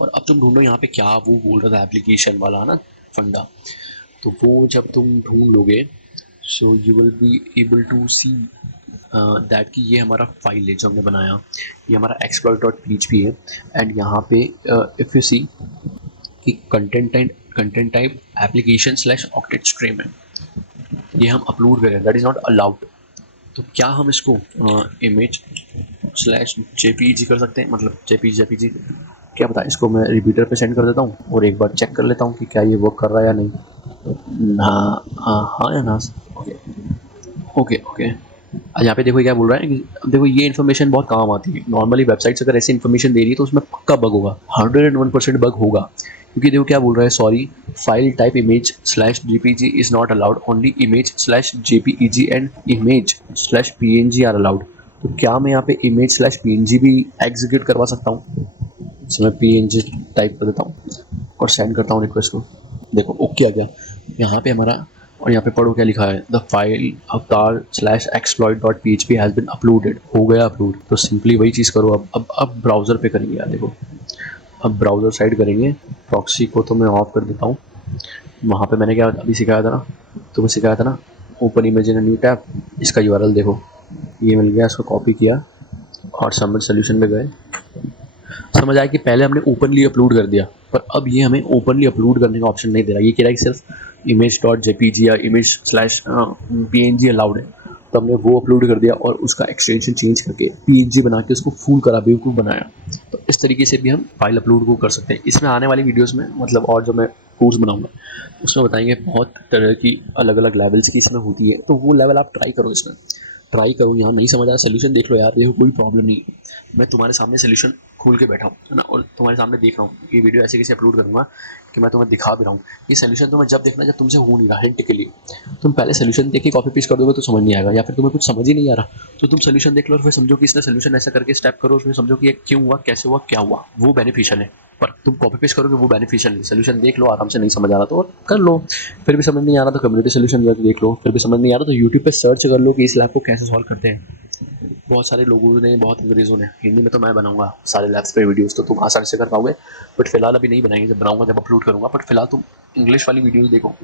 और अब तुम ढूंढो यहाँ पे क्या वो बोल रहा था एप्लीकेशन वाला ना फंडा, तो वो जब तुम ढूंढ लोगे so you will be able to see that कि ये हमारा फाइल है जो हमने बनाया, ये हमारा exploit.php है। एंड यहाँ पे इफ़ यू सी कि content type application slash octet stream है, ये हम अपलोड करें, दैट इज़ नॉट अलाउड। तो क्या हम इसको इमेज स्लैश JPG कर सकते हैं, मतलब JPG क्या पता। इसको मैं रिपीटर पे सेंड कर देता हूँ और एक बार चेक कर लेता हूँ कि क्या ये वर्क कर रहा है या नहीं। हाँ या ना, ओके। यहाँ पे देखो क्या बोल रहा है कि देखो ये इन्फॉर्मेशन बहुत काम आती है। नॉर्मली वेबसाइट्स अगर ऐसी इन्फॉर्मेशन दे रही है तो उसमें पक्का बग होगा, 101% बग होगा। क्योंकि देखो क्या बोल रहा है, sorry file type image slash JPG is not allowed, only image slash JPEG and image slash PNG are allowed. तो क्या मैं यहाँ पे इमेज स्लैश PNG भी एग्जीक्यूट करवा सकता हूँ? इसे मैं PNG टाइप कर देता हूँ और सेंड करता हूँ रिक्वेस्ट को। देखो ओके आ गया यहाँ पे हमारा, और यहाँ पे पढ़ो क्या लिखा है, the file avatar/exploit.php has been uploaded, हो गया अपलोड। तो सिंपली वही चीज़ करो। अब ब्राउज़र पे करेंगे यार। देखो अब ब्राउज़र साइड करेंगे, प्रॉक्सी को तो मैं ऑफ कर देता हूँ। वहाँ पे मैंने क्या अभी सिखाया था ना, तुम्हें सिखाया था ना, open image in new tab, इसका URL देखो, ये मिल गया, इसको कॉपी किया और सबमिट सोल्यूशन पे गए। समझ आया कि पहले हमने ओपनली अपलोड कर दिया, पर अब ये हमें ओपनली अपलोड करने का ऑप्शन नहीं दे रहा। ये कह रहा है कि सिर्फ image.jpg या image/png अलाउड है। तो हमने वो अपलोड कर दिया और उसका एक्सटेंशन चेंज करके PNG बना के उसको फूल करा, बेवकूफ़ बनाया। तो इस तरीके से भी हम फाइल अपलोड को कर सकते हैं। इसमें आने वाली वीडियोस में मतलब, और जो मैं कोर्स बनाऊंगा उसमें बताएंगे बहुत तरह की अलग अलग लेवल्स की इसमें होती है। तो वो लेवल आप ट्राई करो, इसमें ट्राई करो। यहाँ नहीं समझ आया सोल्यूशन देख लो यार, देखो कोई प्रॉब्लम नहीं है। मैं तुम्हारे सामने सोल्यूशन खोल के बैठा हूँ है ना, और तुम्हारे सामने देख रहा हूँ। ये वीडियो ऐसे कैसे अपलोड करूँगा कि मैं तुम्हें दिखा भी रहा हूँ। ये सोल्यूशन तुम्हें जब देखना जब तुमसे हो नहीं रहा, हिंट के लिए। तुम पहले सोल्यूशन देख के कॉपी पेस्ट कर दोगे तो समझ नहीं आएगा, या फिर तुम्हें कुछ समझ ही नहीं आ रहा तो तुम सोल्यूशन देख लो और फिर समझो कि इसने सोल्यूशन ऐसा करके स्टेप करो, फिर समझो कि ये क्यों हुआ, कैसे हुआ, क्या हुआ, वो बेनिफिशियल है। पर तुम कॉपी पेस्ट करोगे वो बेनिफिशियल नहीं। सोल्यूशन देख लो आराम से, नहीं समझ आ रहा तो और कर लो, फिर भी समझ नहीं आ रहा तो कम्युनिटी सोल्यूशन देख लो, फिर भी समझ नहीं आ रहा तो यूट्यूब पे सर्च कर लो कि इस लैब को कैसे सॉल्व करते हैं। बहुत सारे लोगों ने, बहुत अंग्रेज़ों ने, हिंदी में तो मैं बनाऊंगा सारे लैब्स पे वीडियोस, तो तुम आसानी से कर पाओगे। बट फिलहाल अभी नहीं बनाएंगे, जब बनाऊंगा जब अपलोड करूंगा। बट फिलहाल तुम इंग्लिश वाली वीडियोस देखो,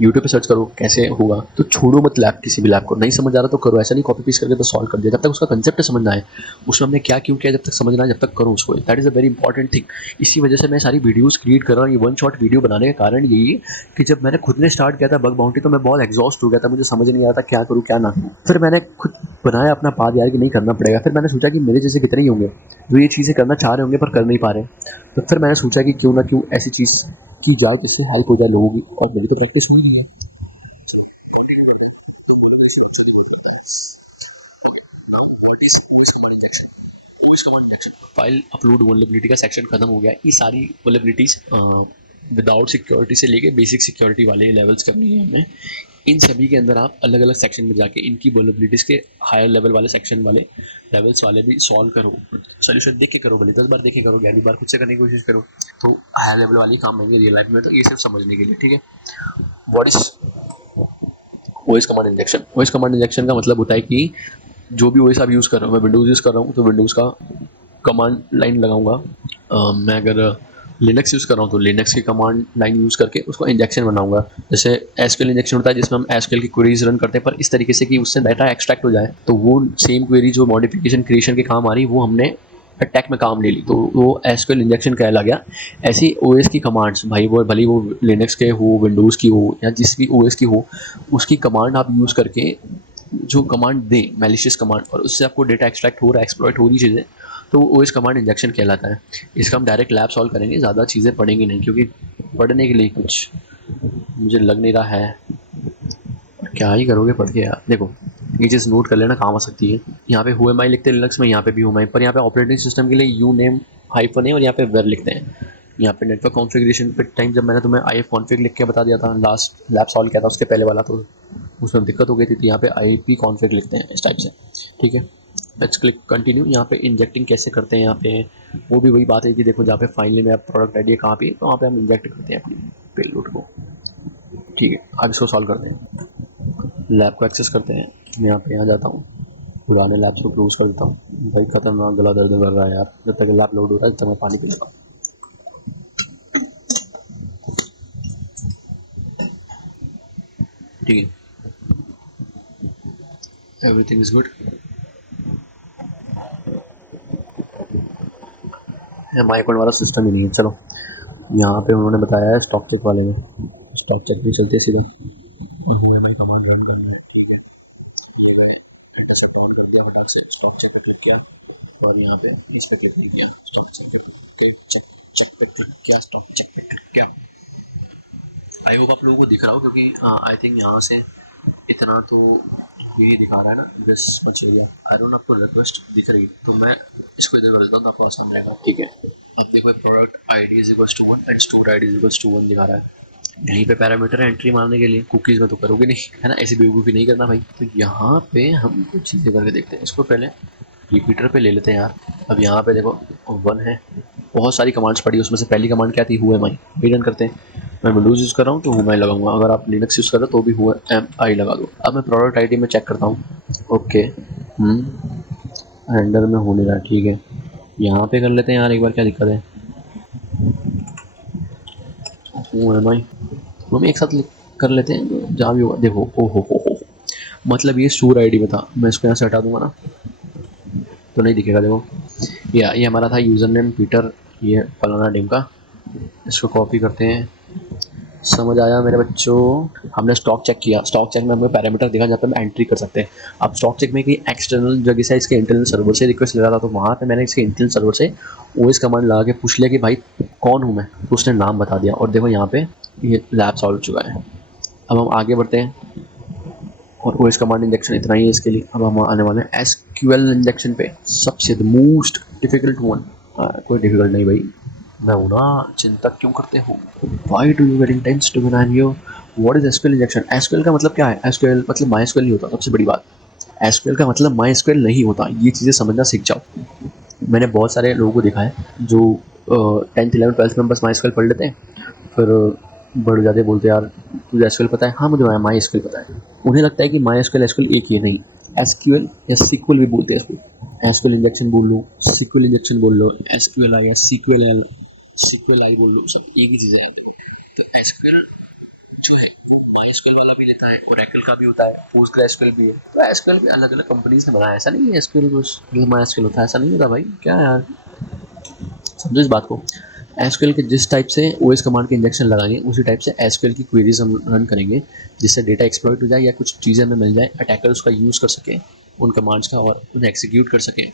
यूट्यूब पे सर्च करो कैसे होगा। तो छोड़ो मत लैब, किसी भी लैब को नहीं समझ आ रहा तो करो, ऐसा नहीं कॉपी पेस्ट करके तो सॉल्व कर दिया। जब तक उसका कंसेप्ट समझ ना आए, उसमें हमने क्या क्यों किया, जब तक समझना है जब तक करो उसको। That is a very important thing. इसी वजह से मैं सारी वीडियोस क्रिएट कर रहा हूँ। ये वन शॉट वीडियो बनाने का कारण यही है कि जब मैंने खुद ने स्टार्ट किया था बग बाउंटी तो मैं बहुत एग्जॉस्ट हो गया था, मुझे समझ नहीं आता क्या करूँ क्या ना करूँ। फिर मैंने खुद बनाया अपना पाथ यार कि नहीं करना पड़ेगा। फिर मैंने सोचा कि मेरे जैसे कितने ही होंगे जो ये चीज़ें करना चाह रहे होंगे पर कर नहीं पा रहे। तो फिर मैंने सोचा कि क्यों ना क्यों ऐसी चीज़ की जाए जिससे हेल्प हो जाए लोगों की, और मेरी तो प्रैक्टिस हुई नहीं है। फाइल अपलोड वल्नरेबिलिटी का सेक्शन खत्म हो गया। ये सारी वल्नरेबिलिटीज़ विदाउट सिक्योरिटी से लेके बेसिक सिक्योरिटी वाले लेवल्स करनी है हमें। इन सभी के अंदर आप अलग अलग सेक्शन में जाके इनकी वल्नरेबिलिटीज़ के हायर लेवल वाले सेक्शन वाले लेवल्स वाले भी सॉल्व करो। सोल्यूशन देख के करो, भले 10 बार देख के करो, 11 बार खुद से करने की कोशिश करो, तो हायर लेवल वाली काम आएंगे रियल लाइफ में। तो ये सिर्फ समझने के लिए, ठीक है। What is OS command injection? OS command injection का मतलब होता है कि जो भी ओएस आप यूज़ कर रहे हो, मैं विंडोज़ यूज़ कर रहा हूँ तो विंडोज़ का कमांड लाइन लगाऊंगा। मैं अगर लिनक्स यूज़ कर रहा हूँ तो लिनक्स की कमांड लाइन यूज़ करके उसको इंजेक्शन बनाऊंगा। जैसे एसक्यूएल इंजेक्शन होता है जिसमें हम एसक्यूएल की क्वेरीज रन करते हैं, पर इस तरीके से कि उससे डाटा एक्सट्रैक्ट हो जाए। तो वो सेम क्वेरी जो मॉडिफिकेशन क्रिएशन के काम आ रही वो हमने अटैक में काम ले ली, तो वो एसक्यूएल इंजेक्शन कहला गया। ऐसी ओएस की कमांड्स, भाई वो भले वो लिनक्स के हो, विंडोज़ की हो, या जिस भी ओएस की हो, उसकी कमांड आप यूज़ करके जो कमांड दें मैलिशियस कमांड, और उससे आपको डेटा एक्सट्रैक्ट हो रहा है, एक्सप्लॉइट हो रही चीज़ें, तो वो ओएस कमांड इंजेक्शन कहलाता है। इसका हम डायरेक्ट लैब सॉल्व करेंगे, ज़्यादा चीज़ें पढ़ेंगे नहीं, क्योंकि पढ़ने के लिए कुछ मुझे लग नहीं रहा है। क्या ही करोगे पढ़ के यार। देखो ये चीज़ नोट कर लेना, काम आ सकती है। यहाँ पे who am I लिखते हैं लिनक्स में, यहाँ पे भी who am I, पर यहाँ पे ऑपरेटिंग सिस्टम के लिए यू नेम हाइफन है और यहाँ पे वेर लिखते हैं। यहाँ पे नेटवर्क कॉन्फ़िगरेशन पे टाइम जब मैंने तुम्हें IF कॉन्फ़िग लिख के बता दिया था, लास्ट लैब सॉल्व किया था उसके पहले वाला, तो उसमें दिक्कत हो गई थी। तो यहाँ पे IP कॉन्फ़िग लिखते हैं इस टाइप से, ठीक है। Let's click continue. यहाँ पे इंजेक्टिंग कैसे करते हैं, यहाँ पे वो भी वही बात है कि देखो जहाँ पे फाइनली में प्रोडक्ट आइडिया कहाँ पे, तो वहाँ पे हम इंजेक्ट करते हैं अपनी पेलोड को, ठीक है। आज इसको सॉल्व करते हैं। लैब को एक्सेस करते हैं। मैं यहाँ जाता हूँ, पुराने लैब्स को क्लोज कर देता हूँ। भाई खतरनाक गला दर्द कर रहा है यार, जब तक लैब लोड हो रहा है जब तक मैं पानी पी लेता हूँ, ठीक है। Everything is good. My account वाला सिस्टम ही नहीं है। चलो यहाँ पे उन्होंने बताया है स्टॉक चेक वाले में, स्टॉक चेक भी चलते सीधे और वो वाली कमांड रन करनी है, ठीक है। ये गए इंटरसेप्ट ऑन कर दिया, वहाँ से स्टॉक चेक पे क्लिक किया और यहाँ पे इस पर क्लिक किया, स्टॉक चेक पे चेक पे क्लिक किया, स्टॉक चेक पे क्लिक किया। आई होप आप लोगों को दिख रहा हो, क्योंकि आई थिंक यहाँ से इतना तो ये दिखा रहा है ना, दिस कुछ एरिया। आई डोंट, आपको रिक्वेस्ट दिख रही है तो मैं इसको इधर कर देता हूँ तो आपको समझ आएगा, ठीक है। अब देखो product ID is equals to 1 and store ID is equals to 1 दिखा रहा है। यहीं पे पैरामीटर है एंट्री मारने के लिए, कुकीज़ में तो करोगे नहीं है ना, ऐसी बेवकूफ़ी नहीं करना भाई। तो यहाँ पे हम कुछ चीज़ें करके देखते हैं। इसको पहले रिपीटर पे ले लेते हैं यार। अब यहाँ पे देखो 1 है, बहुत सारी कमांड्स पड़ी, उसमें से पहली कमांड क्या थी, हु एम आई, वही रन करते हैं। मैं विंडोज़ यूज़ कर रहा हूँ तो हु एम आई लगाऊंगा, अगर आप लिनक्स यूज़ कर रहे हो तो भी हु एम आई लगा दो। अब मैं प्रोडक्ट आईडी में चेक करता हूँ, ओके रेंडर में होने रहा है, ठीक है। यहाँ पे कर लेते हैं यार एक बार, क्या दिक्कत है। हु एम आई हम एक साथ कर लेते हैं जहाँ भी होगा। देखो ओ हो, मतलब ये स्टोर आईडी में था, मैं इसको यहाँ से हटा दूंगा ना तो नहीं दिखेगा। देखो ये हमारा था यूज़र नेम पीटर, ये फलाना नेम का। इसको कॉपी करते हैं, समझ आया मेरे बच्चों। हमने स्टॉक चेक किया, स्टॉक चेक में हमें पैरामीटर दिखा जहाँ पे हम एंट्री कर सकते हैं। अब स्टॉक चेक में कहीं एक्सटर्नल जगह से इसके इंटरनल सर्वर से रिक्वेस्ट ले रहा था, तो वहाँ पे मैंने इसके इंटरनल सर्वर से ओएस कमांड लगा के पूछ लिया कि भाई कौन हूँ मैं, तो उसने नाम बता दिया। और देखो यहाँ पे ये लैब सॉल्व हो चुका है। अब हम आगे बढ़ते हैं, और ओएस कमांड इंजेक्शन इतना ही है इसके लिए। अब हम आने वाले हैं एसक्यूएल इंजेक्शन पे, सबसे द मोस्ट डिफिकल्ट वन। कोई डिफिकल्ट नहीं भाई, मैं हूं ना, चिंता क्यों करते हो। Why do you get tense to be you. What is SQL injection? SQL का मतलब क्या है? एसक्यूएल मतलब माई एसक्यूएल नहीं होता, सबसे बड़ी बात। एसक्यूएल का मतलब माई एसक्यूएल नहीं होता, ये चीज़ें समझना सीख जाओ। मैंने बहुत सारे लोगों को देखा है जो 10th 11th 12th में बस माई एसक्यूएल पढ़ लेते हैं, फिर बढ़ जाते बोलते यार तुझे एसक्यूएल पता है? हाँ मुझे माई एसक्यूएल पता है। उन्हें लगता है कि माई एसक्यूएल एसक्यूएल एक ही है, नहीं। एसक्यूएल या सीक्वल भी बोलते हैं इसको। एसक्यूएल इंजेक्शन बोल लो, सीक्वल इंजेक्शन बोल लो, एसक्यूएल आई या सीक्वल आई बोल लो, सब एक ही चीज़ें हैं। तो एसक्यूएल जो है वो माइस्क्यूएल वाला भी लेता है, ओरेकल का भी होता है, पोस्टग्रेसक्यूएल भी है। तो एसक्यूएल भी अलग अलग कंपनीज ने बनाया, ऐसा नहीं है एसक्यूएल बस माइस्क्यूएल होता है, ऐसा नहीं होता भाई, क्या यार, समझो इस बात को। एसक्यूएल के जिस टाइप से ओएस कमांड के इंजेक्शन लगाएंगे उसी टाइप से एसक्यूएल की क्वेरीज हम रन करेंगे, जिससे डेटा एक्सप्लॉइट हो जाए या कुछ चीज़ें हमें मिल जाए, अटैकर उसका यूज़ कर सके उन कमांड्स का और उन्हें एक्सिक्यूट कर सके,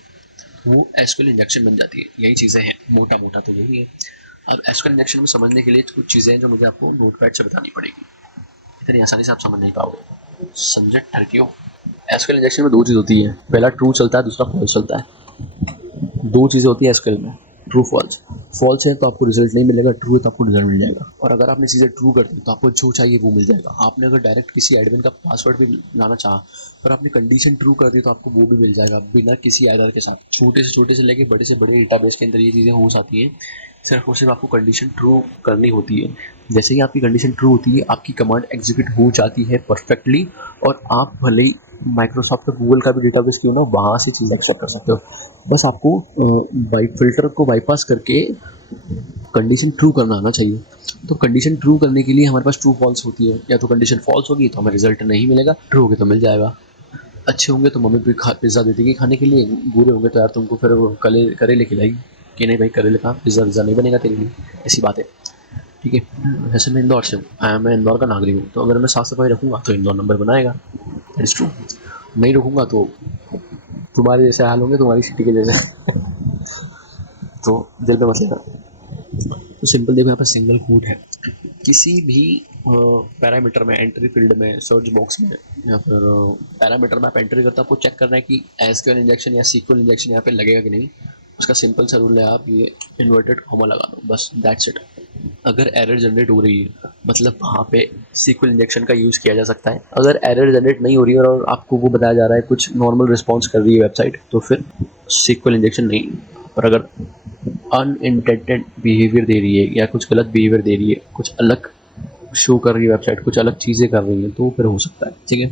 वो एसक्यूएल इंजेक्शन बन जाती है। यही चीज़ें हैं, मोटा मोटा तो यही है। अब एसक्यूएल इंजेक्शन में समझने के लिए कुछ चीज़ें हैं जो मुझे आपको नोटपैड से बतानी पड़ेगी, इतनी आसानी से आप समझ नहीं पाओगे। समझे ठरकियो। एसक्यूएल इंजेक्शन में दो चीज़ होती है, पहला ट्रू चलता है, दूसरा फॉल्स चलता है। दो चीज़ें होती है एसक्यूएल में, ट्रू फॉल्स। फॉल्स है तो आपको रिजल्ट नहीं मिलेगा, ट्रू है तो आपको रिजल्ट मिल जाएगा। और अगर आपने चीज़ें ट्रू कर दी तो आपको जो चाहिए वो मिल जाएगा। आपने अगर डायरेक्ट किसी एडमिन का पासवर्ड भी लाना चाहा पर आपने कंडीशन ट्रू कर दी तो आपको वो भी मिल जाएगा बिना किसी एरर के साथ। छोटे से लेके बड़े से बड़े डेटाबेस के अंदर ये चीज़ें हो जाती हैं, सिर्फ और सिर्फ आपको कंडीशन ट्रू करनी होती है। जैसे ही आपकी कंडीशन ट्रू होती है आपकी कमांड एग्जीक्यूट हो जाती है परफेक्टली, और आप भले ही माइक्रोसॉफ्ट का गूगल का भी डेटाबेस क्यों ना, वहाँ से चीज़ एक्सट्रैक्ट कर सकते हो। बस आपको फिल्टर को बाईपास करके कंडीशन ट्रू करना आना चाहिए। तो कंडीशन ट्रू करने के लिए हमारे पास ट्रू फॉल्स होती है, या तो कंडीशन फॉल्स होगी तो हमें रिजल्ट नहीं मिलेगा, ट्रू होगी तो मिल जाएगा। अच्छे होंगे तो मम्मी पिज़्ज़ा दे देगी खाने के लिए, बुरे होंगे तो यार तुमको फिर वो करेले खिलाएगी कि नहीं भाई करेले कहाँ, पिज़्ज़ा नहीं बनेगा तेरे लिए, ऐसी बात है। ठीक है, वैसे मैं इंदौर से हूँ, मैं इंदौर का नागरिक हूँ, तो अगर मैं साफ़ सफाई रखूँगा तो इंदौर नंबर बनाएगा, दैट इज़ ट्रू। नहीं रखूँगा तो तुम्हारे जैसे हाल होंगे, तुम्हारी सिटी के जैसे तो दिल पे मत लेना। तो सिंपल देखो यहाँ पर सिंगल कोट है, किसी भी पैरामीटर में, एंट्री फील्ड में, सर्च बॉक्स में या फिर पैरामीटर में आप एंट्री करते हो, आपको चेक करना है कि एसक्यूएल इंजेक्शन या सीक्वल इंजेक्शन यहाँ पे लगेगा कि नहीं। उसका सिंपल सा रूल है, आप ये इन्वर्टेड कॉमा लगा दो, बस दैट्स इट। अगर एरर जनरेट हो रही है मतलब वहाँ पे सीक्वल इंजेक्शन का यूज़ किया जा सकता है। अगर एरर जनरेट नहीं हो रही है और आपको वो बताया जा रहा है कुछ नॉर्मल रिस्पॉन्स कर रही है वेबसाइट, तो फिर सीक्वल इंजेक्शन नहीं। और अगर अनइंटेंडेड बिहेवियर दे रही है या कुछ गलत बिहेवियर दे रही है, कुछ अलग शो कर रही है वेबसाइट, कुछ अलग चीज़ें कर रही है, तो फिर हो सकता है। ठीक है,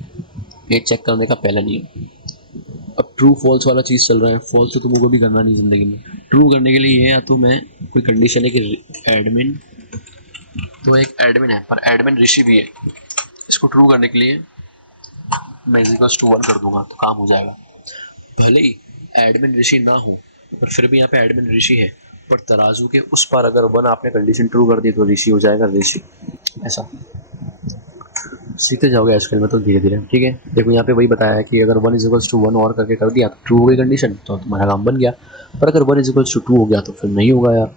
ये चेक करने का पहला नियम। अब ट्रू फॉल्स वाला चीज़ चल रहा है, फॉल्स तो तुमको भी करना नहीं ज़िंदगी में। ट्रू करने के लिए या तो मैं कोई कंडीशन है कि एडमिन, तो एक एडमिन है पर एडमिन ऋषि भी है, इसको ट्रू करने के लिए मैं इक्वल्स टू 1 कर दूंगा तो काम हो जाएगा। भले ही एडमिन ऋषि ना हो पर फिर भी यहाँ पे एडमिन ऋषि है, पर तराजू के उस पर अगर 1 आपने कंडीशन ट्रू कर दी तो ऋषि हो जाएगा ऋषि। ऐसा सीखते जाओगे एसक्यूएल में तो धीरे धीरे। ठीक है, देखो यहाँ पे वही बताया है कि अगर 1 इज इक्वल्स टू 1 और करके कर दिया तो ट्रू हो गई कंडीशन, तो तुम्हारा काम बन गया। पर अगर 1 इज इक्वल्स टू 2 हो गया तो फिर नहीं होगा यार।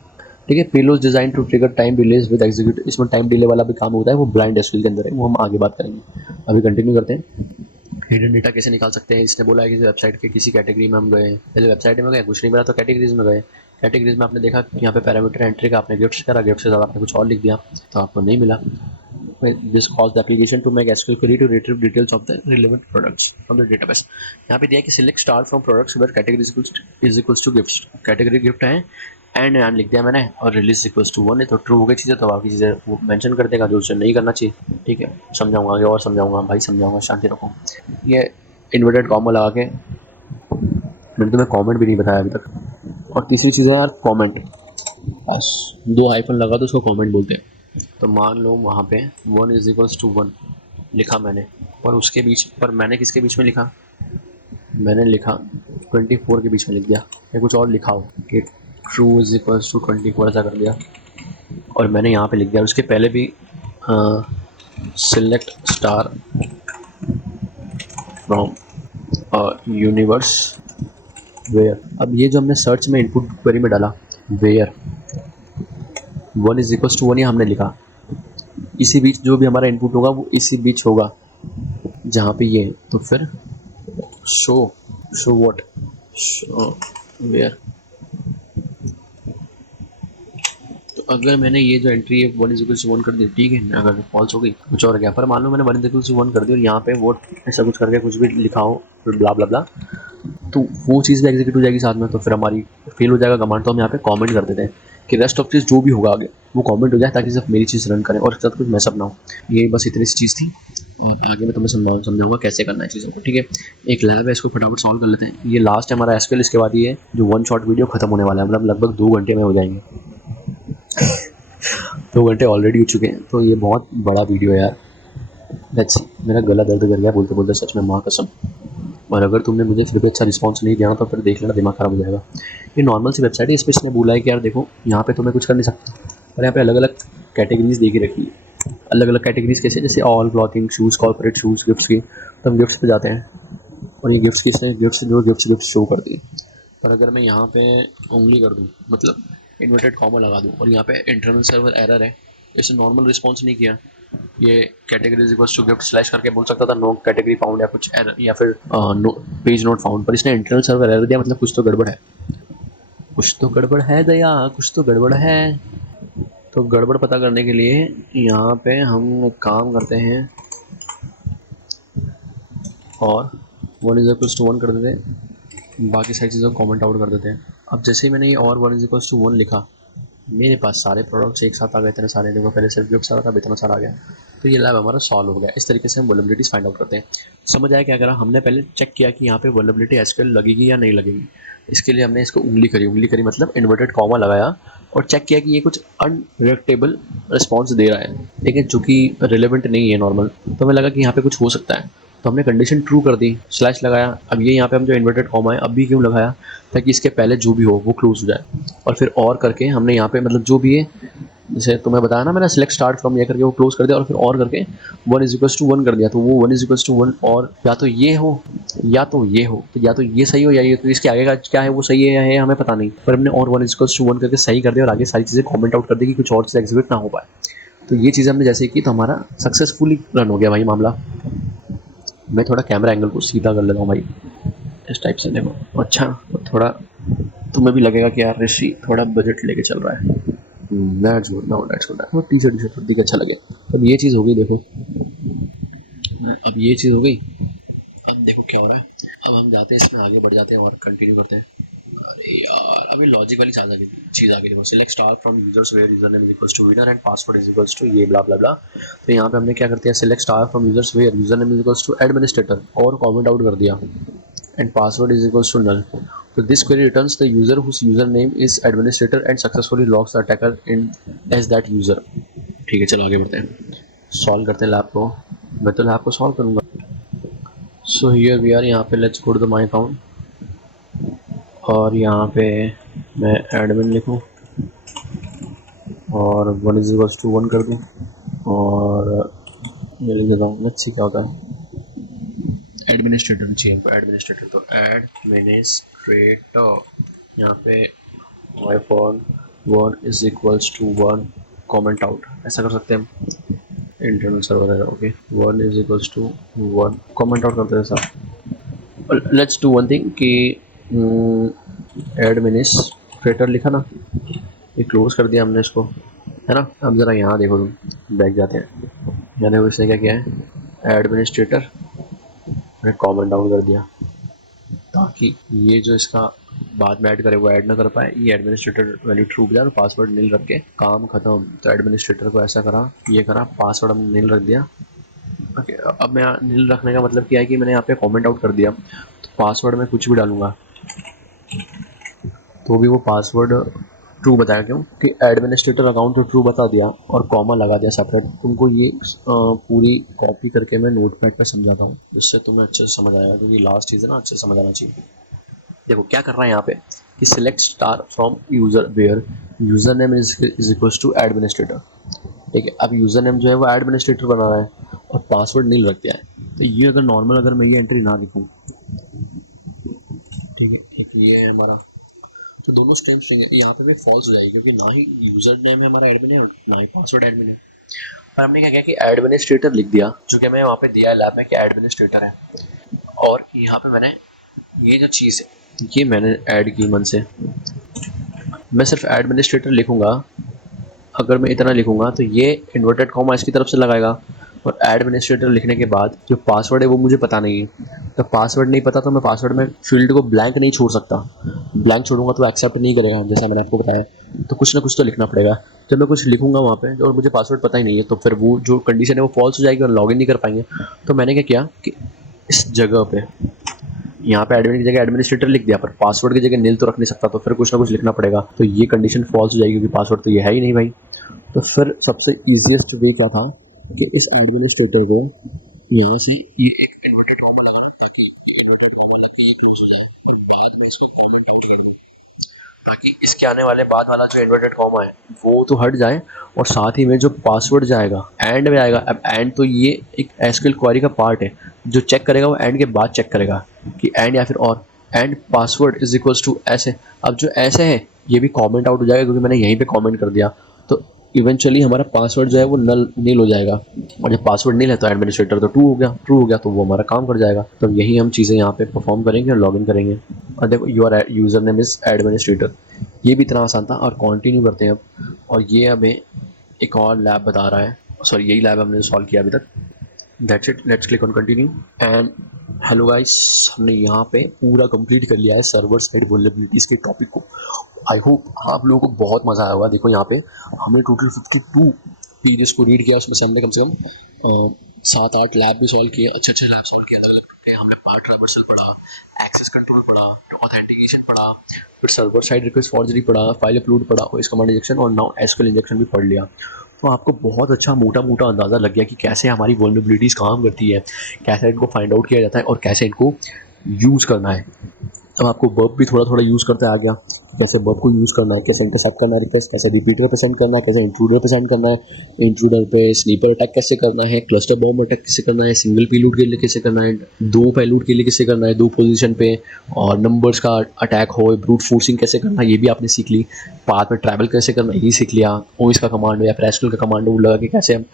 ठीक है, payloads design to trigger time delays with execute, इसमें टाइम डिले वाला भी काम होता है, वो ब्लाइंड एसक्यूएल के अंदर है, वो हम आगे बात करेंगे। अभी कंटिन्यू करते हैं। हिडन डेटा कैसे निकाल सकते हैं, इसने बोला है कि वेबसाइट के किसी कैटेगरी में हम गए, पहले वेबसाइट में गए, कुछ नहीं मिला तो कैटेगरीज में गए। कैटेगरीज में आपने देखा कि यहाँ पे पैरामीटर एंट्री का आपने गिफ्ट्स करा, गिफ्ट से ज़्यादा आपने कुछ और लिख दिया तो आपको नहीं मिला। This cause the application to make SQL query to retrieve details of the relevant products from the database. यहाँ पे दिया कि select star from products where category is equals to gifts, category gift है एंड लिख दिया मैंने, और release equals to 1 है तो ट्रू हो गई चीज़ें, तो बाकी चीज़ें वो मेंशन कर देगा जो उसे नहीं करना चाहिए। ठीक है, समझाऊंगा आगे और समझाऊंगा भाई, समझाऊंगा, शांति रखो। ये इन्वर्टेड कॉमा लगा के, मैंने तुम्हें कमेंट भी नहीं बताया अभी तक। और तीसरी चीज़ है यार कमेंट, बस 2 हाइफन लगा तो उसको कमेंट बोलते हैं। तो मान लो वहाँ पे 1 इज इक्वल्स टू 1 लिखा मैंने, और उसके बीच पर मैंने किसके बीच में लिखा, मैंने लिखा 24 के बीच में लिख दिया, या कुछ और लिखा हो कि ट्रू इज इक्वल्स टू 24 ऐसा कर दिया, और मैंने यहाँ पे लिख दिया उसके पहले भी select star from universe where. अब ये जो हमने सर्च में इनपुट क्वेरी में डाला वेयर 1 इज इक्वल्स टू 1, ये हमने लिखा, इसी बीच जो भी हमारा इनपुट होगा वो इसी बीच होगा जहाँ पे ये, तो फिर शो व्हाट, शो वेयर। तो अगर मैंने ये जो एंट्री है 1 इज इक्वल्स टू 1 कर दी, ठीक है, अगर फॉल्स हो गई कुछ और गया, पर मान लो मैंने 1 इज इक्वल्स टू 1 कर दी और यहाँ पे वो ऐसा कुछ करके कुछ भी लिखा हो ब्ला ब्ला ब्ला, तो वो चीज़ भी एग्जीक्यूट हो जाएगी साथ में, तो फिर हमारी फेल हो जाएगा कमांड। तो हम यहाँ पे कमेंट कर देते हैं कि रेस्ट ऑफ चीज़ जो भी होगा आगे वो कमेंट हो जाए, ताकि सिर्फ मेरी चीज़ रन करें और साथ कुछ मैसअप ना हो। ये बस इतनी सी चीज़ थी, और आगे मैं तुम्हें समझाऊंगा कैसे करना है चीज़ों को। ठीक है, एक लैब है, इसको फटाफट सॉल्व कर लेते हैं। ये लास्ट है हमारा एसक्यूएल, इसके बाद ये जो 1 शॉट वीडियो खत्म होने वाला है, मतलब लगभग 2 घंटे में हो जाएंगे। 2 घंटे ऑलरेडी हो चुके हैं, तो ये बहुत बड़ा वीडियो है यार। लेट्स सी, मेरा गला दर्द कर गया बोलते बोलते, सच में माँ कसम। और अगर तुमने मुझे फिर भी अच्छा रिस्पांस नहीं दिया तो फिर देख लेना, दिमाग खराब हो जाएगा। ये नॉर्मल सी वेबसाइट है, इस पर इसने बोला है कि यार देखो यहाँ पे तुम्हें कुछ कर नहीं सकता, और यहाँ पे अलग अलग कैटेगरीज दे के रखी है। अलग अलग कैटेगरीज कैसे, जैसे all clothing, shoes, corporate shoes, gifts की, तो हम गिफ्ट्स पे जाते हैं और ये गिफ्ट्स की इसने गिफ्ट्स शो कर दिए। पर अगर मैं यहाँ पे उंगली कर दूँ, मतलब इन्वर्टेड कॉमा लगा दूँ, और यहाँ पे इंटरनल सर्वर एरर है, इसने नॉर्मल रिस्पॉन्स नहीं किया, ये categories equals to gift slash करके बोल सकता था नो कैटेगरी फाउंड या कुछ एरर, या फिर नो पेज नोट फाउंड, पर इसने इंटरनल सर्वर एरर दिया, मतलब कुछ तो गड़बड़ है, कुछ तो गड़बड़ है दया, कुछ तो गड़बड़ है। तो गड़बड़ पता करने के लिए यहाँ पे हम एक काम करते हैं और 1 इज इक्वल्स टू 1 कर देते हैं, बाकी सारी चीज़ों को कॉमेंट आउट कर देते हैं। अब जैसे ही मैंने ये और 1 इज इक्वल्स टू 1 लिखा, मेरे पास सारे प्रोडक्ट्स एक साथ आ गए, इतने सारे, देखो पहले सिर्फ गिफ्ट सारा था, अब इतना सारा आ गया। तो ये लैब हमारा सॉल्व हो गया। इस तरीके से हम वल्नरेबिलिटीज फाइंड आउट करते हैं। समझ आया क्या करा हमने, पहले चेक किया कि यहाँ पे वल्नरेबिलिटी एसक्यूएल लगेगी या नहीं लगेगी। इसके लिए हमने इसको उंगली करी मतलब इन्वर्टेड कॉमा लगाया और चेक किया कि ये कुछ अनप्रेडिक्टेबल रिस्पॉन्स दे रहा है, ठीक है, जो कि रिलेवेंट नहीं है नॉर्मल। तो हमें लगा कि यहाँ पे कुछ हो सकता है, तो हमने कंडीशन ट्रू कर दी, स्लैश लगाया। अब ये यहाँ पे हम जो इन्वर्टेड कॉमा है अब भी क्यों लगाया, ताकि इसके पहले जो भी हो वो क्लोज हो जाए। और फिर और करके हमने यहाँ पे मतलब जो भी है, जैसे तुम्हें बताया ना मैंने सिलेक्ट स्टार्ट फ्रॉम, ये करके वो क्लोज कर दिया, और फिर और करके 1 इज इक्वल्स टू 1 कर दिया। तो वो 1 इज इक्वल्स टू 1 और या तो ये हो या तो ये हो, तो या तो ये सही हो या ये, तो इसके आगे का क्या है वो सही है या है हमें पता नहीं, पर हमने और 1 इज इक्वल्स टू 1 करके सही कर दिया और आगे सारी चीज़ें कॉमेंट आउट कर दी कि कुछ और चीज़ एग्जीक्यूट ना हो पाए। तो ये चीज़ हमने जैसे की, तो हमारा सक्सेसफुली रन हो गया भाई मामला। मैं थोड़ा कैमरा एंगल को सीधा कर लेता हूँ भाई, इस टाइप से देखो। अच्छा, तो थोड़ा तुम्हें भी लगेगा कि यार ऋषि थोड़ा बजट लेके चल रहा है। That's good, now that's good. वो टी शर्ट दिख अच्छा लगे। अब ये चीज़ हो गई, देखो अब ये चीज़ हो गई। अब देखो क्या हो रहा है, अब हम जाते हैं इसमें आगे बढ़ जाते हैं और कंटिन्यू करते हैं। अरे यार अभी लॉजिक वाली चीज़ आ गई, देखो select star from users where user name is equals to winner and password is equals to ये ब्ला ब्ला ब्ला। तो यहाँ पे हमने क्या करते हैं, select star from users where user name is equals to administrator और कमेंट आउट कर दिया, and password is equals to null. तो this query returns the user whose user name is administrator and successfully logs the attacker in as that user. ठीक है, चलो आगे बढ़ते हैं, सॉल्व करते हैं लैब को। मैं तो लैब को सॉल्व करूँगा। सो हियर वी आर, यहाँ पे let's go to the my account, और यहाँ पे मैं एडमिन लिखूँ और 1 इज इक्वल्स टू 1 कर दूँ, और ये लिख देता हूँ। लेट्स सी क्या होता है। एडमिनिस्ट्रेटर चाहिए हमको, एडमिनिस्ट्रेटर, तो एडमिनिस्ट्रेटर यहाँ पे iPhone 1 is equals to 1 comment out, ऐसा कर सकते हैं हम। इंटरनल सर्वर है, okay, 1 is equals to 1 comment out करते हैं साहब। लेट्स डू वन थिंग कि एडमिनिस्ट्रेटर लिखा ना, ये क्लोज कर दिया हमने इसको, है ना। अब ज़रा यहाँ देखो तुम, बैठ जाते हैं। यानी उसने क्या किया है, एडमिनिस्ट्रेटर ने कॉमन डाउन कर दिया ताकि ये जो इसका बाद में ऐड करे वो ऐड ना कर पाए। ये एडमिनिस्ट्रेटर वैल्यू ट्रू दिया और पासवर्ड नील रख के काम खत्म। तो एडमिनिस्ट्रेटर को ऐसा करा, ये करा, पासवर्ड हम नील रख दिया। ओके, अब मैं नील रखने का मतलब क्या है कि मैंने यहाँ पे कमेंट आउट कर दिया, तो पासवर्ड में कुछ भी डालूंगा तो भी वो पासवर्ड ट्रू बताया। क्यों कि एडमिनिस्ट्रेटर अकाउंट तो ट्रू बता दिया और कॉमा लगा दिया सेपरेट। तुमको ये पूरी कॉपी करके मैं नोटपैड पे समझाता हूँ जिससे तुम्हें अच्छे से समझ आएगा, क्योंकि लास्ट चीज़ है ना, अच्छे से समझ आना चाहिए। देखो क्या कर रहा है यहाँ पे कि select star from user where user name is equals to administrator. ठीक है, अब यूज़र नेम जो है वो एडमिनिस्ट्रेटर बना रहा है और पासवर्ड नील रख दिया है। तो ये अगर नॉर्मल अगर मैं ये एंट्री ना लिखूँ, ठीक है, एक ये है हमारा, तो दोनों स्ट्रीम स्ट्रिंग है, यहाँ पे भी फॉल्स हो जाएगी क्योंकि ना ही यूज़र नेम है हमारा एडमिन है और ना ही पासवर्ड एडमिन है। पर हमने क्या किया कि एडमिनिस्ट्रेटर लिख दिया, जो कि हमें वहाँ पे दिया है लैब में कि एडमिनिस्ट्रेटर है। और यहाँ पे मैंने ये जो चीज़ है ये मैंने ऐड की मन से, मैं सिर्फ एडमिनिस्ट्रेटर लिखूँगा। अगर मैं इतना लिखूँगा तो ये इन्वर्टेड कॉमा इसकी तरफ से लगाएगा और एडमिनिस्ट्रेटर लिखने के बाद जो पासवर्ड है वो मुझे पता नहीं है। तो पासवर्ड नहीं पता तो मैं पासवर्ड में फील्ड को ब्लैंक नहीं छोड़ सकता, ब्लैंक छोड़ूंगा तो एक्सेप्ट नहीं करेगा जैसा मैंने आपको बताया। तो कुछ ना कुछ तो लिखना पड़ेगा। जब मैं कुछ लिखूंगा वहाँ पे और मुझे पासवर्ड पता ही नहीं है तो फिर वो जो कंडीशन है वो फॉल्स हो जाएगी और लॉगिन नहीं कर पाएंगे। तो मैंने क्या किया कि इस जगह पे यहाँ पे एडमिन की जगह एडमिनिस्ट्रेटर लिख दिया, पर पासवर्ड की जगह नील तो रख नहीं सकता, तो फिर कुछ ना कुछ लिखना पड़ेगा। तो ये कंडीशन फॉल्स हो जाएगी क्योंकि पासवर्ड तो ये है ही नहीं भाई। तो फिर सबसे ईजिएस्ट वे क्या था कि इस एडमिनिस्ट्रेटर को यहाँ से ये एक इन्वर्टेड कॉमा लगा ताकि ये इन्वर्टेड कॉमा लग के ये क्लोज हो जाए और बाद में इसको कमेंट आउट कर दूँ ताकि इसके आने वाले बाद वाला जो इन्वर्टेड कॉमा है वो तो हट जाए और साथ ही में जो पासवर्ड जाएगा एंड में आएगा। अब एंड तो ये एक एसक्यूएल क्वेरी का पार्ट है, जो चेक करेगा वो एंड के बाद चेक करेगा कि एंड या फिर और and password is equals to ऐसे। अब जो ऐसे है ये भी कमेंट आउट हो जाएगा क्योंकि मैंने यहीं पे कमेंट कर दिया। तो इवेंचुअली हमारा पासवर्ड जो है वो नील हो जाएगा और जब पासवर्ड नील है तो एडमिनिस्ट्रेटर तो ट्रू हो गया तो वो हमारा काम कर जाएगा। तो यही हम चीज़ें यहाँ पे परफॉर्म करेंगे और लॉगिन करेंगे। और देखो your user name is administrator, ये भी इतना आसान था। और कंटिन्यू करते हैं अब, और ये हमें एक और लैब बता रहा है, सॉरी यही लैब हमने सॉल्व किया अभी तक। That's it, let's click on continue and hello guys, हमने यहाँ पे पूरा कंप्लीट कर लिया है सर्वर साइड वल्नरेबिलिटीज़ के टॉपिक को। आई होप आप लोगों को बहुत मज़ा आया होगा। देखो यहाँ पे हमने टोटल 52 पेजेस को रीड किया, उसमें से हमने कम से कम 7-8 लैब भी सॉल्व किए, अच्छे लैब सॉल्व किए अलग अलग। हमने पार्ट ट्रैवर्सल पढ़ा, एक्सेस कंट्रोल पढ़ा, ऑथेंटिकेशन पढ़ा, फिर सर्वर साइड रिक्वेस्ट फॉर्जरी पढ़ा, फाइल अपलोड पढ़ा, ओएस कमांड इंजेक्शन और नाउ एसक्यूएल इंजेक्शन भी पढ़ लिया। तो आपको बहुत अच्छा मोटा अंदाज़ा लग गया कि कैसे हमारी वल्नरेबिलिटीज़ काम करती है, कैसे इनको फाइंड आउट किया जाता है और कैसे इनको यूज़ करना है। अब आपको वर्ब भी थोड़ा यूज़ करते आ गया, कैसे वर्ब को यूज़ करना है, कैसे इंटरसेप्ट करना है रिक्वेस्ट, कैसे रिपीटर पे सेंड करना है, कैसे इंट्रूडर पे सेंड करना है, इंट्रूडर पे स्नीपर अटैक कैसे करना है, क्लस्टर बॉम्ब अटैक कैसे करना है, सिंगल पेलोड के लिए कैसे करना है, 2 पेलोड के लिए कैसे करना है 2 पोजीशन पे, और नंबर्स का अटैक हो, ब्रूट फोर्सिंग कैसे करना है ये भी आपने सीख ली। पाथ में ट्रैवल कैसे करना है ये सीख लिया। ओएस का कमांड हो या फिर एसक्यूएल का कमांड हो लगा के कैसे हम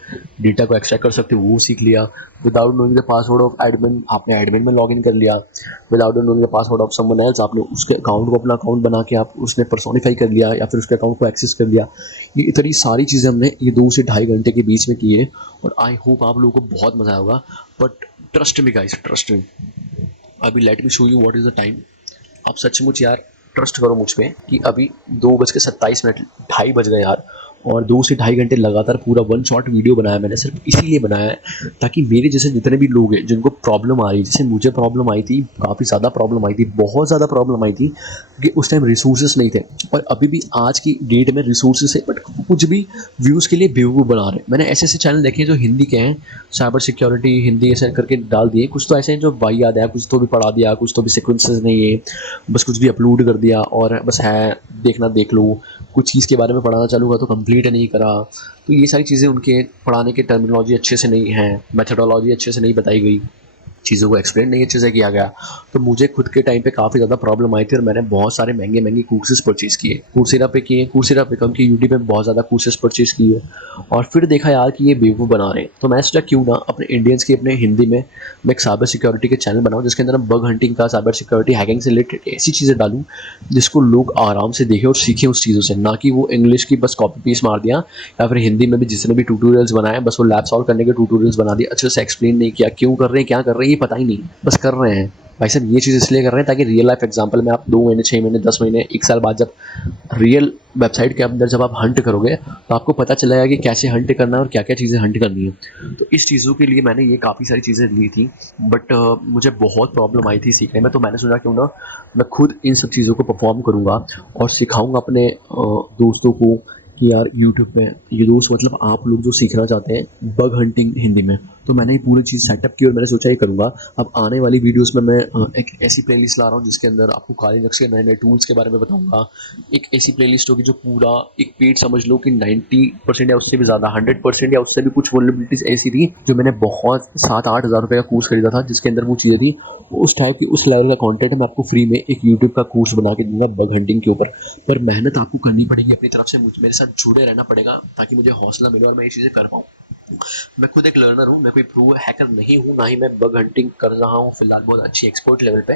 डेटा को एक्सट्रैक्ट कर सकते हो वो सीख लिया। Without knowing the password of admin आपने एडमिन में लॉगिन कर लिया। Without knowing the password of someone else आपने उसके अकाउंट को अपना अकाउंट बना के आप उसने पर्सोनिफाई कर लिया या फिर उसके अकाउंट को एक्सेस कर लिया। ये इतनी सारी चीज़ें हमने ये 2 से ढाई घंटे के बीच में की है और आई होप आप लोगों को बहुत मज़ा आएगा। But trust me guys, trust me, अभी let me show you what is the time. आप सचमुच यार ट्रस्ट करो मुझ पे कि अभी 2:27 ढाई बज गए यार, और 2 से ढाई घंटे लगातार पूरा 1 शॉट वीडियो बनाया मैंने, सिर्फ इसीलिए बनाया है ताकि मेरे जैसे जितने भी लोग हैं जिनको प्रॉब्लम आ रही है, जैसे मुझे प्रॉब्लम आई थी, काफ़ी ज़्यादा प्रॉब्लम आई थी, बहुत ज़्यादा प्रॉब्लम आई थी क्योंकि उस टाइम रिसोर्सेज नहीं थे। और अभी भी आज की डेट में रिसोर्सेज है बट कुछ भी व्यूज़ के लिए बेवकूफ़ बना रहे हैं। मैंने ऐसे चैनल देखे जो हिंदी के हैं, साइबर सिक्योरिटी हिंदी ऐसे करके डाल दिए, कुछ तो ऐसे हैं जो भाई याद है, कुछ तो भी पढ़ा दिया, कुछ तो भी सिक्वेंसेस नहीं है, बस कुछ भी अपलोड कर दिया और बस है देखना देख लो, कुछ चीज़ के बारे में पढ़ाना चालू हुआ तो कंप्लीट नहीं करा। तो ये सारी चीज़ें उनके पढ़ाने के टर्मिनोलॉजी अच्छे से नहीं है, मेथडोलॉजी अच्छे से नहीं बताई गई। चीज़ों को एक्सप्लेन नहीं अच्छे से किया गया, तो मुझे खुद के टाइम पे काफ़ी ज़्यादा प्रॉब्लम आई थी और मैंने बहुत सारे महंगे कोर्सेज़ परचेज़ किए। coursera पे किए, coursera पे कम किए, यूट्यूब पे बहुत ज़्यादा कोर्सेज़ परचेज़ किए और फिर देखा यार कि ये बेवकूफ़ बना रहे हैं। तो मैंने सोचा क्यों ना अपने इंडियंस की अपने हिंदी में मैं एक साइबर सिक्योरिटी के चैनल बनाऊँ जिसके अंदर मैं बग हंटिंग का, साइबर सिक्योरिटी, हैकिंग से रिलेटेड ऐसी चीज़ें डालूँ जिसको लोग आराम से देखें और सीखें उस चीज़ों से, ना कि वो इंग्लिश की बस कॉपी पेस्ट मार दिया या फिर हिंदी में भी जिसने भी ट्यूटोरियल्स बनाए बस वो लैब सॉल्व करने के ट्यूटोरियल्स बना दिए, अच्छे से एक्सप्लेन नहीं किया क्यों कर रहे हैं, क्या कर रहे हैं, ये पता ही नहीं, बस कर रहे हैं। भाई साहब ये चीज़ इसलिए कर रहे हैं ताकि रियल लाइफ एग्जांपल में आप 2 महीने, 6 महीने, 10 महीने, 1 साल बाद जब रियल वेबसाइट के अंदर जब आप हंट करोगे तो आपको पता चलेगा कि कैसे हंट करना है और क्या-क्या चीज़ें हंट करनी है। तो इस चीज़ों के लिए मैंने ये काफ़ी सारी चीज़ें ली थी, बट मुझे बहुत प्रॉब्लम आई थी सीखने में, तो मैंने सोचा क्यों ना मैं खुद इन सब चीज़ों को परफॉर्म करूँगा और सिखाऊँगा अपने दोस्तों को कि यार यूट्यूब पे, ये दोस्त मतलब आप लोग जो सीखना चाहते हैं बग हंटिंग हिंदी में, तो मैंने ये पूरी चीज़ सेटअप की और मैंने सोचा ये करूँगा। अब आने वाली वीडियोस में मैं एक ऐसी प्लेलिस्ट ला रहा हूँ जिसके अंदर आपको काली नक्श के नए-नए टूल्स के बारे में बताऊँगा। एक ऐसी प्लेलिस्ट होगी जो पूरा एक पेज समझ लो कि 90% या उससे भी ज़्यादा 100% या उससे भी कुछ वल्नरेबिलिटीज़ ऐसी थी जो मैंने बहुत 7-8 हज़ार रुपये का कोर्स खरीदा था जिसके अंदर वो चीज़ें थी। उस टाइप की उस लेवल का कंटेंट मैं आपको फ्री में एक यूट्यूब का कोर्स बना के दूँगा बग हंटिंग के ऊपर। पर मेहनत आपको करनी पड़ेगी अपनी तरफ से, मेरे साथ जुड़े रहना पड़ेगा ताकि मुझे हौसला मिले और मैं ये चीज़ें कर पाऊँ। मैं खुद एक लर्नर हूँ, मैं कोई प्रो हैकर नहीं हूँ, ना ही मैं बग हंटिंग कर रहा हूँ फिलहाल बहुत अच्छी एक्सपर्ट लेवल पे।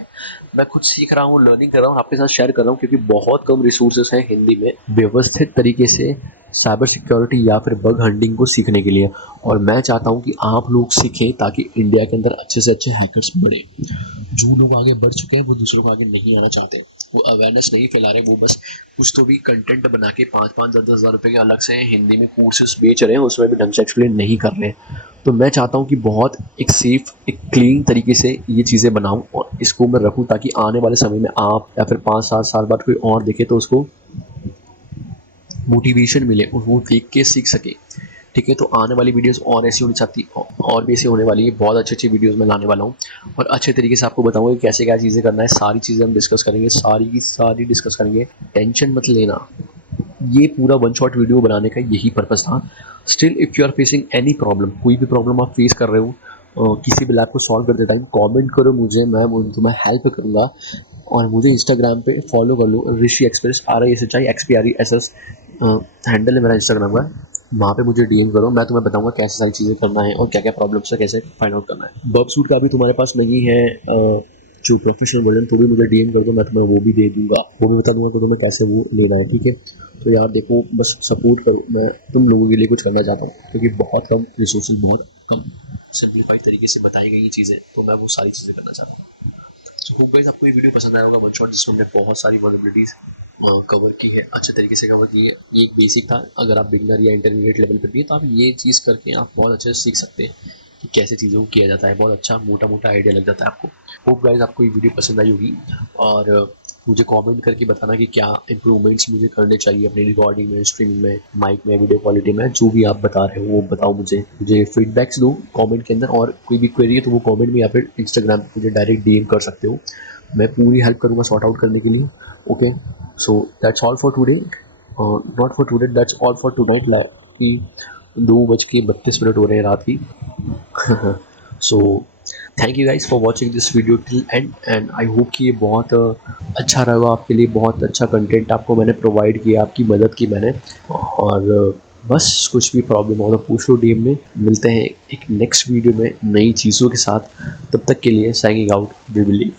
मैं खुद सीख रहा हूँ, लर्निंग कर रहा हूँ, आपके साथ शेयर कर रहा हूँ क्योंकि बहुत कम रिसोर्सेस हैं हिंदी में व्यवस्थित तरीके से साइबर सिक्योरिटी या फिर बग हंटिंग को सीखने के लिए, और मैं चाहता हूँ कि आप लोग सीखें ताकि इंडिया के अंदर अच्छे से अच्छे हैकर्स बने। जो लोग आगे बढ़ चुके हैं वो दूसरों को आगे नहीं आना चाहते, वो अवेयरनेस नहीं फैला रहे, वो बस कुछ तो भी कंटेंट बना के 5-5, 10-10 हज़ार रुपये के अलग से हिंदी में कोर्सेज बेच रहे हैं, उसमें भी ढंग से एक्सप्लेन नहीं कर रहे हैं। तो मैं चाहता हूँ कि बहुत एक सेफ, एक क्लीन तरीके से ये चीज़ें बनाऊँ और इसको मैं रखूँ ताकि आने वाले समय में आप या फिर 5-7 साल बाद कोई और देखे तो उसको मोटिवेशन मिले और वो देख के सीख सके। ठीक है, तो आने वाली वीडियोस और ऐसी होनी चाहती, और भी ऐसी होने वाली है, बहुत अच्छी वीडियोस मैं लाने वाला हूँ और अच्छे तरीके से आपको बताऊंगा कि कैसे क्या चीज़ें करना है, सारी चीज़ें हम डिस्कस करेंगे, सारी की सारी डिस्कस करेंगे। टेंशन मत लेना, ये पूरा वन शॉट वीडियो बनाने का यही पर्पस था। Still if you are facing any problem, कोई भी प्रॉब्लम आप फेस कर रहे हो किसी भी लैब को सॉल्व करते टाइम, कमेंट करो मुझे, मैं तुम्हें हेल्प करूँगा। और मुझे इंस्टाग्राम पे फॉलो कर लो, ऋषि एक्सप्रेस RISHI XPRESS हैंडल है मेरा इंस्टाग्राम का, वहाँ पे मुझे DM करो, मैं तुम्हें बताऊंगा कैसे सारी चीज़ें करना है और क्या क्या प्रॉब्लम्स है कैसे फाइंड आउट करना है। बग सूट का भी तुम्हारे पास नहीं है जो प्रोफेशनल वर्जन, तो भी मुझे DM कर दो, मैं तुम्हें वो भी दे दूंगा, वो भी बता दूंगा कि तुम्हें कैसे वो लेना है। ठीक है, तो यार देखो बस सपोर्ट करो, मैं तुम लोगों के लिए कुछ करना चाहता हूँ क्योंकि बहुत कम रिसोर्सेज, बहुत कम सिंप्लीफाइड तरीके से बताई गई चीज़ें, तो मैं वो सारी चीज़ें करना चाहता हूँ। सो होप गाइस आपको ये वीडियो पसंद आया होगा, वन शॉट जिसमें हमने बहुत सारी वल्नरेबिलिटीज़ कवर की है, अच्छे तरीके से कवर की है। ये एक बेसिक था, अगर आप बिगनर या इंटरमीडिएट लेवल पर भी है तो आप ये चीज़ करके आप बहुत अच्छे से सीख सकते हैं कि कैसे चीज़ों को किया जाता है, बहुत अच्छा मोटा मोटा आइडिया लग जाता है आपको। होप गाइस आपको ये वीडियो पसंद आई होगी और मुझे कमेंट करके बताना कि क्या इंप्रूवमेंट्स मुझे करने चाहिए अपनी रिकॉर्डिंग में, स्ट्रीमिंग में, माइक में, वीडियो क्वालिटी में, जो भी आप बता रहे हो वो बताओ, मुझे फीडबैक्स दो कमेंट के अंदर, और कोई भी क्वेरी है तो वो कमेंट में या फिर इंस्टाग्राम पे मुझे डायरेक्ट DM कर सकते हो, मैं पूरी हेल्प करूँगा सॉर्ट आउट करने के लिए। Okay, so that's all for today, not for today, that's all for tonight, कि 2:32 हो रहे हैं रात की। So thank you guys for watching this video till and, and I hope कि ये बहुत अच्छा रहा आपके लिए, बहुत अच्छा कंटेंट आपको मैंने प्रोवाइड किया, आपकी मदद की मैंने, और बस कुछ भी प्रॉब्लम हो तो पूछ लो DM में। मिलते हैं एक नेक्स्ट वीडियो में नई चीज़ों के साथ, तब तक के लिए साइनिंग आउट, वी बिलीव।